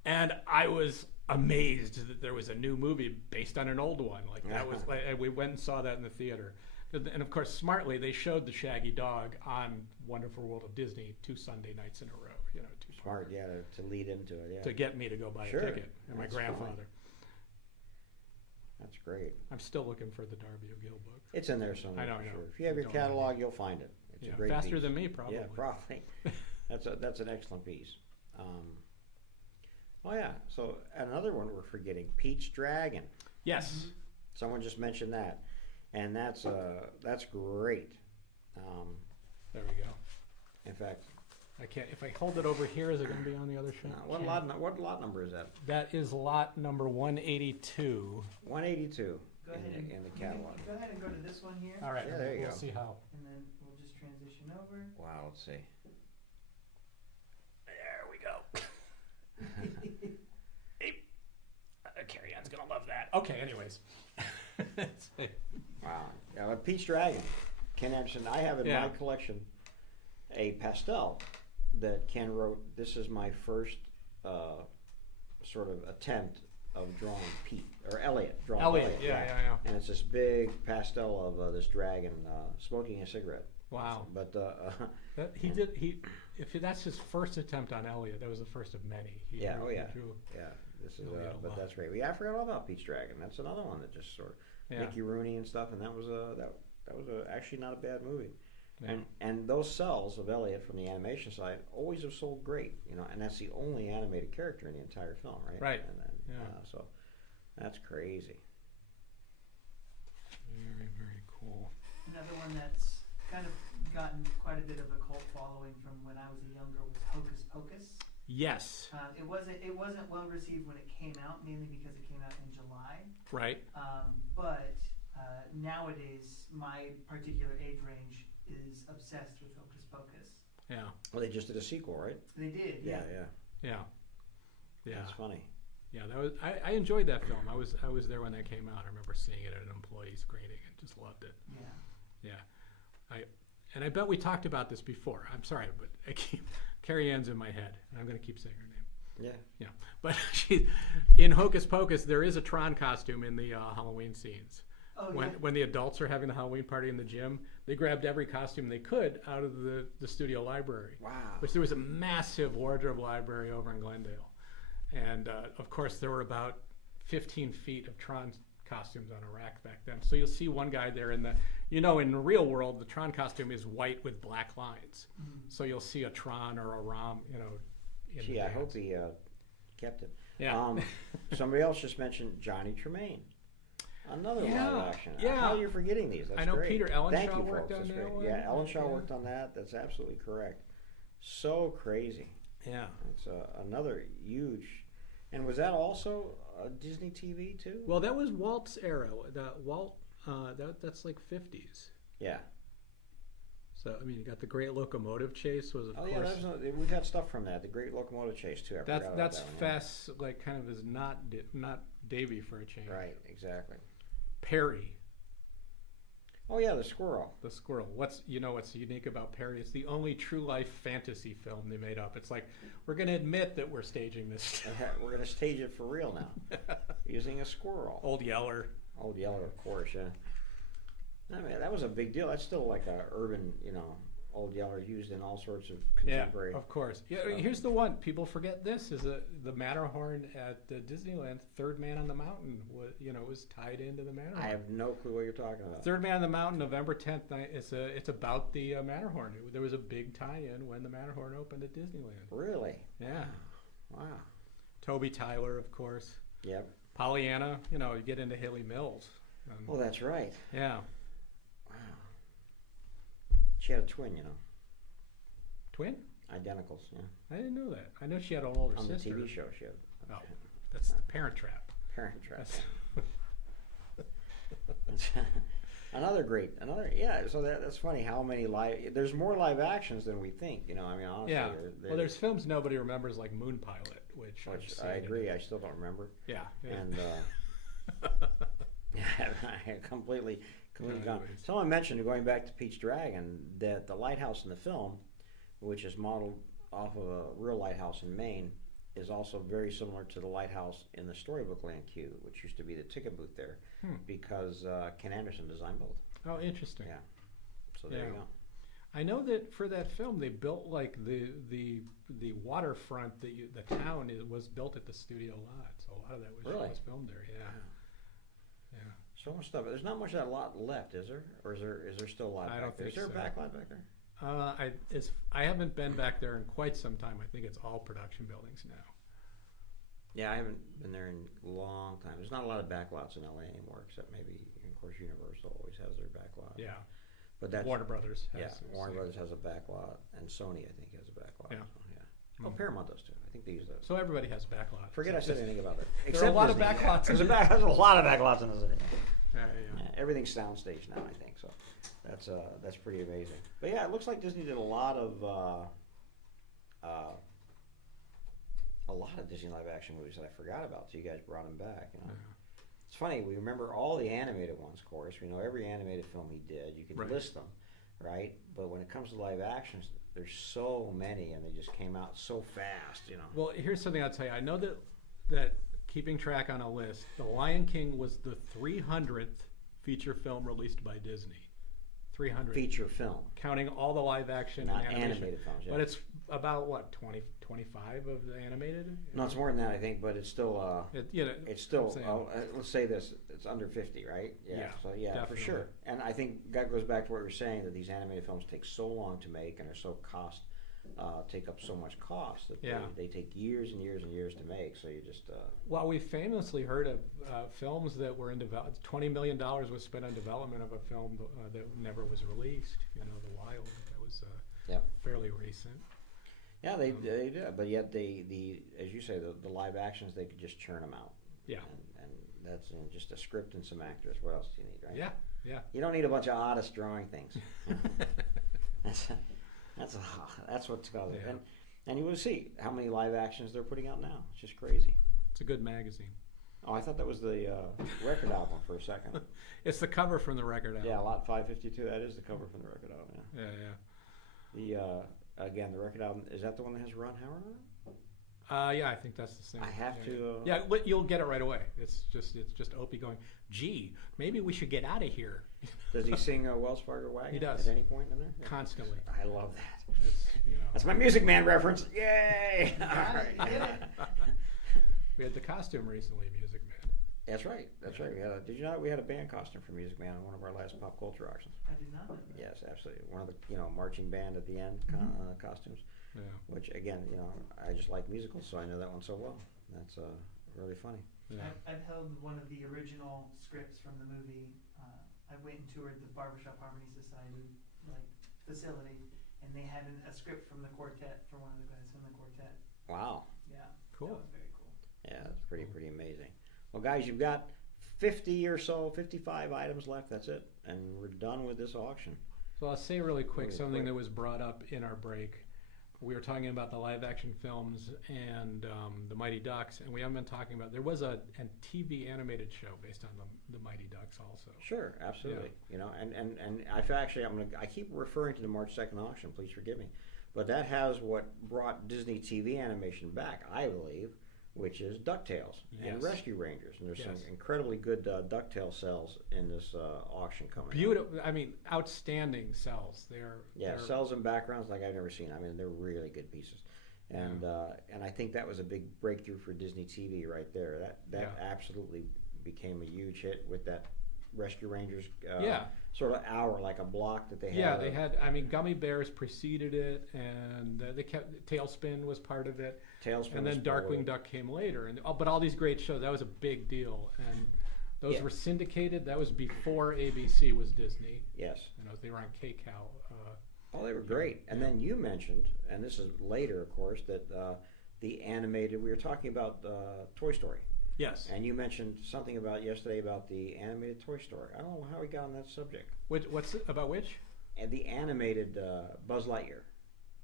And I was amazed that there was a new movie based on an old one. Like that was, and we went and saw that in the theater. And of course, smartly, they showed the Shaggy Dog on Wonderful World of Disney 2 Sunday nights in a row. You know, Smart, yeah, to lead into it, yeah. to get me to go buy a ticket. And my grandfather. Fine. That's great. I'm still looking for the Darby O'Gill book. It's in there somewhere. I know. Sure. If you have your catalog, you'll find it. It's a great faster piece. than me, probably. Yeah, probably. That's an excellent piece. Oh yeah. So another one we're forgetting, Pete's Dragon. Yes. Someone just mentioned that, and that's great. There we go. In fact, I can't. If I hold it over here, is it going to be on the other shelf? what lot number is that? That is lot number 182. 182 Go ahead in the catalog. Go ahead and go to this one here. All right. Yeah, there you we'll go. see how. And then we'll just transition over. Wow. Let's see. There we go. Carrie Ann's gonna love that. Okay, anyways. Wow. Yeah, but Pete's Dragon, Ken Anderson. I have in my collection a pastel that Ken wrote. This is my first sort of attempt of drawing Pete or Elliot. Elliot, yeah. And it's this big pastel of this dragon smoking a cigarette. Wow. But if that's his first attempt on Elliot, that was the first of many. He drew. Yeah. This is Elliot a but lot. that's great. Yeah, I forgot all about Pete's Dragon. That's another one that just sort of Mickey Rooney and stuff, and that was actually not a bad movie. Yeah. And those cells of Elliot from the animation side always have sold great, and that's the only animated character in the entire film, right? Right. And so that's crazy. Very, very cool. Another one that's kind of gotten quite a bit of a cult following from when I was younger was Hocus Pocus. Yes. It wasn't well received when it came out, mainly because it came out in July. Right. But nowadays, my particular age range is obsessed with Hocus Pocus. Yeah. Well, they just did a sequel, right? They did. Yeah. That's funny. Yeah, that was. I enjoyed that film. I was there when that came out. I remember seeing it at an employee screening and just loved it. Yeah. And I bet we talked about this before. I'm sorry, but Carrie Ann's in my head, and I'm going to keep saying her name. Yeah. But in Hocus Pocus, there is a Tron costume in the Halloween scenes. Oh, When the adults are having the Halloween party in the gym, they grabbed every costume they could out of the studio library. Wow. Which there was a massive wardrobe library over in Glendale. And of course, there were about 15 feet of Tron costumes on a rack back then. So you'll see one guy there in the real world, the Tron costume is white with black lines. Mm-hmm. So you'll see a Tron or a Rom, Gee, I hope he kept it. Yeah. Somebody else just mentioned Johnny Tremaine. Another live action. Yeah. How are you forgetting these? That's I know great. Peter Ellenshaw Thank you, worked folks. on That's that great. one. Yeah, Ellenshaw worked on that. That's absolutely correct. So crazy. Yeah. It's another huge. And was that also Disney TV too? Well, that was Walt's era. That's like 50s. Yeah. So I mean, you got the Great Locomotive Chase was of course. Yeah, we've had stuff from that. The Great Locomotive Chase too. That's Fess, like kind of is not Davy for a change. Right. Exactly. Perry. Oh yeah, the squirrel. The squirrel. What's unique about Perry? It's the only true life fantasy film they made up. It's like we're going to admit that we're staging this. We're going to stage it for real now, using a squirrel. Old Yeller. Old Yeller, of course. Yeah. I mean, that was a big deal. That's still like a urban, Old Yeller used in all sorts of contemporary. Yeah, of course. Yeah, stuff. Here's the one people forget. This is the Matterhorn at Disneyland. Third Man on the Mountain was tied into the Matterhorn. I have no clue what you're talking about. Third Man on the Mountain, November 10th. It's about the Matterhorn. There was a big tie-in when the Matterhorn opened at Disneyland. Really? Yeah. Wow. Toby Tyler, of course. Yep. Pollyanna. You get into Haley Mills. Oh, that's right. Yeah. Wow. She had a twin, Twin? Identicals, yeah. I didn't know that. I know she had an older On sister. the TV show, she had. Oh, that's the Parent Trap. Parent Trap. So that's funny how many there's more live actions than we think, I mean, honestly. Yeah. Well, there's films nobody remembers like Moon Pilot, which I agree. I still don't remember. Yeah. And completely gone. Someone mentioned, going back to Pete's Dragon, that the lighthouse in the film, which is modeled off of a real lighthouse in Maine, is also very similar to the lighthouse in the Storybook Land queue, which used to be the ticket booth there, because Ken Anderson designed both. Oh, interesting. Yeah. So there you go. I know that for that film they built like the waterfront the town was built at the studio lot, so a lot of that was filmed there. Yeah. So much stuff. There's not much of that lot left, is there? Or is there still a lot I back don't there? think Is there so. a back lot back there? I haven't been back there in quite some time. I think it's all production buildings now. Yeah, I haven't been there in a long time. There's not a lot of back lots in LA anymore, except maybe, of course, Universal always has their back lot. Yeah. But that's Warner Brothers has Warner Brothers has a back lot, and Sony, I think, has a back lot. Yeah. So, Oh, Paramount does too. I think they use those. So everybody has back lots. Forget I said anything about it. There are a lot of back lots. There's a lot of back lots in the city. Yeah. Everything's soundstage now, I think. So that's pretty amazing. But yeah, it looks like Disney did a lot of Disney live action movies that I forgot about. So you guys brought them back. You know, it's funny. We remember all the animated ones, of course. We know every animated film he did. You can list them, right? But when it comes to live actions, there's so many, and they just came out so fast. You know. Well, here's something I'll tell you. I know that keeping track on a list, The Lion King was the 300th feature film released by Disney. 300 feature film, counting all the live action not and animation. animated films. Yeah. But it's about what 25 of the animated. No, it's more than that, I think, but it's still. It's still. Let's say this: it's under 50, right? Yeah. So definitely. for sure. And I think that goes back to what we were saying, that these animated films take so long to make and are so take up so much cost that they take years and years and years to make. So you just. Well, we famously heard of films that were in development. $20 million was spent on development of a film that never was released. You know, The Wild. That was fairly recent. Yeah, they did, but yet as you say, the live actions, they could just churn them out. Yeah, and that's just a script and some actors. What else do you need, right? Yeah. You don't need a bunch of artists drawing things. That's what's causing it. And you will see how many live actions they're putting out now. It's just crazy. It's a good magazine. Oh, I thought that was the record album for a second. It's the cover from the record album. Yeah, Lot 552. That is the cover from the record album. Yeah. Again, the record album, is that the one that has Ron Howard on it? Yeah, I think that's the same. I have to. Yeah, you'll get it right away. It's just Opie going, gee, maybe we should get out of here. Does he sing Wells Fargo Wagon? He does. At any point in there? Yeah. Constantly. I love that. That's, That's my Music Man reference. Yay! We had the costume recently, Music Man. That's right. Did you know we had a band costume for Music Man on one of our last pop culture auctions? I did not know that. Yes, absolutely. One of the marching band at the end costumes. Yeah. Which again, I just like musicals, so I know that one so well. That's really funny. Yeah. I've held one of the original scripts from the movie. I went and toured the Barbershop Harmony Society facility, and they had a script from the quartet for one of the guys from the quartet. Wow. Yeah. Cool. That was very cool. Yeah, that's pretty amazing. Well, guys, you've got 50 or so, 55 items left. That's it, and we're done with this auction. So I'll say really quick something that was brought up in our break. We were talking about the live action films and the Mighty Ducks, and we haven't been talking about. There was a TV animated show based on the Mighty Ducks also. Sure, absolutely. Yeah. And I keep referring to the March 2nd auction. Please forgive me, but that has what brought Disney TV animation back, I believe, which is DuckTales and Rescue Rangers. And there's some incredibly good DuckTales cells in this auction coming Beautiful. I mean, outstanding cells. They're cells and backgrounds like I've never seen. I mean, they're really good pieces. And and I think that was a big breakthrough for Disney TV right there. That absolutely became a huge hit with that Rescue Rangers sort of hour, like a block that they had. Yeah, they had. I mean, Gummy Bears preceded it, and they kept Tailspin was part of it. Tailspin, and then Darkwing Duck came later, but all these great shows. That was a big deal, and those were syndicated. That was before ABC was Disney. Yes, they were on KCAL. They were great. And then you mentioned, and this is later, of course, that the animated. We were talking about Toy Story. Yes. And you mentioned something yesterday about the animated Toy Story. I don't know how we got on that subject. What's about which? And the animated Buzz Lightyear.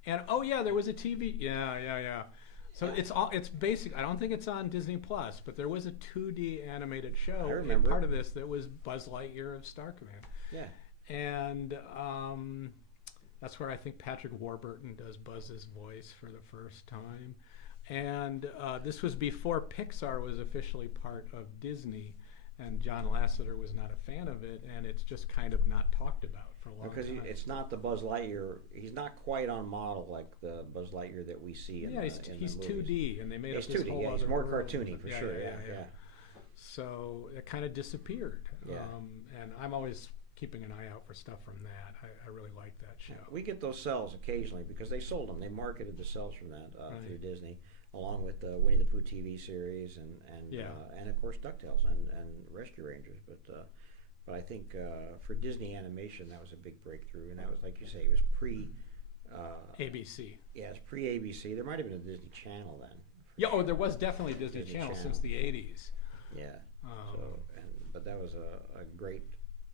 And there was a TV. Yeah. So it's basic. I don't think it's on Disney Plus, but there was a 2D animated show. I remember. Part of this that was Buzz Lightyear of Star Command. Yeah. And that's where I think Patrick Warburton does Buzz's voice for the first time. And this was before Pixar was officially part of Disney, and John Lasseter was not a fan of it, and it's just kind of not talked about for a long Because time. it's not the Buzz Lightyear. He's not quite on model like the Buzz Lightyear that we see in yeah, the, he's the 2D, and they made He's up this 2D, whole yeah, he's other more world. cartoony for sure, yeah. So it kind of disappeared. Yeah. And I'm always keeping an eye out for stuff from that. I really like that show. We get those cells occasionally because they sold them. They marketed the cells from that through Disney, along with the Winnie the Pooh TV series and of course DuckTales and Rescue Rangers. But I think for Disney Animation that was a big breakthrough, and that was like you say, it was pre ABC. Yeah, it's pre ABC. There might have been a Disney Channel then. Yeah, there was definitely Disney Channel since the 80s. Yeah. But that was a great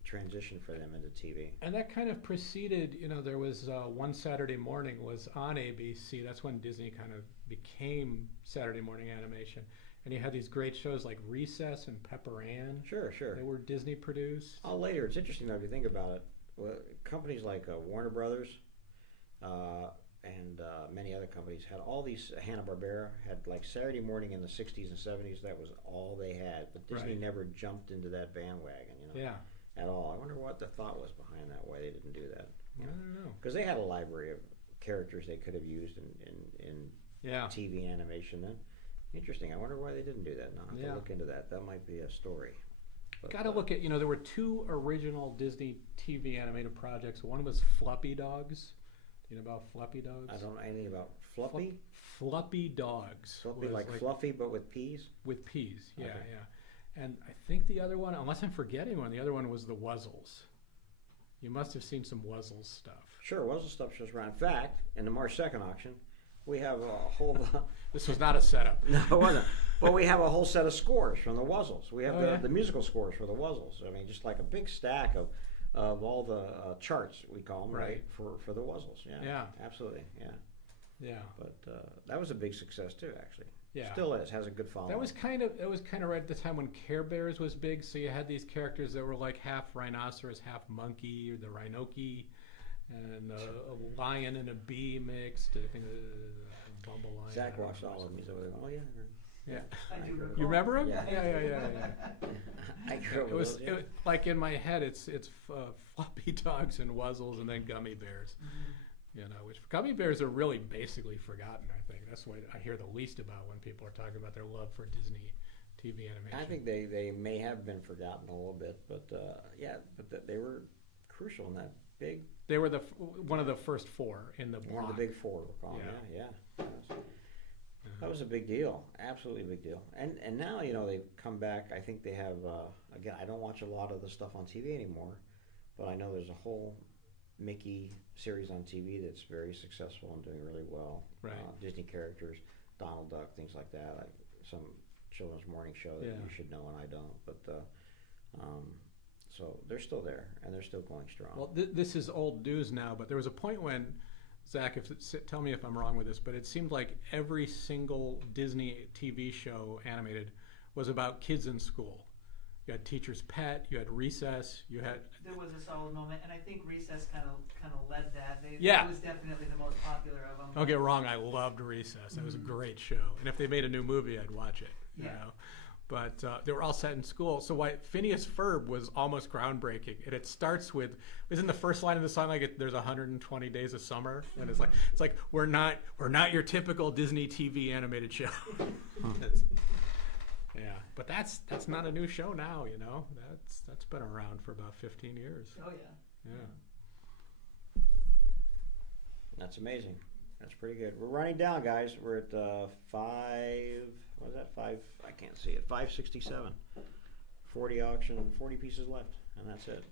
transition for them into TV. And that kind of preceded, there was one Saturday morning was on ABC. That's when Disney kind of became Saturday morning animation. And you had these great shows like Recess and Pepper Ann. Sure. They were Disney produced. Oh, later. It's interesting though if you think about it. Well, companies like Warner Brothers and many other companies had all these. Hanna-Barbera had like Saturday morning in the 60s and 70s. That was all they had. But Disney never jumped into that bandwagon, at all. I wonder what the thought was behind that. Why they didn't do that? I don't know. Because they had a library of characters they could have used in TV animation then. Interesting. I wonder why they didn't do that. Now I have to look into that. That might be a story. Got to look at, there were two original Disney TV animated projects. One was Fluppy Dogs. Do you know about Fluppy Dogs? I don't know anything about Fluffy. Floppy Dogs. Fluffy like fluffy, but with peas. With peas, yeah. Okay. And I think the other one, unless I'm forgetting one, the other one was the Wuzzles. You must have seen some Wuzzles stuff. Sure, Wuzzle stuff just around. In fact, in the March 2nd auction, we have a whole. This was not a setup. No, it wasn't. But we have a whole set of scores from the Wuzzles. We have Oh, yeah? the musical scores for the Wuzzles. I mean, just like a big stack of all the charts, we call them, right? For the Wuzzles. Yeah. Absolutely. Yeah. Yeah. But that was a big success too, actually. Yeah. Still is. Has a good following. That was kind of right at the time when Care Bears was big. So you had these characters that were like half rhinoceros, half monkey, or the rhinoki, and a lion and a bee mixed. I think Bumble Lion. Zach watched all of them. He's over there. Oh yeah. Yeah. I do recall. You remember him? Yeah. Yeah. I grew up It was, with those, like in my head. It's Floppy Dogs and Wuzzles, and then Gummy Bears. Which Gummy Bears are really basically forgotten. I think that's what I hear the least about when people are talking about their love for Disney TV animation. I think they may have been forgotten a little bit, but they were crucial in that big. They were one of the first four in the block. One of the big four, we're calling. Yeah. That was a big deal, absolutely a big deal. And now they've come back. I think they have again. I don't watch a lot of the stuff on TV anymore, but I know there's a whole Mickey series on TV that's very successful and doing really well. Right. Disney characters, Donald Duck, things like that. Like some children's morning show that you should know and I don't. But so they're still there and they're still going strong. Well, this is old news now, but there was a point when, Zach, tell me if I'm wrong with this, but it seemed like every single Disney TV show animated was about kids in school. You had Teacher's Pet, you had Recess, you had... There was a solid moment, and I think Recess kind of led that. It was definitely the most popular of them. Don't get wrong, I loved Recess. That was a great show. And if they made a new movie, I'd watch it. You know? But they were all set in school. So Phineas Ferb was almost groundbreaking. And it starts with, isn't the first line of the song like there's 120 days of summer? And it's like we're not your typical Disney TV animated show. Yeah, but that's not a new show now, That's been around for about 15 years. Oh yeah. Yeah. That's amazing. That's pretty good. We're running down, guys. We're at 5. What is that? 5. I can't see it. 567. 40 auction, 40 pieces left, and that's it.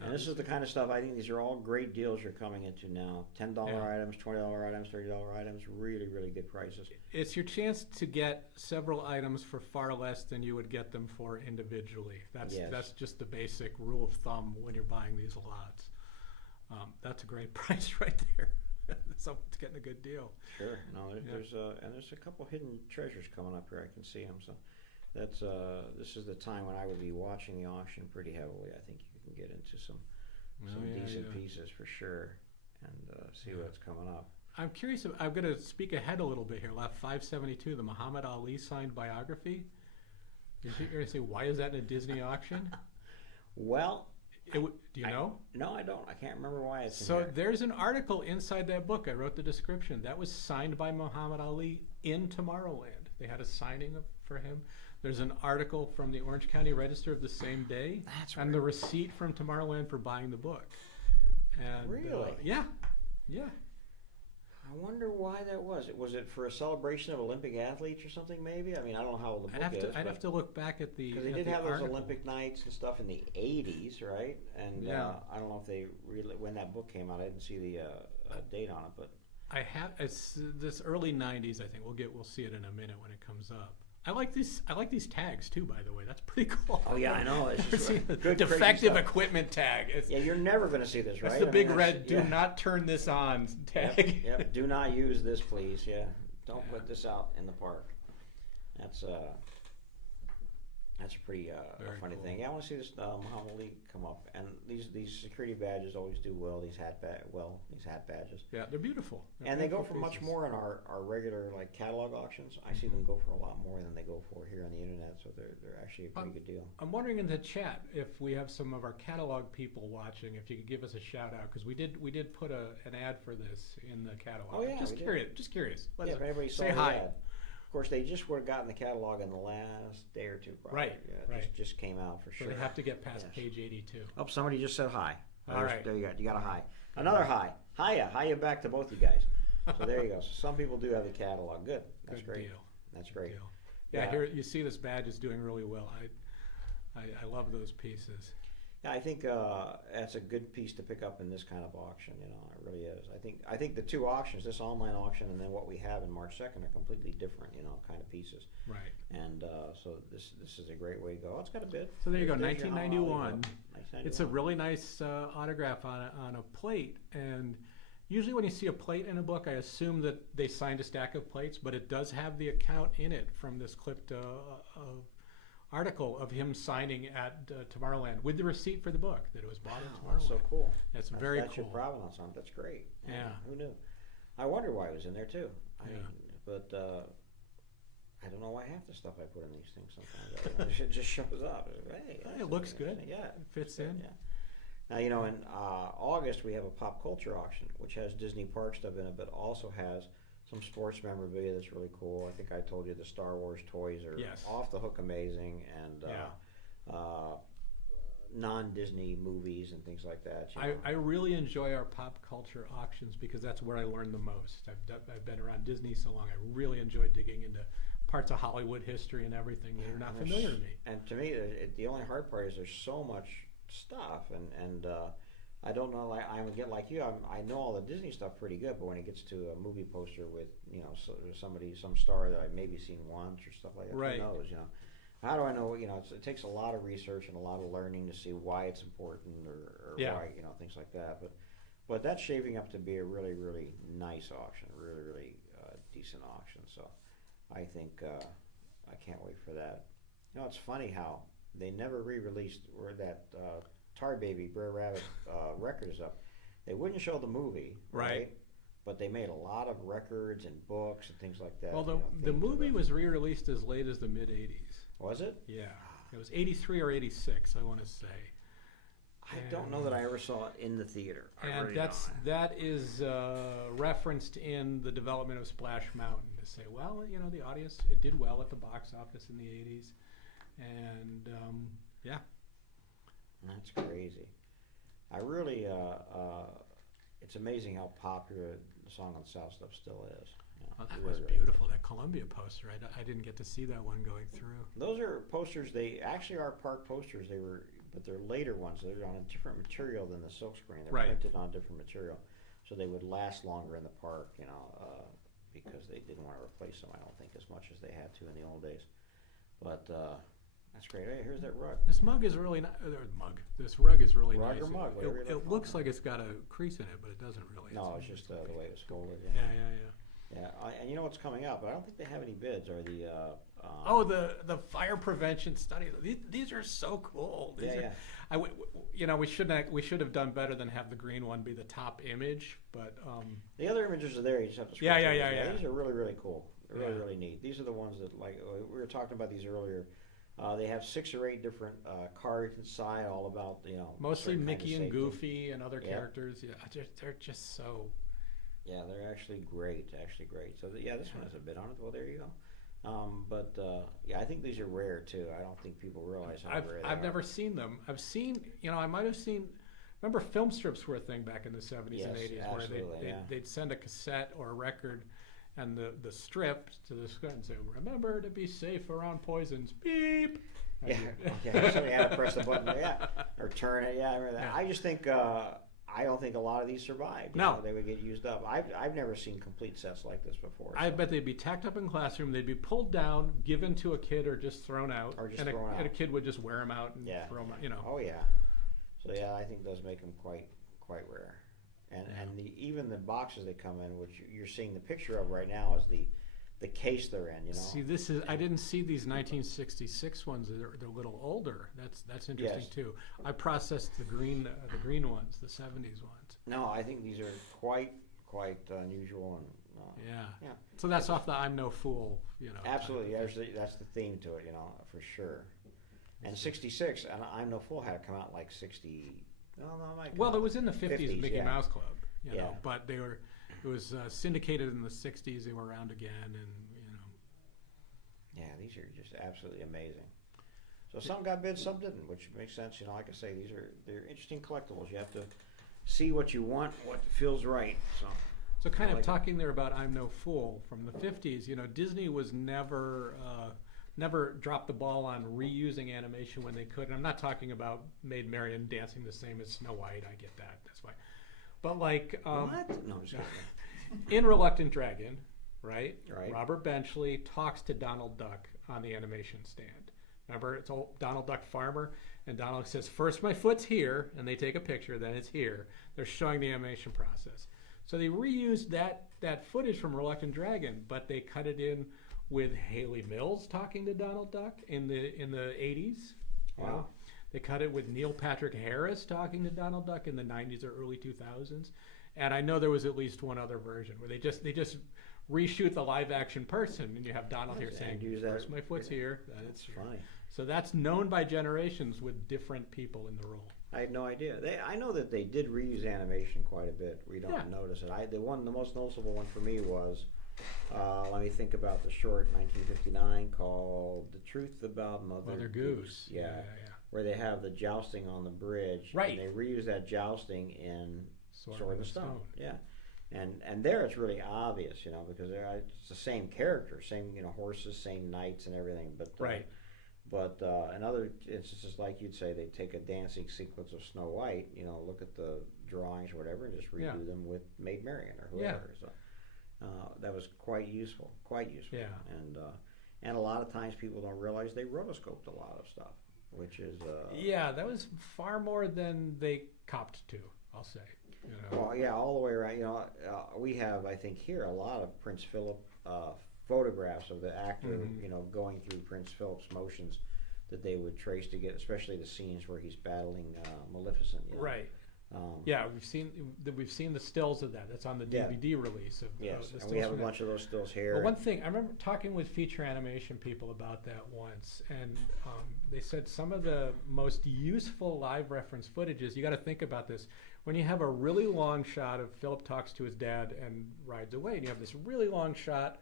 And this is the kind of stuff, I think these are all great deals you're coming into now. $10 items, $20 items, $30 items, really, really good prices. It's your chance to get several items for far less than you would get them for individually. That's just the basic rule of thumb when you're buying these lots. That's a great price right there. Someone's getting a good deal. Sure. No, there's a couple hidden treasures coming up here. I can see them. So that's this is the time when I would be watching the auction pretty heavily. I think you can get into some decent pieces for sure, and see what's coming up. I'm curious. I'm going to speak ahead a little bit here. Left 572, the Muhammad Ali signed biography. You're going to say, why is that in a Disney auction? Well, Do you know? No, I don't. I can't remember why it's in So here. there's an article inside that book. I wrote the description. That was signed by Muhammad Ali in Tomorrowland. They had a signing for him. There's an article from the Orange County Register of the same day. That's and the receipt from Tomorrowland for buying the book. And Really? Yeah. I wonder why that was. Was it for a celebration of Olympic athletes or something? Maybe. I mean, I don't know how old the book is. I'd have to look back at the. Because they did have those Olympic nights and stuff in the '80s, right? And I don't know if they really when that book came out. I didn't see the date on it, but It's this early '90s. I think we'll see it in a minute when it comes up. I like these tags too. By the way, that's pretty cool. oh yeah, I know. It's just good, defective crazy stuff. equipment tag. Yeah, you're never going to see this, right? That's the big red. Do yeah. not turn this on tag. Yep. Do not use this, please. Yeah. Don't put this out in the park. That's a pretty funny cool. thing. Yeah, I want to see this Muhammad Ali come up, and these security badges always do well. These hat badges. Yeah, they're beautiful. And they go for much more in our regular like catalog auctions. I see them go for a lot more than they go for here on the internet. So they're actually a pretty good deal. I'm wondering in the chat if we have some of our catalog people watching, if you could give us a shout out, because we did put an ad for this in the catalog. Oh yeah, just curious. Yeah, if anybody saw say the hi. ad. Of course, they just would have gotten the catalog in the last day or two. Probably. Right, Yeah, right. Just came out for So sure. they have to get past Yes. page 82. Oh, somebody just said hi. All right. There you go. You got a hi. Another hi. Hiya back to both you guys. So there you go. So some people do have the catalog. Good. That's Good great. deal. That's Good great. deal. Yeah, here you see this badge is doing really well. I love those pieces. Yeah, I think that's a good piece to pick up in this kind of auction. You know, it really is. I think the two auctions, this online auction and then what we have in March 2nd, are completely different. You know, kind of pieces. Right. And so this is a great way to go. Oh, it's got a bid. So there you go, There's your Muhammad Ali 1991. book. 1991. It's a really nice autograph on a plate, and usually when you see a plate in a book, I assume that they signed a stack of plates, but it does have the account in it from this clipped article of him signing at Tomorrowland with the receipt for the book that it was bought at Tomorrowland. That's so cool. That's very That's cool. your provenance on it. That's great. Yeah. Who knew? I wonder why it was in there too. Yeah. But I don't know why half the stuff I put in these things sometimes it just shows up. Hey, It looks good. Yeah, It fits in. Yeah. Now you know in August we have a pop culture auction which has Disney park stuff in it, but also has some sports memorabilia that's really cool. I think I told you the Star Wars toys are off the hook amazing, and non-Disney movies and things like that. I really enjoy our pop culture auctions because that's where I learn the most. I've been around Disney so long. I really enjoy digging into parts of Hollywood history and everything that are not familiar to me. And to me, the only hard part is there's so much stuff, and I don't know. Like I'm get like you. I know all the Disney stuff pretty good, but when it gets to a movie poster with some star that I've maybe seen once or stuff like that, right. Who knows? You know, how do I know? You know, it takes a lot of research and a lot of learning to see why it's important or why things like that. But that's shaping up to be a really really nice auction, really decent auction. So I think I can't wait for that. You know, it's funny how they never re-released or that. Tar Baby Brer Rabbit record is up. They wouldn't show the movie, right? But they made a lot of records and books and things like that. Well, the movie was re-released as late as the mid '80s. Was it? Yeah, it was '83 or '86, I want to say. I don't know that I ever saw it in the theater. And that is referenced in the development of Splash Mountain to say, well, you know, the audience, it did well at the box office in the '80s, and yeah. That's crazy. I really, it's amazing how popular the Song on the South stuff still is. You know, Oh, that was beautiful. That Columbia poster. I didn't get to see that one going through. Those are posters. They actually are park posters. But they're later ones. They're on a different material than the silkscreen. They're printed on a different material, so they would last longer in the park. You know, because they didn't want to replace them. I don't think as much as they had to in the old days. But that's great. Hey, here's that rug. This mug is really nice. This rug is really Rug nice. or mug, whatever you It looks like it's got a crease in it, but it doesn't really. No, it's just the way it was folded. Yeah. Yeah, and you know what's coming out, but I don't think they have any bids. Or the the fire prevention study. These are so cool. We should have done better than have the green one be the top image, but the other images are there. You just have to Yeah. These are really, really cool. They're really, Yeah. really neat. These are the ones that, like, we were talking about these earlier. They have 6 or 8 different cards inside, all about, mostly certain kind of Mickey and safety. Goofy and other Yeah. characters. Yeah, they're just so. Yeah, they're actually great. So this one has a bit on it. Well, there you go. I think these are rare too. I don't think people realize how rare they are. I've never seen them. I've seen, I might have seen. Remember, film strips were a thing back in the 70s and Yes, 80s, absolutely, where yeah. they'd send a cassette or a record, and the strip to the screen and say, "Remember to be safe around poisons." Beep. Yeah, yeah. So you had to press the button, yeah, or turn it. Yeah, I remember that. Yeah. I just think I don't think a lot of these survived. No. They would get used up. I've never seen complete sets like this before. I so. bet they'd be tacked up in classroom. They'd be pulled down, given to a kid, or just thrown out. Or just and thrown out. And a kid would just wear them out and Yeah. throw them out. Oh yeah. So yeah, I think those make them quite rare. And even the boxes they come in, which you're seeing the picture of right now, is the case they're in. See, I didn't see these 1966 ones. They're a little older. That's interesting Yes. too. I processed the green ones, the 70s ones. No, I think these are quite unusual and. Yeah. Yeah. So that's off the "I'm no fool," Absolutely, type of thing. that's the theme to it, for sure. And 66, and I'm No Fool had to come out like 60. No, it might come Well, out it was in the 50s, 50s, Mickey yeah. Mouse Club, Yeah. but it was syndicated in the 60s. They were around again, and Yeah, these are just absolutely amazing. So some got bids, some didn't, which makes sense. Like I say, they're interesting collectibles. You have to see what you want, what feels right. So kind of like it. talking there about "I'm No Fool" from the 50s, Disney was never dropped the ball on reusing animation when they could. And I'm not talking about Maid Marian dancing the same as Snow White. I get that. That's why. But like What? No, I'm just kidding. in Reluctant Dragon, right? Right. Robert Benchley talks to Donald Duck on the animation stand. Remember, it's old Donald Duck Farmer, and Donald says, "First my foot's here," and they take a picture, then it's here. They're showing the animation process. So they reused that footage from Reluctant Dragon, but they cut it in with Haley Mills talking to Donald Duck in the 80s. Wow. They cut it with Neil Patrick Harris talking to Donald Duck in the 90s or early 2000s. And I know there was at least one other version where they just reshoot the live action person, and you have Donald here And saying, use that- "First my foot's here, then That's it's here." funny. So that's known by generations with different people in the role. I had no idea. I know that they did reuse animation quite a bit. We don't Yeah. notice it. The most noticeable one for me was, let me think about the short 1959 called "The Truth About Mother Goose. Yeah. Where they have the jousting on the bridge. Right. And they reuse that jousting in Sword Sword in of the Stone. Stone. Yeah. And there it's really obvious, because it's the same character, same horses, same knights and everything. But Right. But in other instances, like you'd say, they take a dancing sequence of Snow White, look at the drawings or whatever, and just redo them with Maid Marian or whoever. So that was quite useful. Yeah. And a lot of times people don't realize they rotoscoped a lot of stuff, which is Yeah, that was far more than they copped to, I'll say. Well, yeah, all the way around. We have, I think, here a lot of Prince Philip photographs of the actor, Mhm. going through Prince Philip's motions that they would trace to get, especially the scenes where he's battling Maleficent. Right. Yeah, we've seen the stills of that. That's on the Yeah. DVD release of Yes, the and we have a stills from bunch of those stills here. Well, one thing, I remember talking with feature animation people about that once, and they said some of the most useful live reference footage is, you got to think about this, when you have a really long shot of Philip talks to his dad and rides away, and you have this really long shot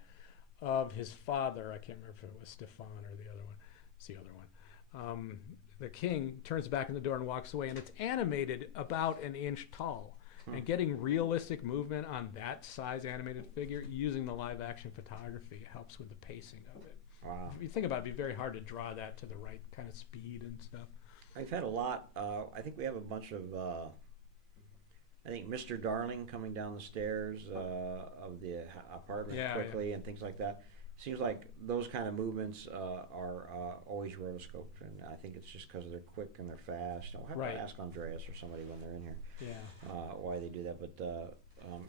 of his father, I can't remember if it was Stefan or the other one, it's the other one, the king turns back in the door and walks away, and it's animated about an inch tall. And getting realistic movement on that size animated figure using the live action photography helps with the pacing of it. Wow. If you think about it, it'd be very hard to draw that to the right kind of speed and stuff. I've had a lot. I think we have a bunch of. I think Mr. Darling coming down the stairs of the apartment quickly and things like that. Seems like those kind of movements are always rotoscoped, and I think it's just because they're quick and they're fast. I'll have to ask Andreas or somebody when they're in here why they do that. But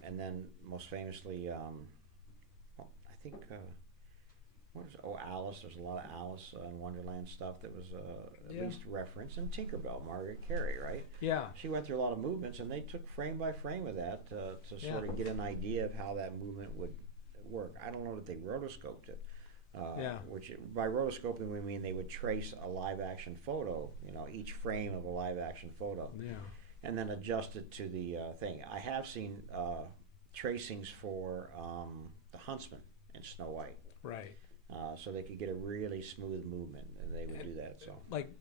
and then most famously, I think what is it? Oh, Alice. There's a lot of Alice in Wonderland stuff that was at least referenced. And Tinkerbell, Margaret Carey, right? Yeah. She went through a lot of movements, and they took frame by frame of that to sort of get an idea of how that movement would work. I don't know that they rotoscoped it. Which by rotoscoping we mean they would trace a live action photo, each frame of a live action photo, and then adjust it to the thing. I have seen tracings for the Huntsman in Snow White, right? So they could get a really smooth movement, and they would do that. So like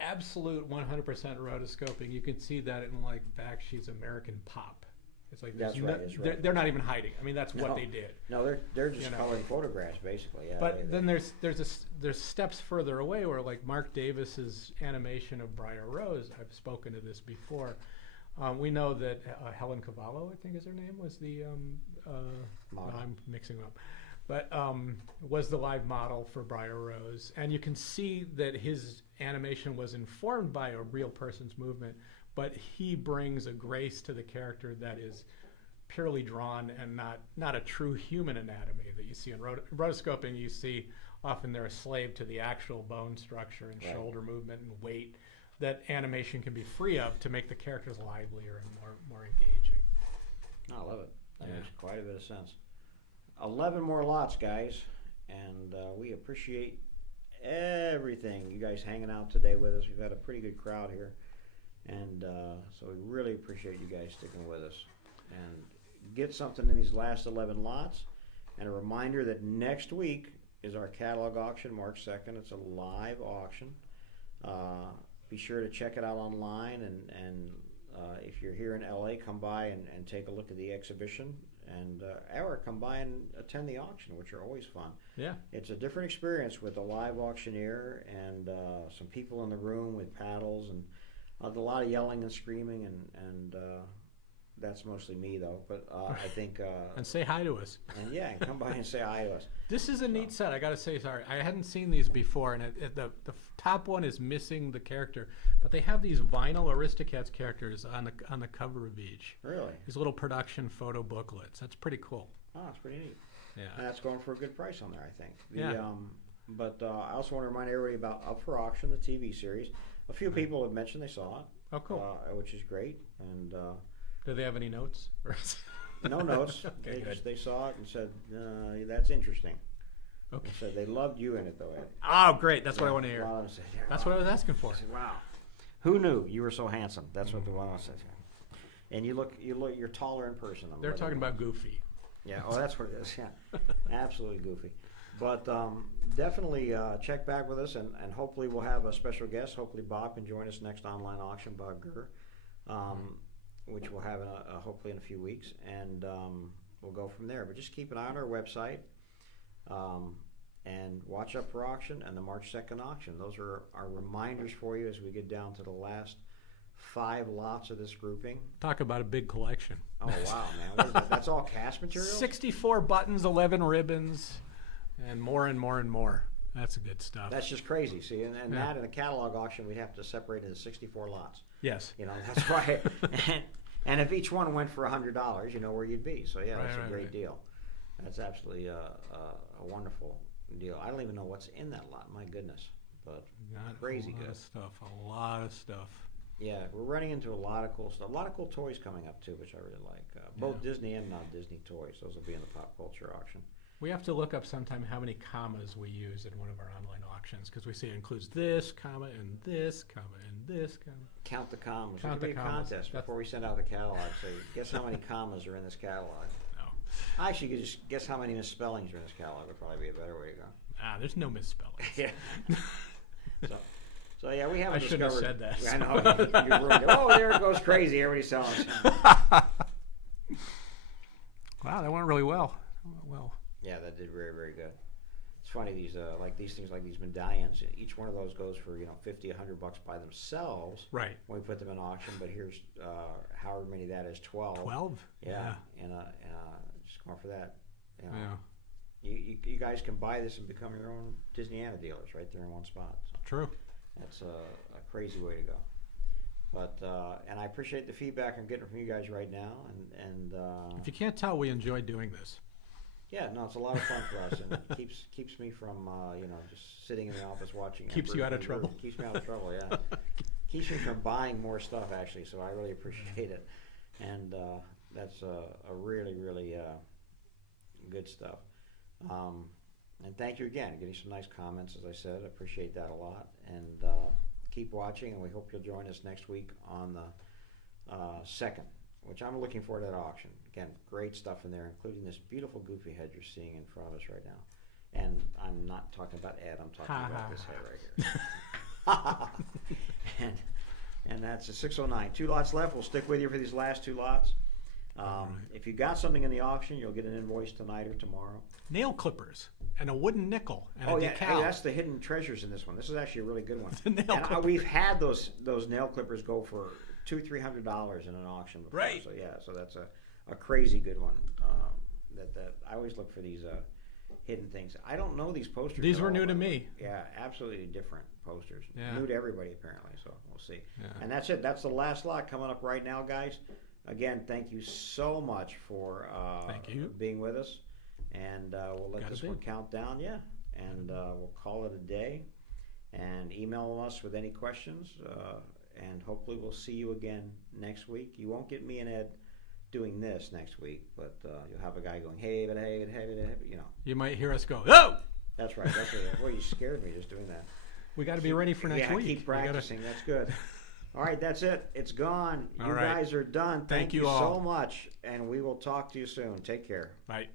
absolute 100% rotoscoping, you can see that in like Bakshi's American Pop. It's like that's right. They're not even hiding. I mean, that's what they did. No, they're just coloring photographs basically. Yeah, but then there's steps further away where like Mark Davis's animation of Briar Rose. I've spoken to this before. We know that Helen Cavallo, I think is her name, was the I'm mixing them up, but was the live model for Briar Rose, and you can see that his animation was informed by a real person's movement. But he brings a grace to the character that is purely drawn and not a true human anatomy that you see in rotoscoping. You see often they're a slave to the actual bone structure and shoulder movement and weight that animation can be free of to make the characters livelier and more engaging. I love it. That makes quite a bit of sense. 11 more lots, guys, and we appreciate everything. You guys hanging out today with us. We've had a pretty good crowd here. And so we really appreciate you guys sticking with us. And get something in these last 11 lots. And a reminder that next week is our catalog auction, March 2nd. It's a live auction. Be sure to check it out online. And if you're here in LA, come by and take a look at the exhibition. And or come by and attend the auction, which are always fun. Yeah. It's a different experience with a live auctioneer and some people in the room with paddles and a lot of yelling and screaming, and that's mostly me though. But I think and say hi to us. And come by and say hi to us. This is a neat set. I got to say, sorry, I hadn't seen these before, and the top one is missing the character, but they have these vinyl Aristocats characters on the cover of each. Really? These little production photo booklets. That's pretty cool. Oh, it's pretty neat. Yeah. And that's going for a good price on there, I think. Yeah. But I also want to remind everybody about Up for Auction, the TV series. A few people have mentioned they saw it. Oh, cool. Which is great. And do they have any notes? no notes. Okay, they saw it and said, that's interesting. Okay. And said they loved you in it, though, Ed. Oh, great. That's what I want to A hear. lot of them said, That's what I was asking for. I said, wow. Who knew you were so handsome? That's what the one said. And you're taller in person. They're talking about Goofy. Yeah, that's what it is. Yeah, absolutely goofy. But definitely check back with us, and hopefully we'll have a special guest. Hopefully Bob can join us next online auction, Bob Gurr, which we'll have hopefully in a few weeks, and we'll go from there. But just keep an eye on our website, and watch Up for Auction and the March 2nd auction. Those are our reminders for you as we get down to the last 5 lots of this grouping. Talk about a big collection. Oh, wow, man. What is that? That's all cast material? 64 buttons, 11 ribbons, and more and more and more. That's good stuff. That's just crazy. See, and that in the catalog auction, we'd have to separate into 64 lots. Yes. That's why. and if each one went for $100, you know where you'd be. So, yeah, that's a great deal. That's absolutely a wonderful deal. I don't even know what's in that lot. My goodness. But crazy good. A lot of stuff. Yeah, we're running into a lot of cool stuff. A lot of cool toys coming up, too, which I really like. Both Disney and non-Disney toys. Those will be in the pop culture auction. We have to look up sometime how many commas we use in one of our online auctions, because we see it includes this comma and this comma and this comma. Count the commas. Count There could the be a commas. contest before we send out the catalog. Say, guess how many commas are in this catalog. No. Actually, you could just guess how many misspellings are in this catalog. Would probably be a better way to go. There's no misspellings. Yeah. So yeah, we haven't I shouldn't have discovered. said that. I know. You ruined it. Oh, there it goes crazy. Everybody's selling it. Wow, that went really well. Yeah, that did very, very good. It's funny, these things like these medallions, each one of those goes for $50, $100 by themselves. Right. When we put them in auction, but here's however many that is, 12. 12? Yeah. And just going for that. Yeah. You guys can buy this and become your own Disneyana dealers right there in one spot. So True. that's a crazy way to go. But and I appreciate the feedback I'm getting from you guys right now. And If you can't tell, we enjoy doing this. Yeah, no, it's a lot of fun for us, and it keeps me from just sitting in the office watching. Keeps Emperor you out of Groove. trouble. Keeps me out of trouble. Yeah, keeps me from buying more stuff actually. So I really appreciate it, and that's a really good stuff. And thank you again, getting some nice comments. As I said, I appreciate that a lot, and keep watching. And we hope you'll join us next week on the 2nd. Which I'm looking forward to that auction. Again, great stuff in there, including this beautiful goofy head you're seeing in front of us right now. And I'm not talking about Ed, I'm talking about this head right here. and that's a 609. 2 lots left. We'll stick with you for these last 2 lots. If you got something in the auction, you'll get an invoice tonight or tomorrow. Nail clippers and a wooden nickel and Oh a yeah, decal. hey, that's the hidden treasures in this one. This is actually a really good one. The nail And clippers. we've had those nail clippers go for $200-300 in an auction before. Right. So yeah, so that's a crazy good one. That I always look for these hidden things. I don't know these posters. These at were all, new by to the way. me. Yeah, absolutely different posters. Yeah. New to everybody apparently. So we'll see. Yeah. And that's it. That's the last lot coming up right now, guys. Again, thank you so much for Thank you. being with us. And we'll let Gotta this be. one count down. Yeah. And we'll call it a day. And email us with any questions. And hopefully we'll see you again next week. You won't get me and Ed doing this next week, but you'll have a guy going, hey, you know. You might hear us go, oh! That's right. That's right. Boy, you scared me just doing that. We got to be ready for next week. Keep We gotta- practicing. That's good. All right, that's it. It's gone. All You right. guys are done. Thank you so all. much, and we will talk to you soon. Take care. Right.